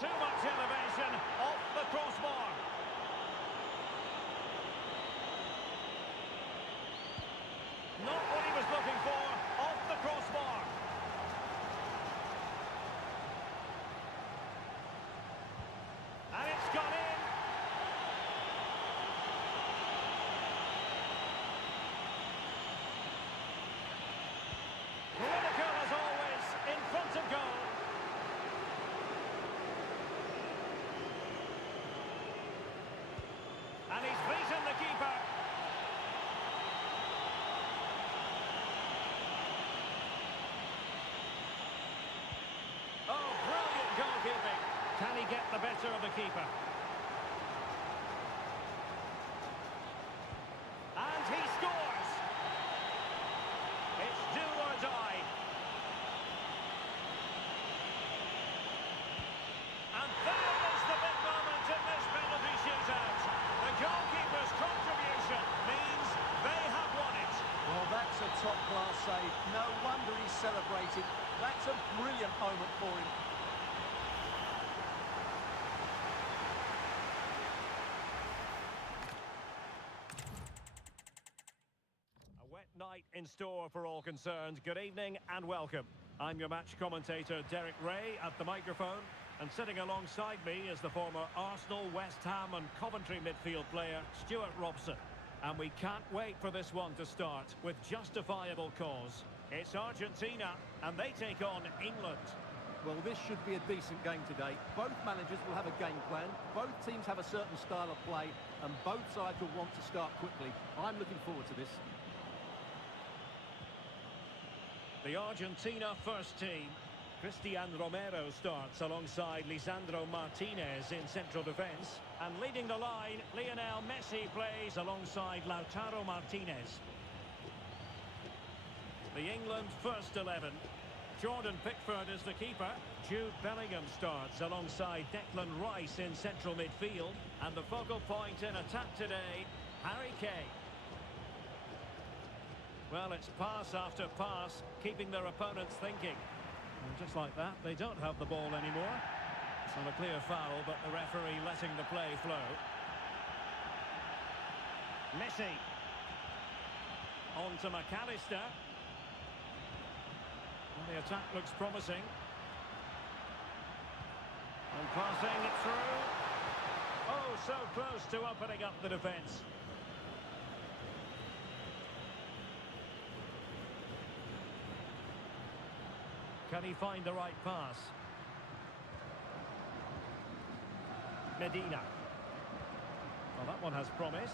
Too much elevation off the crossbar. Not what he was looking for, off the crossbar. And it's gone in. Critical as always, in front of goal. And he's beaten the keeper. Oh, brilliant goalkeeping. Can he get the better of the keeper? And he scores. It's do or die. And there is the big moment in this penalty shootout. The goalkeeper's contribution means they have won it. Well, that's That's a top-class save. No wonder he's celebrating. That's a brilliant moment for him. A wet night in store for all concerned. Good evening and welcome. I'm your match commentator, Derek Ray, at the microphone. And sitting alongside me is the former Arsenal, West Ham and Coventry midfield player, Stuart Robson. And we can't wait for this one to start with justifiable cause. It's Argentina, and they take on England. Well, this should be a decent game today. Both managers will have a game plan. Both teams have a certain style of play, and both sides will want to start quickly. I'm looking forward to this. The Argentina first team. Christian Romero starts alongside Lisandro Martinez in central defence. And leading the line, Lionel Messi plays alongside Lautaro Martinez. The England first 11. Jordan Pickford is the keeper. Jude Bellingham starts alongside Declan Rice in central midfield. And the focal point in attack today, Harry Kane. Well, it's pass after pass, keeping their opponents thinking. And just like that, they don't have the ball anymore. It's not a clear foul, but the referee letting the play flow. Messi. On to McAllister. And the attack looks promising. And passing it through. Oh, so close to opening up the defence. Can he find the right pass? Medina. Well, that one has promise.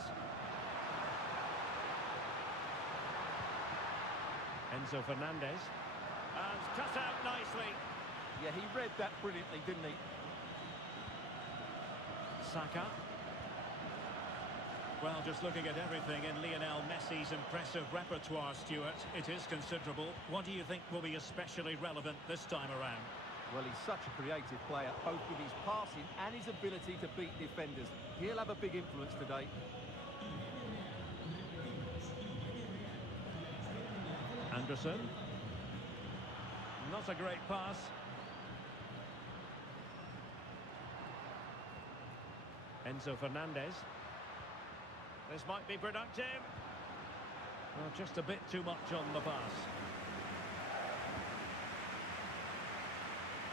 Enzo Fernandez. And cut out nicely. Yeah, he read that brilliantly, didn't he? Saka. Well, just looking at everything in Lionel Messi's impressive repertoire, Stuart, it is considerable. What do you think will be especially relevant this time around? Well, he's such a creative player, both with his passing and his ability to beat defenders. He'll have a big influence today. Anderson. Not a great pass. Enzo Fernandez. This might be productive. Well, just a bit too much on the pass.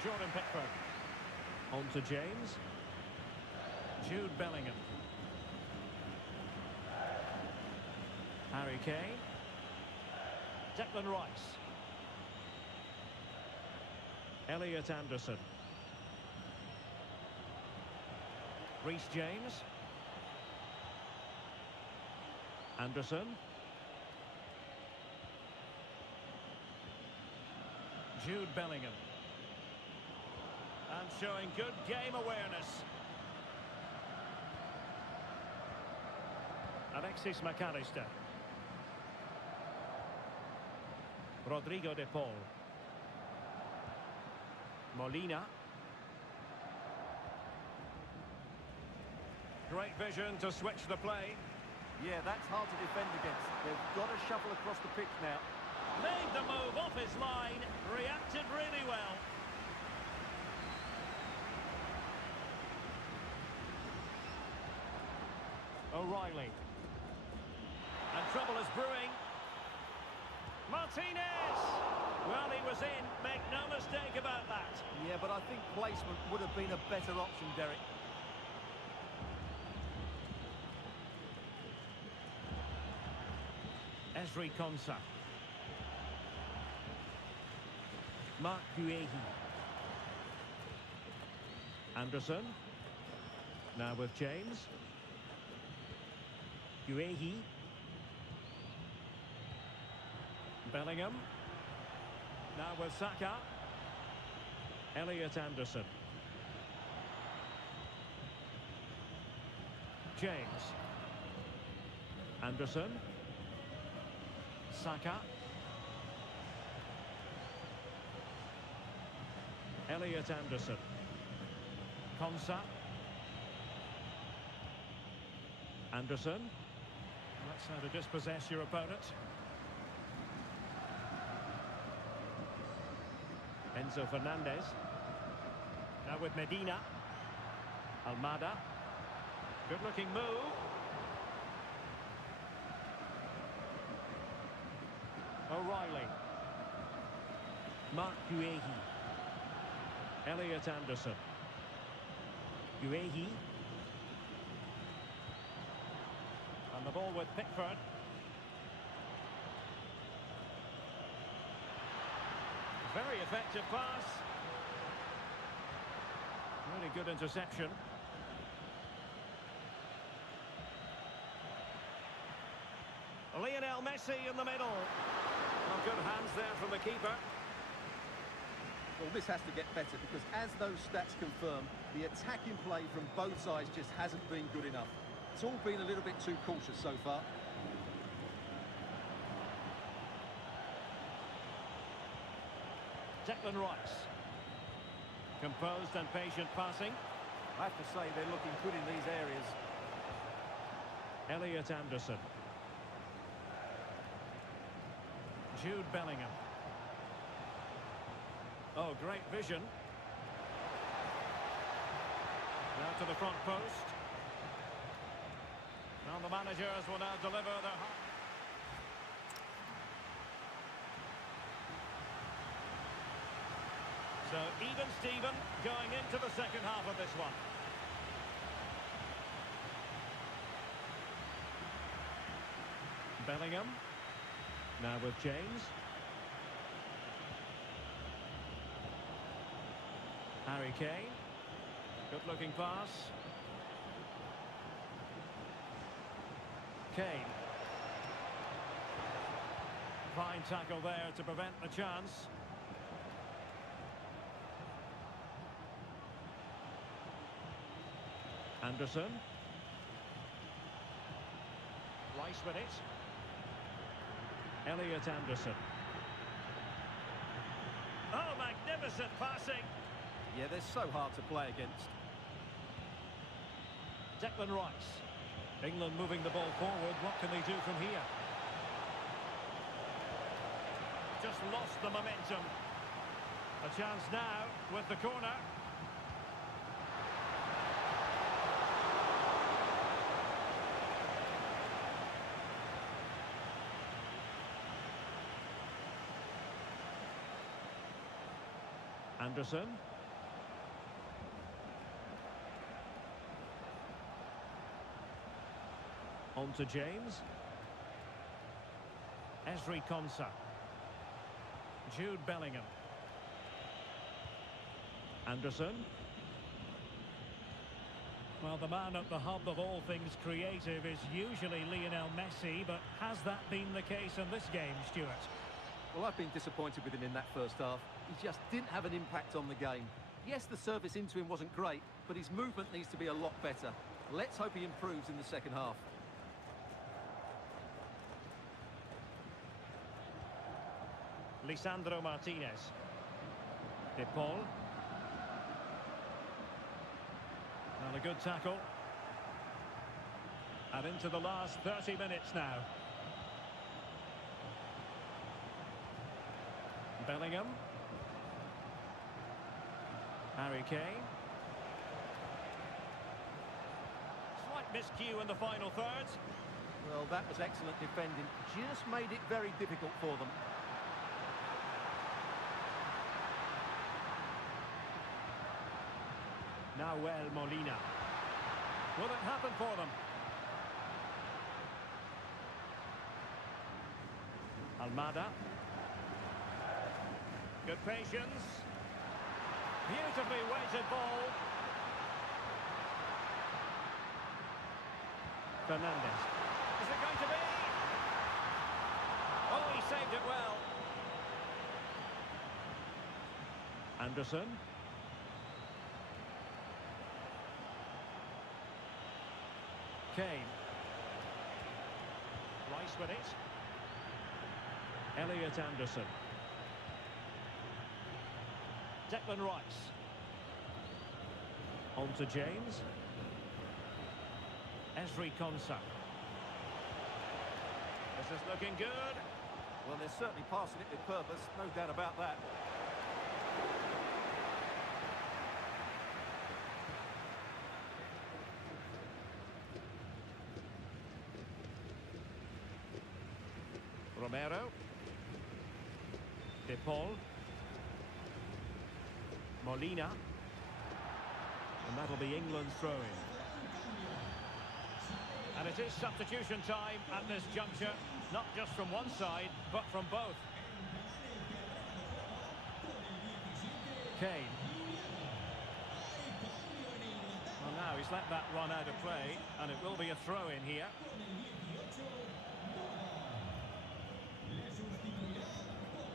Jordan Pickford. On to James. Jude Bellingham. Harry Kane. Declan Rice. Elliot Anderson. Reece James. Anderson. Jude Bellingham. And showing good game awareness. Alexis McAllister. Rodrigo de Paul. Molina. Great vision to switch the play. Yeah, that's hard to defend against. They've got to shuffle across the pitch now. Made the move off his line. Reacted really well. O'Reilly. And trouble is brewing. Martinez! Well, he was in. Make no mistake about that. Yeah, but I think placement would have been a better option, Derek. Ezri Konsa. Mark Guehi. Anderson. Now with James. Guehi. Bellingham. Now with Saka. Elliot Anderson. James. Anderson. Saka. Elliot Anderson. Konsa. Anderson. That's how to dispossess your opponent. Enzo Fernandez. Now with Medina. Almada. Good-looking move. O'Reilly. Mark Guehi. Elliot Anderson. Guehi. And the ball with Pickford. Very effective pass. Really good interception. Lionel Messi in the middle. Well, good hands there from the keeper. Well, this has to get better because as those stats confirm, the attacking play from both sides just hasn't been good enough. It's all been a little bit too cautious so far. Declan Rice. Composed and patient passing. I have to say they're looking good in these areas. Elliot Anderson. Jude Bellingham. Oh, great vision. Now to the front post. Now the managers will now deliver their... So even Steven going into the second half of this one. Bellingham. Now with James. Harry Kane. Good-looking pass. Kane. Fine tackle there to prevent the chance. Anderson. Rice with it. Elliot Anderson. Oh, magnificent passing. Yeah, they're so hard to play against. Declan Rice. England moving the ball forward. What can they do from here? Just lost the momentum. A chance now with the corner. Anderson. On to James. Ezri Konsa. Jude Bellingham. Anderson. Well, the man at the hub of all things creative is usually Lionel Messi, but has that been the case in this game, Stuart? Well, I've been disappointed with him in that first half. He just didn't have an impact on the game. Yes, the service into him wasn't great, but his movement needs to be a lot better. Let's hope he improves in the second half. Lisandro Martinez. De Paul. And a good tackle. And into the last 30 minutes now. Bellingham. Harry Kane. Slight miscue in the final third. Well, that was excellent defending. Just made it very difficult for them. Nahuel Molina. Will it happen for them? Almada. Good patience. Beautifully weighted ball. Fernandez. Is it going to be? Oh, he saved it well. Anderson. Kane. Rice with it. Elliot Anderson. Declan Rice. On to James. Ezri Konsa. This is looking good. Well, they're certainly passing it with purpose, no doubt about that. Romero. De Paul. Molina. And that'll be England's throw-in. And it is substitution time at this juncture, not just from one side, but from both. Kane. Well, now he's let that run out of play, and it will be a throw-in here.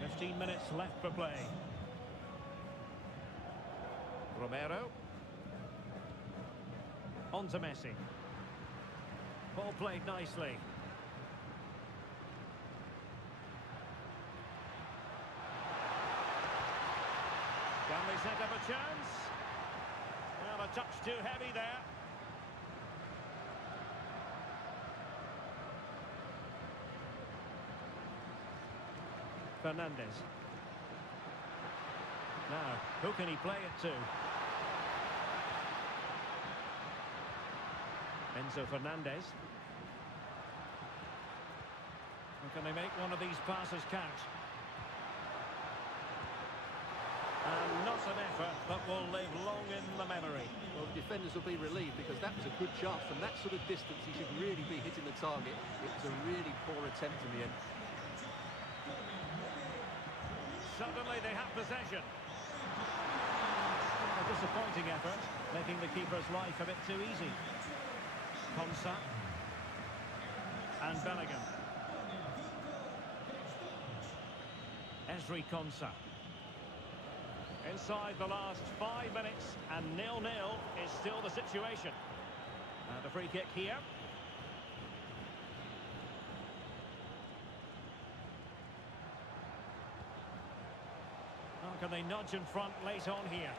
"15 minutes left for play. Romero. On to Messi. Ball played nicely. Can they set up a chance? Well, a touch too heavy there. Fernandes. Now, who can he play it to? Enzo Fernandez. Or can they make one of these passes count? And not an effort, but will live long in the memory. Well, the defenders will be relieved because that was a good chance. From that sort of distance, he should really be hitting the target. It was a really poor attempt in the end. Suddenly they have possession. A disappointing effort, making the keeper's life a bit too easy. Konsa. And Bellingham. Esri Konsa. Inside the last 5 minutes, and 0-0 is still the situation. And a free kick here. How can they nudge in front late on here?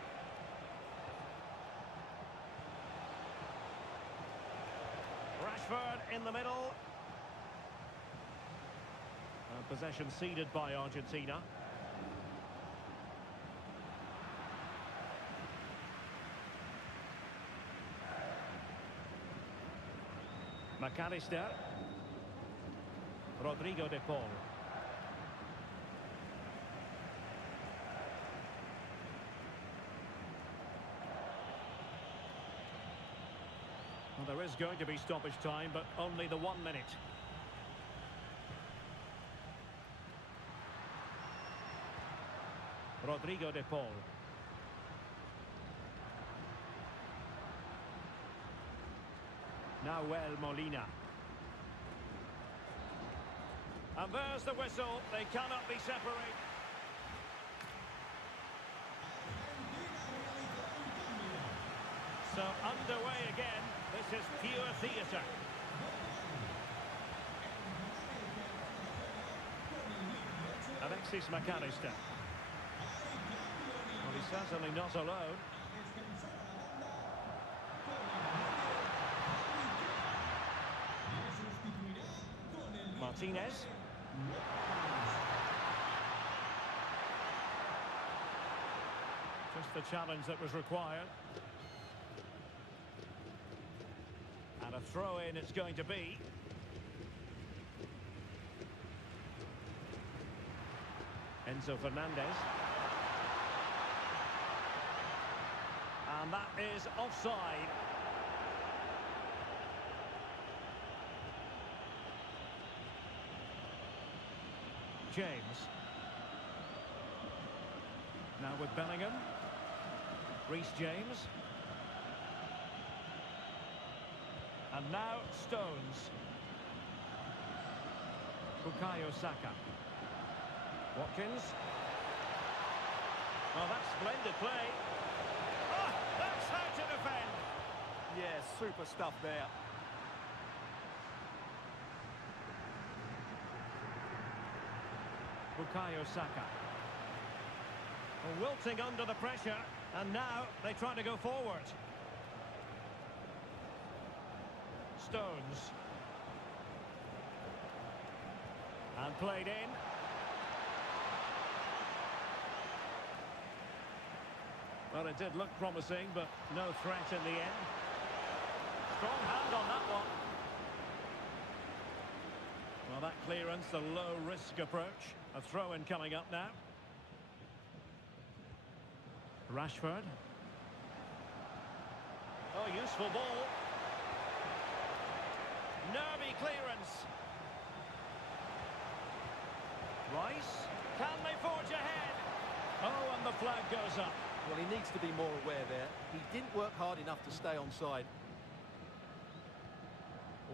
Rashford in the middle. And possession ceded by Argentina. McAllister. Rodrigo de Paul. Well, there is going to be stoppage time, but only the 1 minute. Rodrigo de Paul. Nahuel Molina. And there's the whistle. They cannot be separated. So underway again. This is pure theatre. Alexis McAllister. Well, he's certainly not alone. Martinez. Just the challenge that was required. And a throw-in it's going to be. Enzo Fernandez. And that is offside. James. Now with Bellingham. Reece James. And now Stones. Bukayo Saka. Watkins. Oh, that's splendid play. Oh, that's how to defend. Yeah, super stuff there. Bukayo Saka. Well, wilting under the pressure, and now they try to go forward. Stones. And played in. Well, it did look promising, but no threat in the end. Strong hand on that one. Well, that clearance, the low-risk approach. A throw-in coming up now. Rashford. Oh, useful ball. Nervy clearance. Rice. Can they forge ahead? Oh, and the flag goes up. Well, he needs to be more aware there. He didn't work hard enough to stay onside.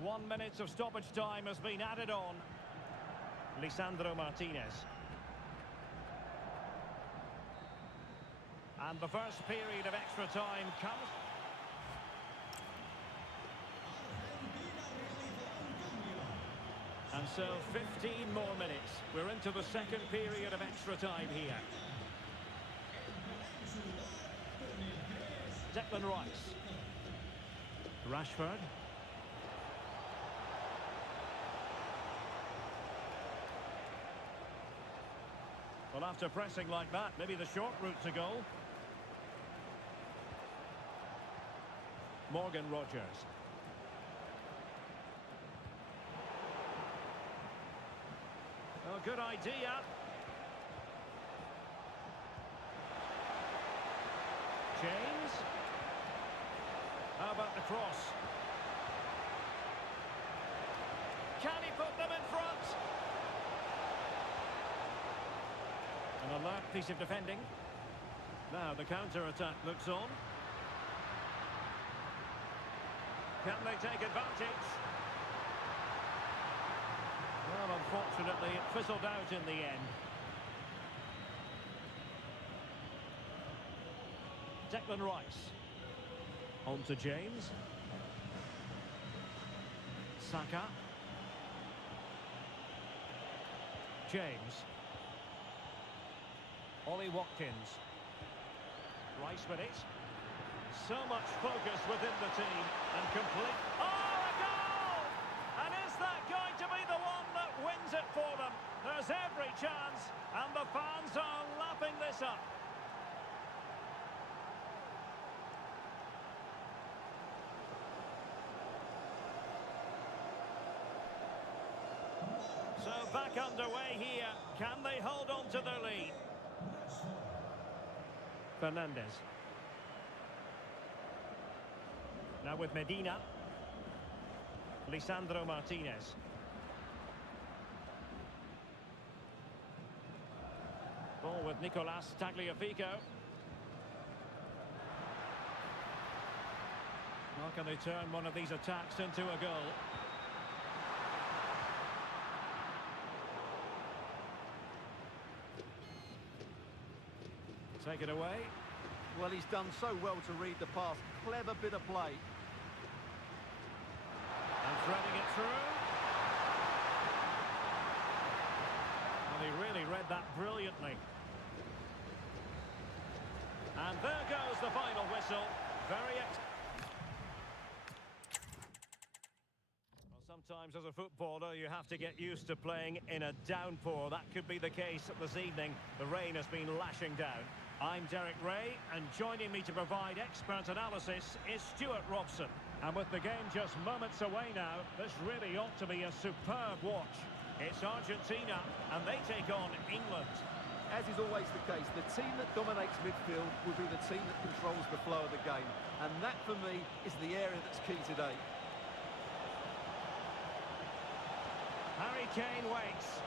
1 minute of stoppage time has been added on. Lisandro Martinez. And the first period of extra time comes. And so 15 more minutes. We're into the second period of extra time here. Declan Rice. Rashford. Well, after pressing like that, maybe the short route to goal. Morgan Rogers. Oh, good idea. James. How about the cross? Can he put them in front? An alert piece of defending. Now the counter-attack looks on. Can they take advantage? Well, unfortunately, it fizzled out in the end. Declan Rice. On to James. Saka. James. Ollie Watkins. Rice with it. So much focus within the team and complete. Oh, a goal! And is that going to be the one that wins it for them? There's every chance, and the fans are lapping this up. So back underway here. Can they hold on to their lead? Fernandez. Now with Medina. Lisandro Martinez. Ball with Nicolas Tagliafico. How can they turn one of these attacks into a goal? Take it away. Well, he's done so well to read the pass. Clever bit of play. And threading it through. Well, he really read that brilliantly. And there goes the final whistle. Very Well, sometimes as a footballer you have to get used to playing in a downpour. That could be the case this evening. The rain has been lashing down. I'm Derek Ray, and joining me to provide expert analysis is Stuart Robson. And with the game just moments away now, this really ought to be a superb watch. It's Argentina, and they take on England. As is always the case, the team that dominates midfield will be the team that controls the flow of the game. And that, for me, is the area that's key today. Harry Kane waits.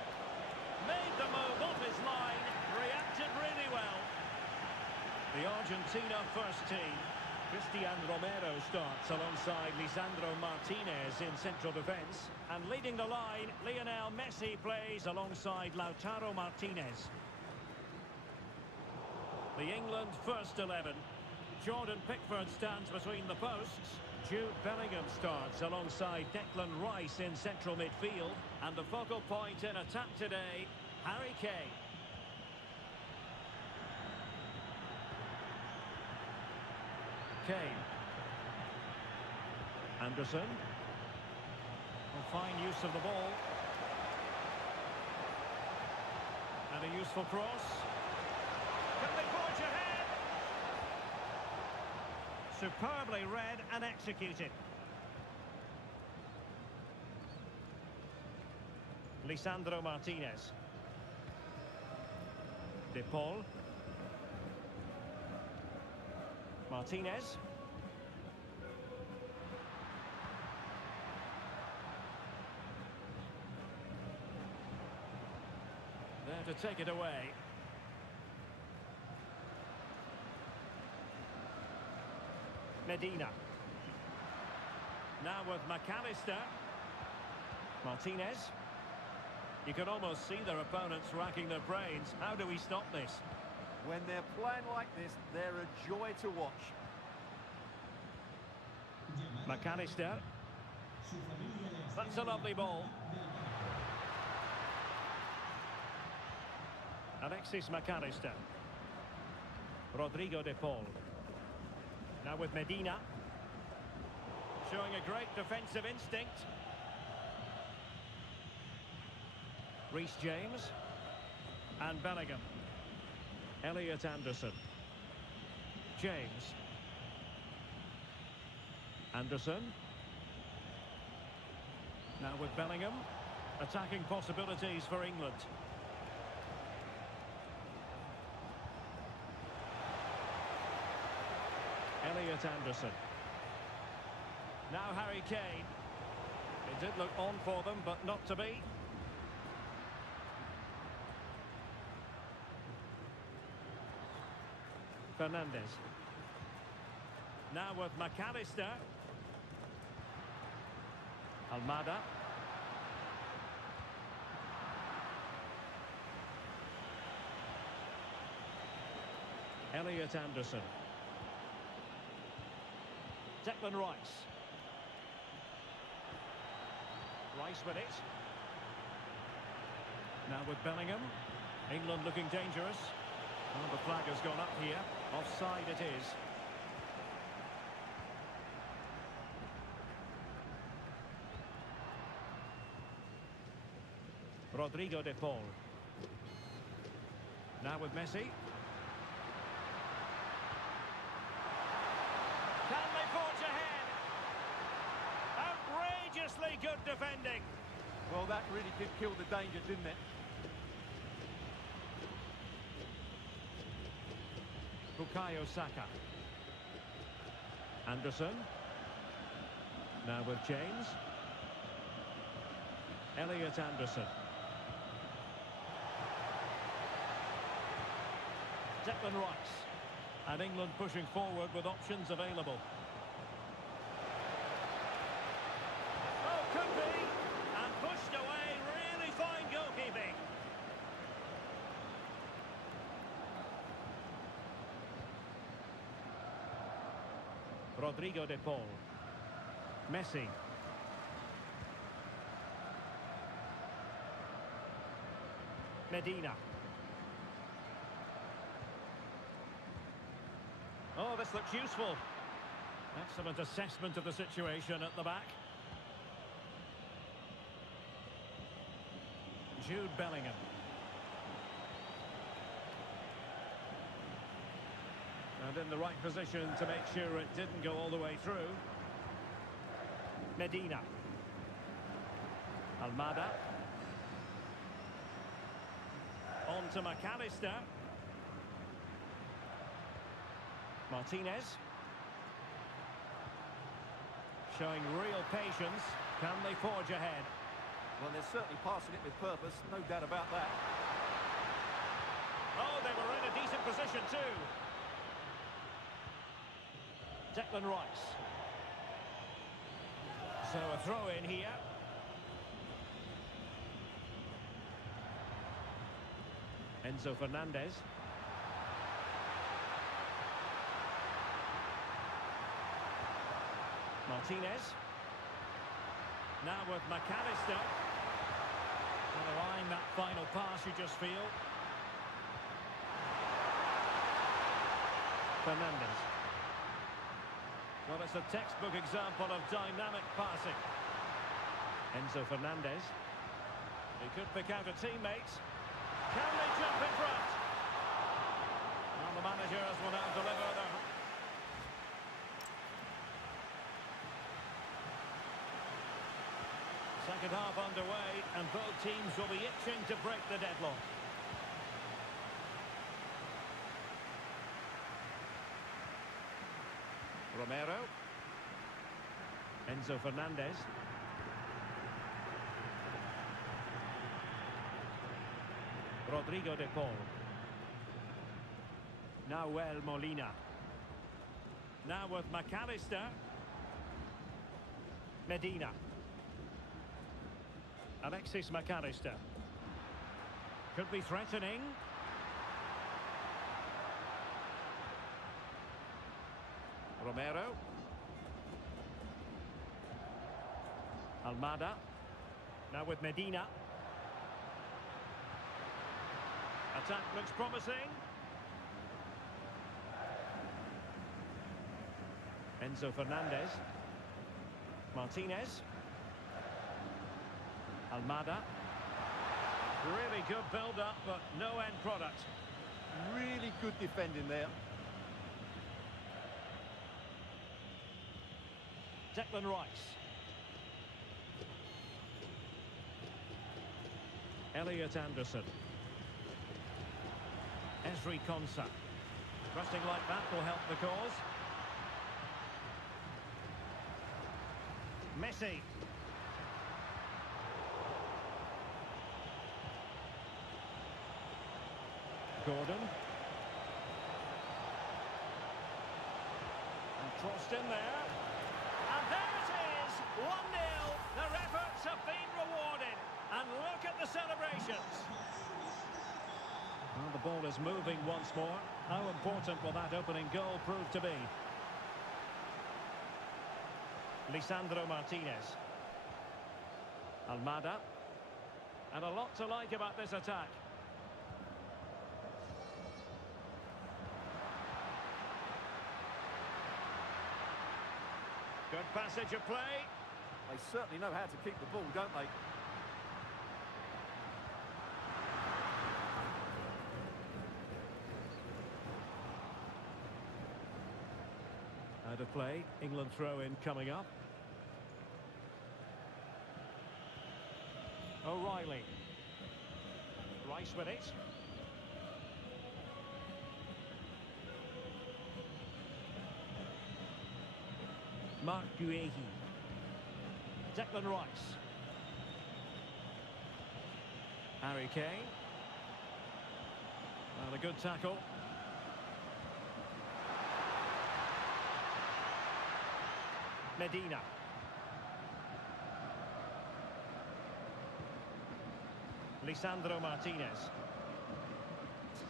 Made the move off his line, reacted really well. The Argentina first team. Christian Romero starts alongside Lisandro Martinez in central defence. And leading the line, Lionel Messi plays alongside Lautaro Martinez. The England first 11. Jordan Pickford stands between the posts. Jude Bellingham starts alongside Declan Rice in central midfield. And the focal point in attack today, Harry Kane. Kane. Anderson. Fine use of the ball. And a useful cross. Can they forge ahead? Superbly read and executed. Lisandro Martinez. De Paul. Martinez. There to take it away. Medina. Now with McAllister. Martinez. You can almost see their opponents racking their brains. How do we stop this? When they're playing like this, they're a joy to watch. McAllister. That's a lovely ball. Alexis McAllister. Rodrigo de Paul. Now with Medina. Showing a great defensive instinct. Reece James. And Bellingham. Elliot Anderson. James. Anderson. Now with Bellingham. Attacking possibilities for England. Elliot Anderson. Now Harry Kane. It did look on for them, but not to be. Fernandes. Now with McAllister. Almada. Elliot Anderson. Declan Rice. Rice with it. Now with Bellingham. England looking dangerous. Well, the flag has gone up here. Offside it is. Rodrigo de Paul. Now with Messi. Can they forge ahead? Outrageously good defending. Well, that really did kill the danger, didn't it? Bukayo Saka. Anderson. Now with James. Elliot Anderson. Declan Rice. And England pushing forward with options available. Oh, could be. And pushed away. Really fine goalkeeping. Rodrigo de Paul. Messi. Medina. Oh, this looks useful. Excellent assessment of the situation at the back. Jude Bellingham. And in the right position to make sure it didn't go all the way through. Medina. Almada. On to McAllister. Martinez. Showing real patience. Can they forge ahead? Well, they're certainly passing it with purpose, no doubt about that. Oh, they were in a decent position too. Declan Rice. So a throw in here. Enzo Fernandez. Martinez. Now with McAllister. On the line, that final pass, you just feel. Fernandez. Well, it's a textbook example of dynamic passing. Enzo Fernandez. He could pick out a teammate. Can they jump in front? Well, the managers will now deliver their... Second second half underway, and both teams will be itching to break the deadlock. Romero. Enzo Fernandez. Rodrigo de Paul. Nahuel Molina. Now with McAllister. Medina. Alexis McAllister. Could be threatening. Romero. Almada. Now with Medina. Attack looks promising. Enzo Fernandez. Martinez. Almada. Really good build-up, but no end product. Really good defending there. Declan Rice. Elliot Anderson. Ezri Konsa. Pressing like that will help the cause. Messi. Gordon. And crossed in there. And there it is! 1-0. Their efforts have been rewarded. And look at the celebrations. Well, the ball is moving once more. How important will that opening goal prove to be? Lisandro Martinez. Almada. And a lot to like about this attack. Good passage of play. They certainly know how to keep the ball, don't they? Out of play, England throw-in coming up. O'Reilly. Rice with it. Mark Guehi. Declan Rice. Harry Kane. Well, a good tackle. Medina. Lisandro Martinez.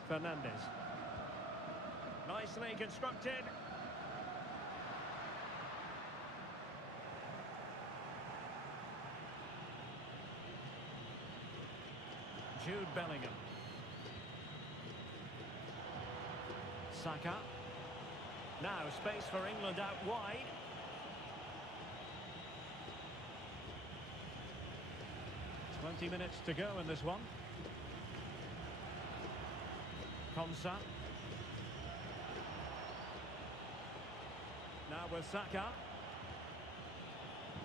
Fernandez. Nicely constructed. Jude Bellingham. Saka. Now space for England out wide. Twenty minutes to go in this one. Konsa. Now with Saka.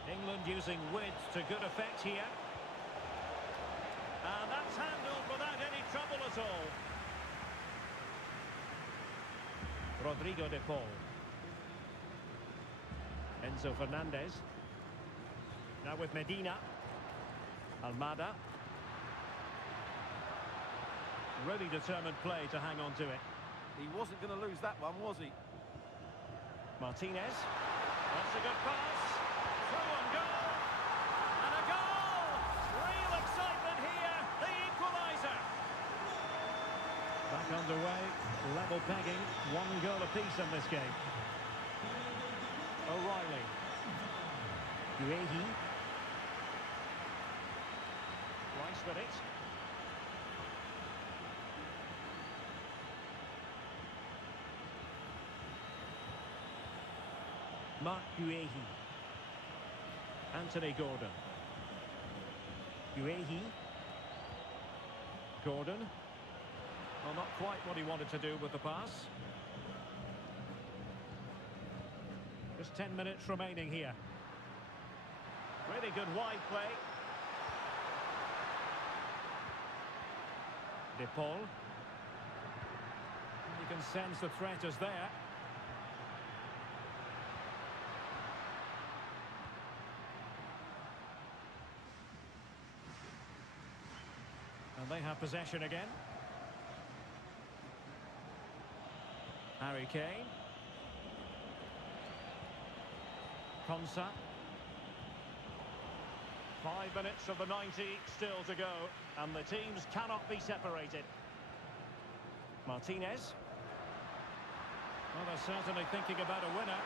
England using width to good effect here. And that's handled without any trouble at all. Rodrigo de Paul. Enzo Fernandez. Now with Medina. Almada. Really determined play to hang on to it. He wasn't going to lose that one, was he? Martinez. That's a good pass. Through and goal. And a goal! Real excitement here. The equaliser. Back underway. Level pegging. 1 goal apiece in this game. O'Reilly. Guehi. Rice with it. Mark Guehi. Anthony Gordon. Guehi. Gordon. Well, not quite what he wanted to do with the pass. Just 10 minutes remaining here. Really good wide play. De Paul. You can sense the threat is there. And they have possession again. Harry Kane. Konsa. 5 minutes of the 90 still to go, and the teams cannot be separated. Martinez. Well, they're certainly thinking about a winner.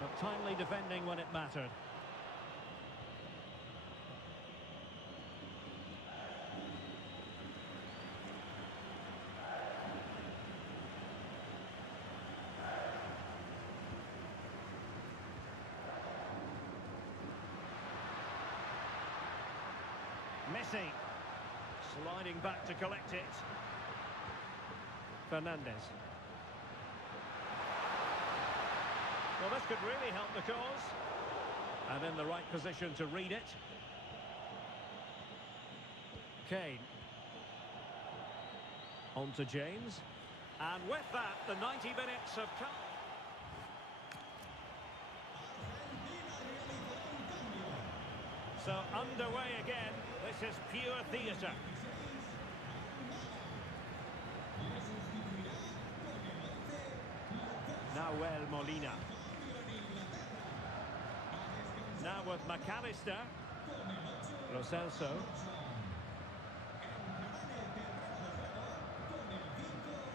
But timely defending when it mattered. Messi, sliding back to collect it. Fernandez. Well, this could really help the cause. And in the right position to read it. Kane. On to James. And with that, the 90 minutes have come. So underway again. This is pure theatre. Nahuel Molina. Now with McAllister. Lo Celso.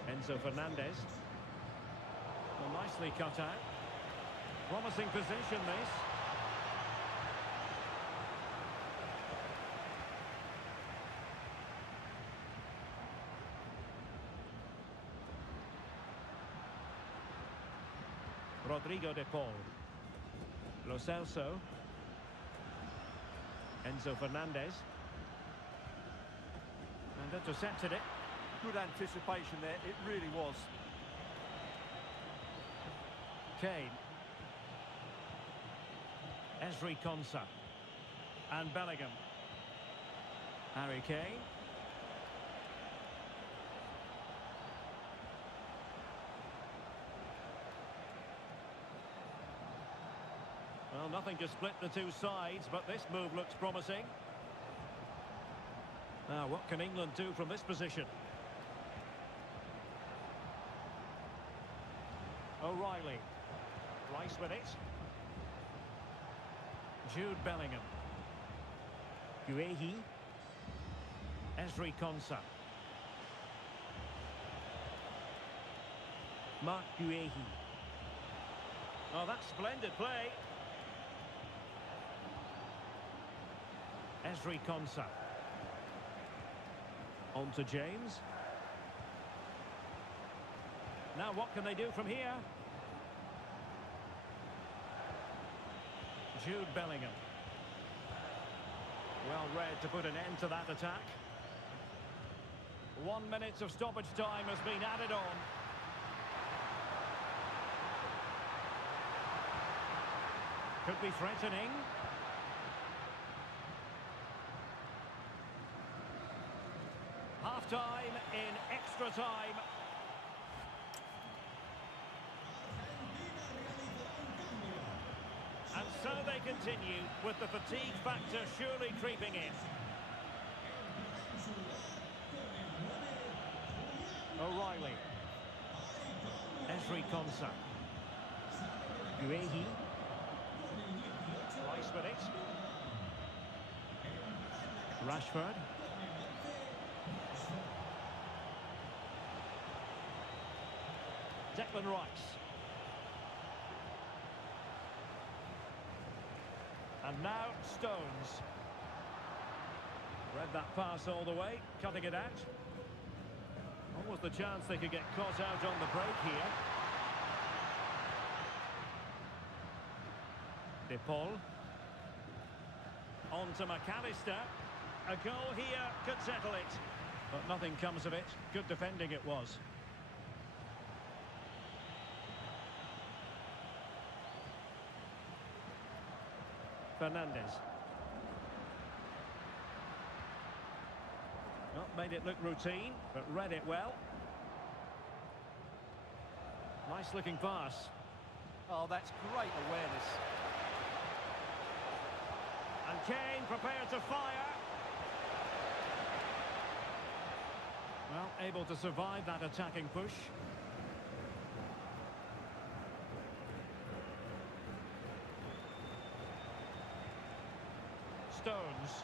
Enzo Fernandez. Well, nicely cut out. Promising position, this. Rodrigo de Paul. Lo Celso. Enzo Fernandez. And intercepted it. Good anticipation there, it really was. Kane. Ezri Konsa. And Bellingham. Harry Kane. Well, nothing to split the two sides, but this move looks promising. Now, what can England do from this position? O'Reilly. Rice with it. Jude Bellingham. Guehi. Ezri Konsa. Mark Guehi. Oh, that's splendid play. Ezri Konsa. On to James. Now what can they do from here? Jude Bellingham. Well read to put an end to that attack. 1 minute of stoppage time has been added on. Could be threatening. Half-time in extra time. And so they continue with the fatigue factor surely creeping in. O'Reilly. Ezri Konsa. Guehi. Rice with it. Rashford. Declan Rice. And now Stones. Read that pass all the way, cutting it out. What was the chance they could get caught out on the break here? De Paul. On to McAllister. A goal here could settle it. But nothing comes of it. Good defending it was. Fernandez. made it look routine, but read it well. Nice looking pass. Oh, that's great awareness. And Kane prepared to fire. Well, able to survive that attacking push. Stones.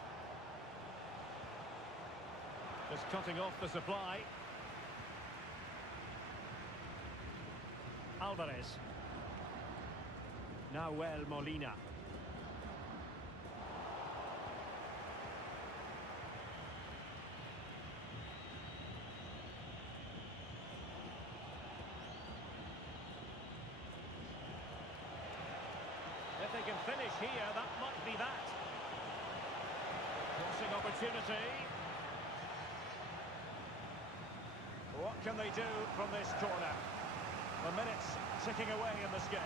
Just cutting off the supply. Alvarez. Nahuel Molina. If they can finish here, that might be that. Crossing opportunity. What can they do from this corner? The minutes ticking away in this game.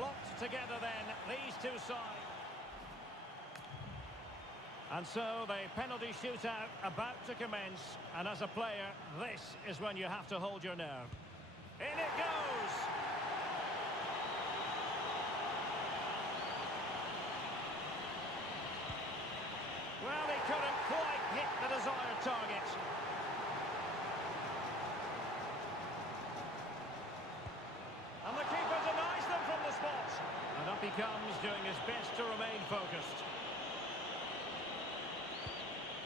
Locked together then, these two sides. And so the penalty shootout about to commence. And as a player, this is when you have to hold your nerve. In it goes! Well, he couldn't quite hit the desired target. And the keeper denies them from the spot. And up he comes, doing his best to remain focused.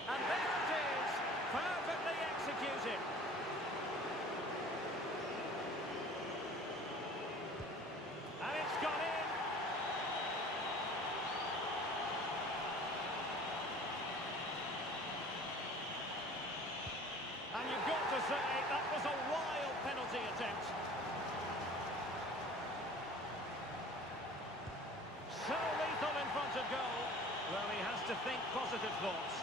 And there it is! Perfectly executed. And it's gone in. And you've got to say, that was a wild penalty attempt. So lethal in front of goal. Well, he has to think positive thoughts.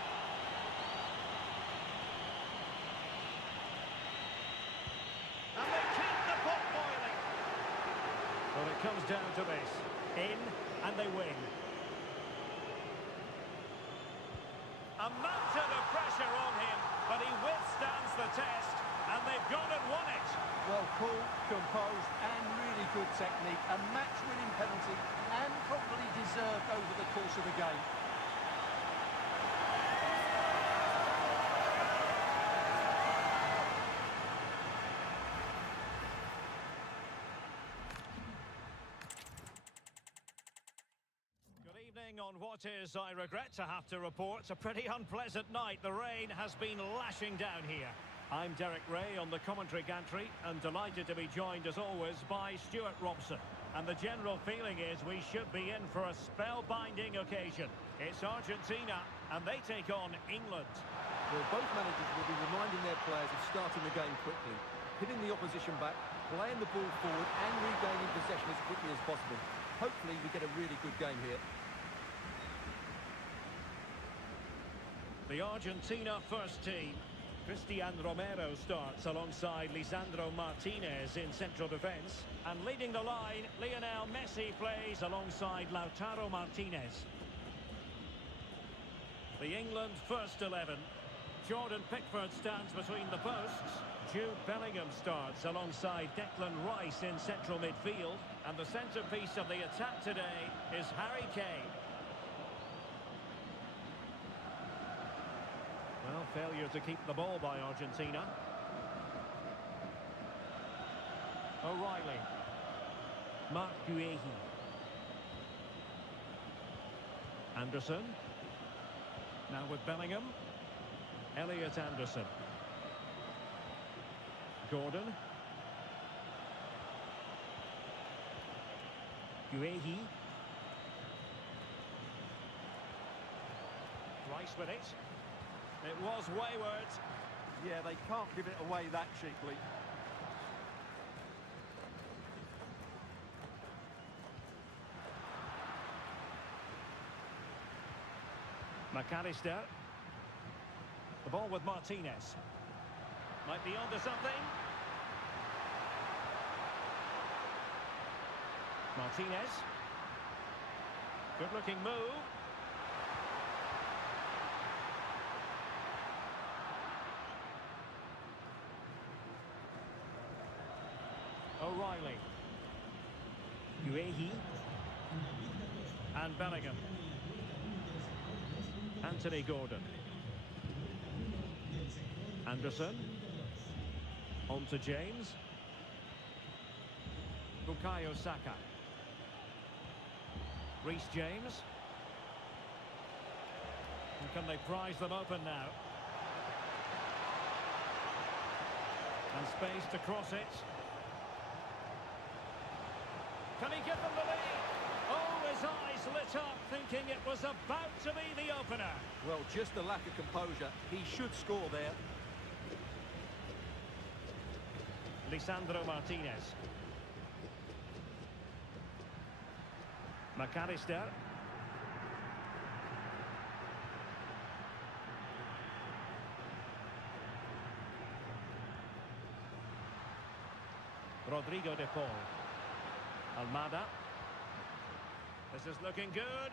And they keep the pot boiling. Well, it comes down to this. In, and they win. A mountain of pressure on him, but he withstands the test, and they've gone and won it. Well, cool, composed, and really good technique. A match-winning penalty, and probably deserved over the course of the game. Good evening on what is, I regret to have to report, a pretty unpleasant night. The rain has been lashing down here. I'm Derek Ray on the commentary gantry and delighted to be joined as always by Stuart Robson. And the general feeling is we should be in for a spellbinding occasion. It's Argentina and they take on England. Well, both managers will be reminding their players of starting the game quickly, hitting the opposition back, playing the ball forward and regaining possession as quickly as possible. Hopefully we get a really good game here. The Argentina first team. Cristian Romero starts alongside Lisandro Martinez in central defence. And leading the line, Lionel Messi plays alongside Lautaro Martinez. The England first 11. Jordan Pickford stands between the posts. Jude Bellingham starts alongside Declan Rice in central midfield. And the centrepiece of the attack today is Harry Kane. Well, failure to keep the ball by Argentina. O'Reilly. Mark Guehi. Anderson. Now with Bellingham. Elliot Anderson. Gordon. Guehi. Rice with it. It was wayward. Yeah, they can't give it away that cheaply. McAllister. The ball with Martinez. Might be onto something. Martinez. Good looking move. O'Reilly. Guehi. And Bellingham. Anthony Gordon. Anderson. On to James. Bukayo Saka. Reece James. And can they prize them open now? And space to cross it. Can he give them the lead? Oh, his eyes lit up, thinking it was about to be the opener. Well, just a lack of composure. He should score there. Lisandro Martinez. McAllister. Rodrigo de Paul. Almada. This is looking good.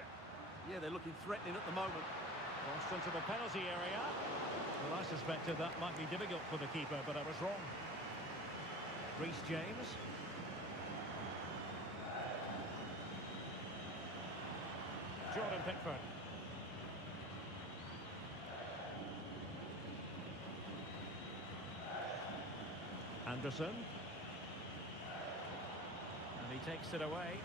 Yeah, they're looking threatening at the moment. Crossed into the penalty area. Well, I suspected that might be difficult for the keeper, but I was wrong. Reece James. Jordan Pickford. Anderson. And he takes it away.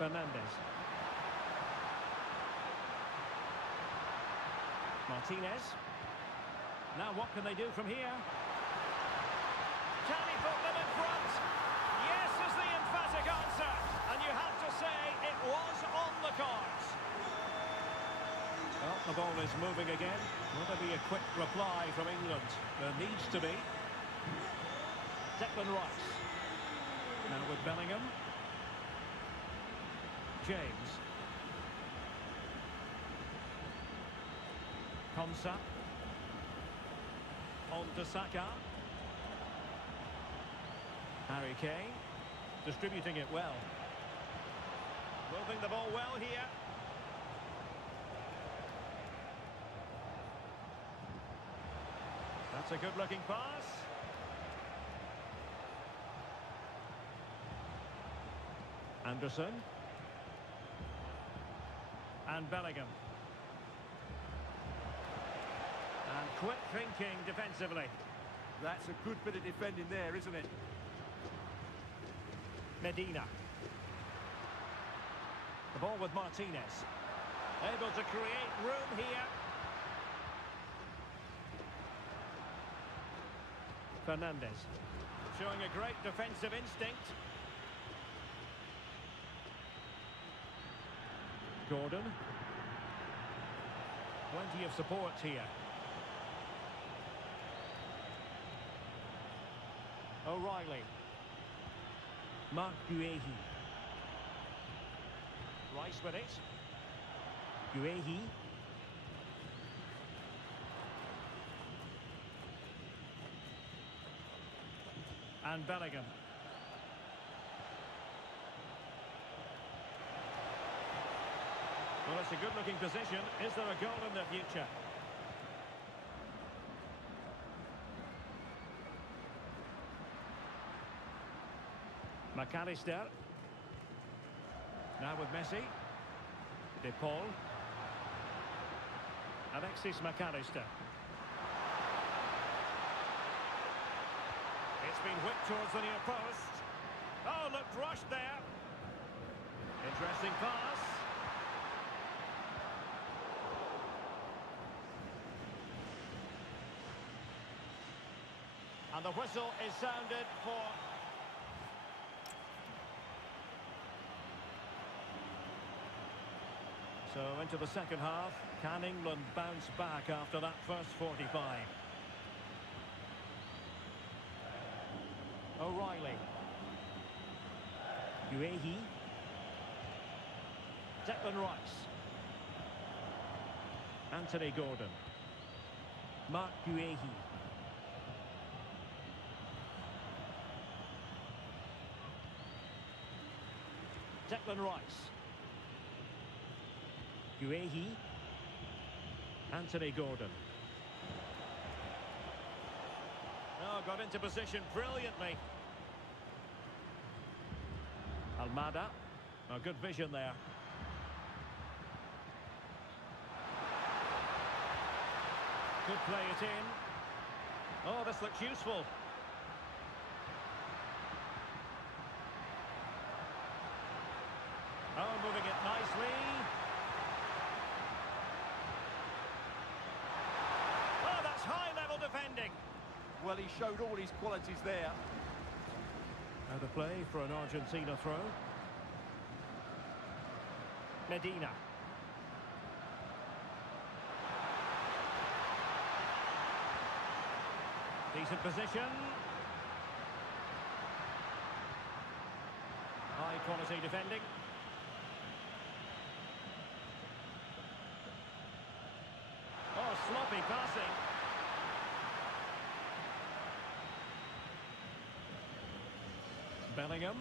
Fernandes. Martinez. Now what can they do from here? Can he put them in front? Yes is the emphatic answer. And you have to say it was on the cards. Well, the ball is moving again. Will there be a quick reply from England? There needs to be. Declan Rice. Now with Bellingham. James. Konsa. On to Saka. Harry Kane. Distributing it well. Moving the ball well here. That's a good-looking pass. Anderson. And Bellingham. And quick thinking defensively. That's a good bit of defending there, isn't it? Medina. The ball with Martinez. Able to create room here. Fernandes. Showing a great defensive instinct. Gordon. Plenty of support here. O'Reilly. Mark Guehi. Rice with it. Guehi. And Bellingham. Well, it's a good-looking position. Is there a goal in the future? McAllister. Now with Messi. De Paul. Alexis McAllister. It's been whipped towards the near post. Oh, looked rushed there. Interesting pass. And the whistle is sounded for... So into the second half. Can England bounce back after that first 45? O'Reilly. Guehi. Declan Rice. Anthony Gordon. Mark Guehi. Declan Rice. Guehi. Anthony Gordon. Oh, got into position brilliantly. Almada. Oh, good vision there. Could play it in. Oh, this looks useful. Oh, moving it nicely. Oh, that's high-level defending. Well, he showed all his qualities there. Now the play for an Argentina throw. Medina. Decent position. High quality defending. Oh, sloppy passing. Bellingham.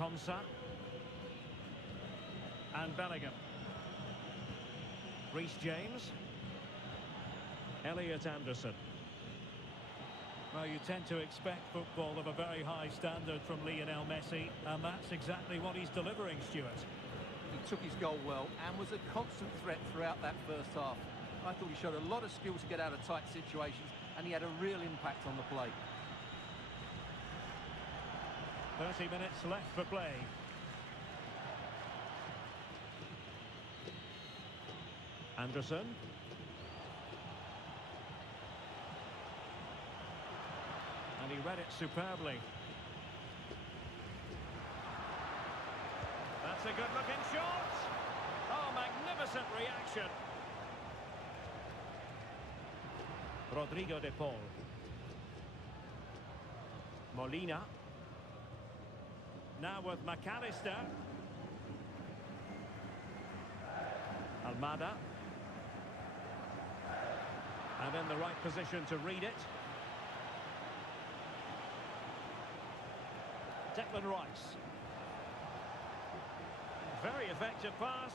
Konsa. And Bellingham. Reece James. Elliot Anderson. Well, you tend to expect football of a very high standard from Lionel Messi, and that's exactly what he's delivering, Stuart. He took his goal well and was a constant threat throughout that first half. I thought he showed a lot of skill to get out of tight situations, and he had a real impact on the play. 30 minutes left for play. Anderson. And he read it superbly. That's a good-looking shot. Oh, magnificent reaction. Rodrigo de Paul. Molina. Now with McAllister. Almada. And in the right position to read it. Declan Rice. Very effective pass.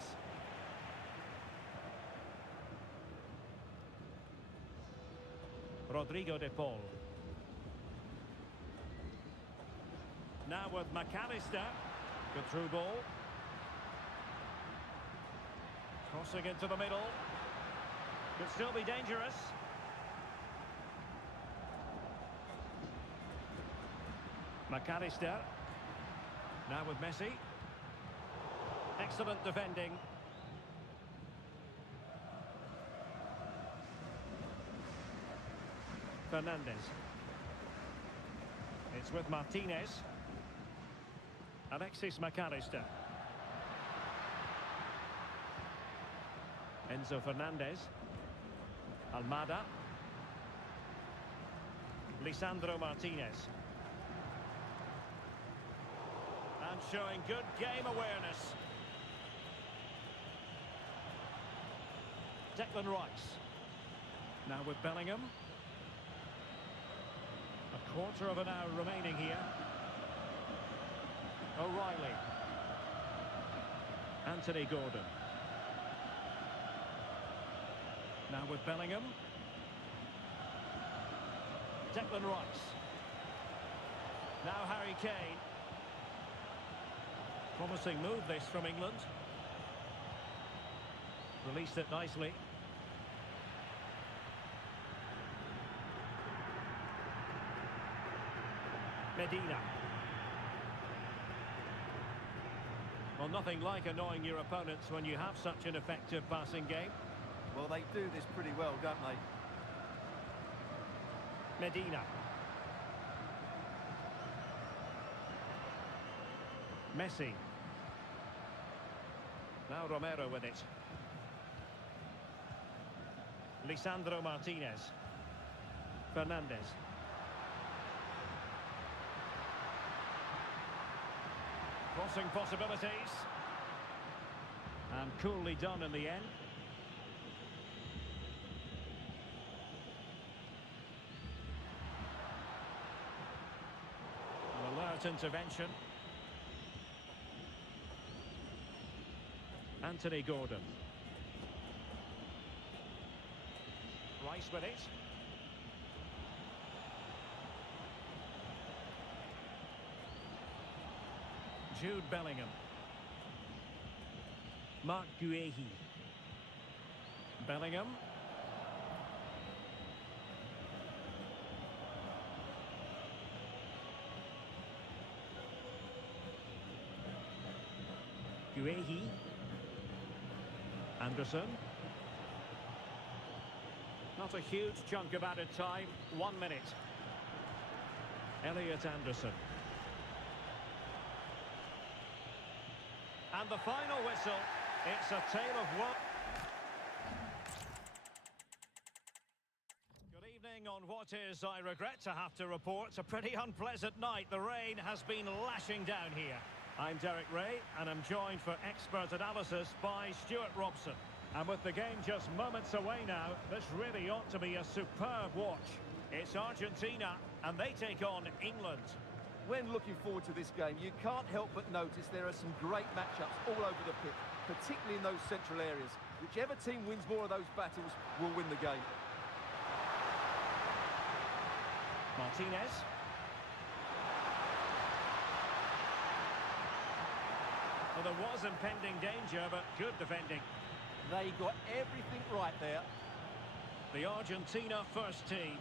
Rodrigo de Paul. Now with McAllister. Good through ball. Crossing into the middle. Could still be dangerous. McAllister. Now with Messi. Excellent defending. Fernandez. It's with Martinez. Alexis McAllister. Enzo Fernandez. Almada. Lisandro Martinez. And showing good game awareness. Declan Rice. Now with Bellingham. A quarter of an hour remaining here. O'Reilly. Anthony Gordon. Now with Bellingham. Declan Rice. Now Harry Kane. Promising move this from England. Released it nicely. Medina. Well, nothing like annoying your opponents when you have such an effective passing game. Well, they do this pretty well, don't they? Medina. Messi. Now Romero with it. Lisandro Martinez. Fernandez. Crossing possibilities. And coolly done in the end. An alert intervention. Anthony Gordon. Rice with it. Jude Bellingham. Mark Guehi. Bellingham. Guehi. Anderson. Not a huge chunk of added time. 1 minute. Elliot Anderson. And the final whistle. It's a tale of woe. Good evening on what is, I regret to have to report, a pretty unpleasant night. The rain has been lashing down here. I'm Derek Ray, and I'm joined for expert analysis by Stuart Robson. And with the game just moments away now, this really ought to be a superb watch. It's Argentina, and they take on England. When looking forward to this game, you can't help but notice there are some great matchups all over the pitch, particularly in those central areas. Whichever team wins more of those battles will win the game. Martinez. Well, there was impending danger, but good defending. They got everything right there. The Argentina first team.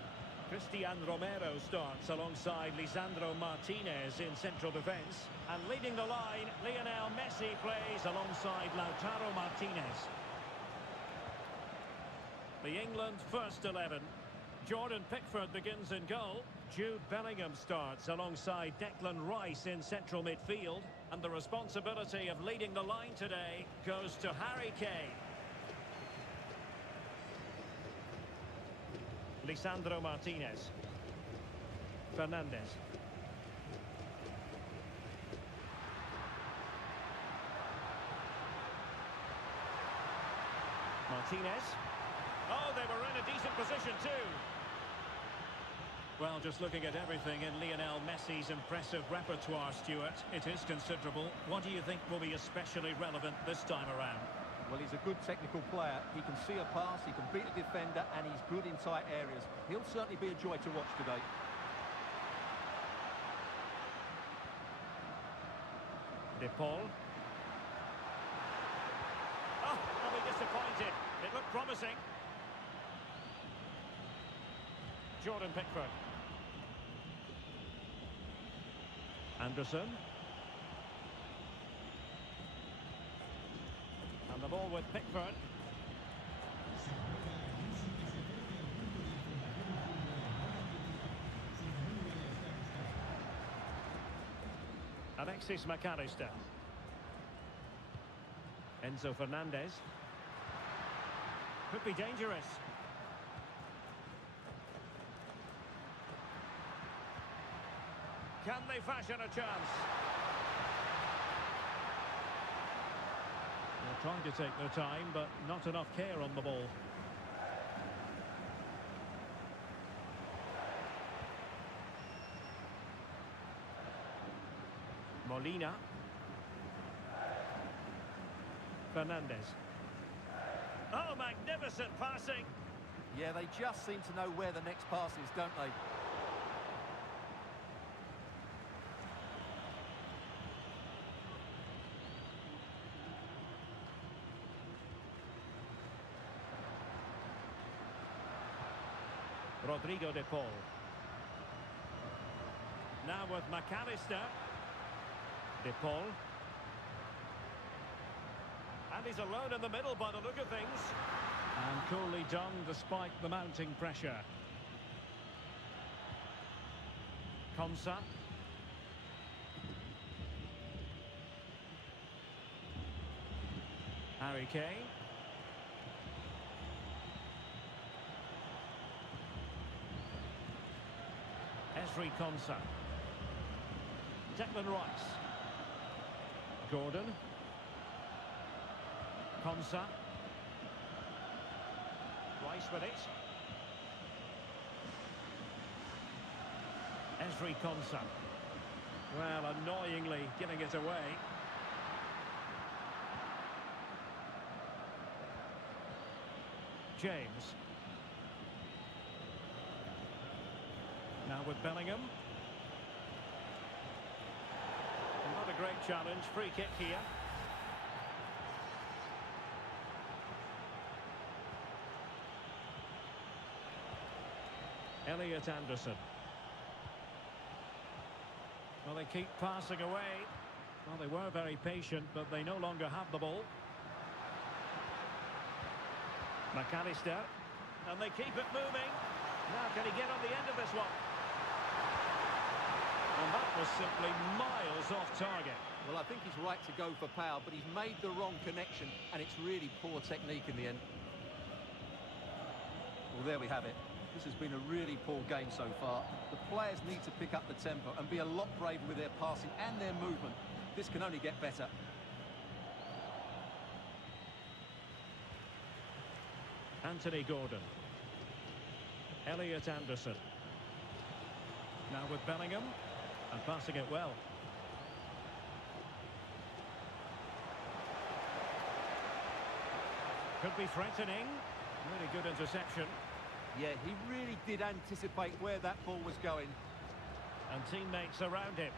Christian Romero starts alongside Lisandro Martinez in central defence. And leading the line, Lionel Messi plays alongside Lautaro Martinez. The England first 11. Jordan Pickford begins in goal. Jude Bellingham starts alongside Declan Rice in central midfield. And the responsibility of leading the line today goes to Harry Kane. Lisandro Martinez. Fernandez. Martinez. Oh, they were in a decent position too. Well, just looking at everything in Lionel Messi's impressive repertoire, Stuart, it is considerable. What do you think will be especially relevant this time around? Well, he's a good technical player. He can see a pass, he can beat a defender, and he's good in tight areas. He'll certainly be a joy to watch today. De Paul. Oh, I'll be disappointed. It looked promising. Jordan Pickford. Anderson. And the ball with Pickford. Alexis McAllister. Enzo Fernandez. Could be dangerous. Can they fashion a chance? They're trying to take their time, but not enough care on the ball. Molina. Fernandez. Oh, magnificent passing. Yeah, they just seem to know where the next pass is, don't they? Rodrigo de Paul. Now with McAllister. De Paul. And he's alone in the middle by the look of things. And coolly done despite the mounting pressure. Konsa. Harry Kane. Ezri Konsa. Declan Rice. Gordon. Konsa. Rice with it. Ezri Konsa. Well, annoyingly giving it away. James. Now with Bellingham. Not a great challenge. Free kick here. Elliot Anderson. Well, they keep passing away. Well, they were very patient, but they no longer have the ball. McAllister. And they keep it moving. Now, can he get on the end of this one? And that was simply miles off target. Well, I think he's right to go for power, but he's made the wrong connection, and it's really poor technique in the end. Well, there we have it. This has been a really poor game so far. The players need to pick up the tempo and be a lot braver with their passing and their movement. This can only get better. Anthony Gordon. Elliot Anderson. Now with Bellingham. And passing it well. Could be threatening. Really good interception. Yeah, he really did anticipate where that ball was going. And teammates around him.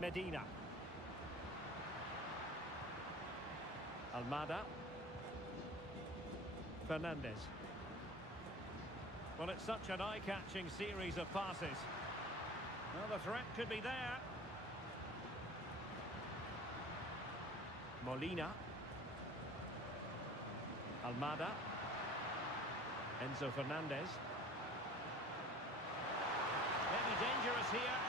Medina. Almada. Fernandez. Well, it's such an eye-catching series of passes. Well, the threat could be there. Molina. Almada. Enzo Fernandez. Maybe dangerous here.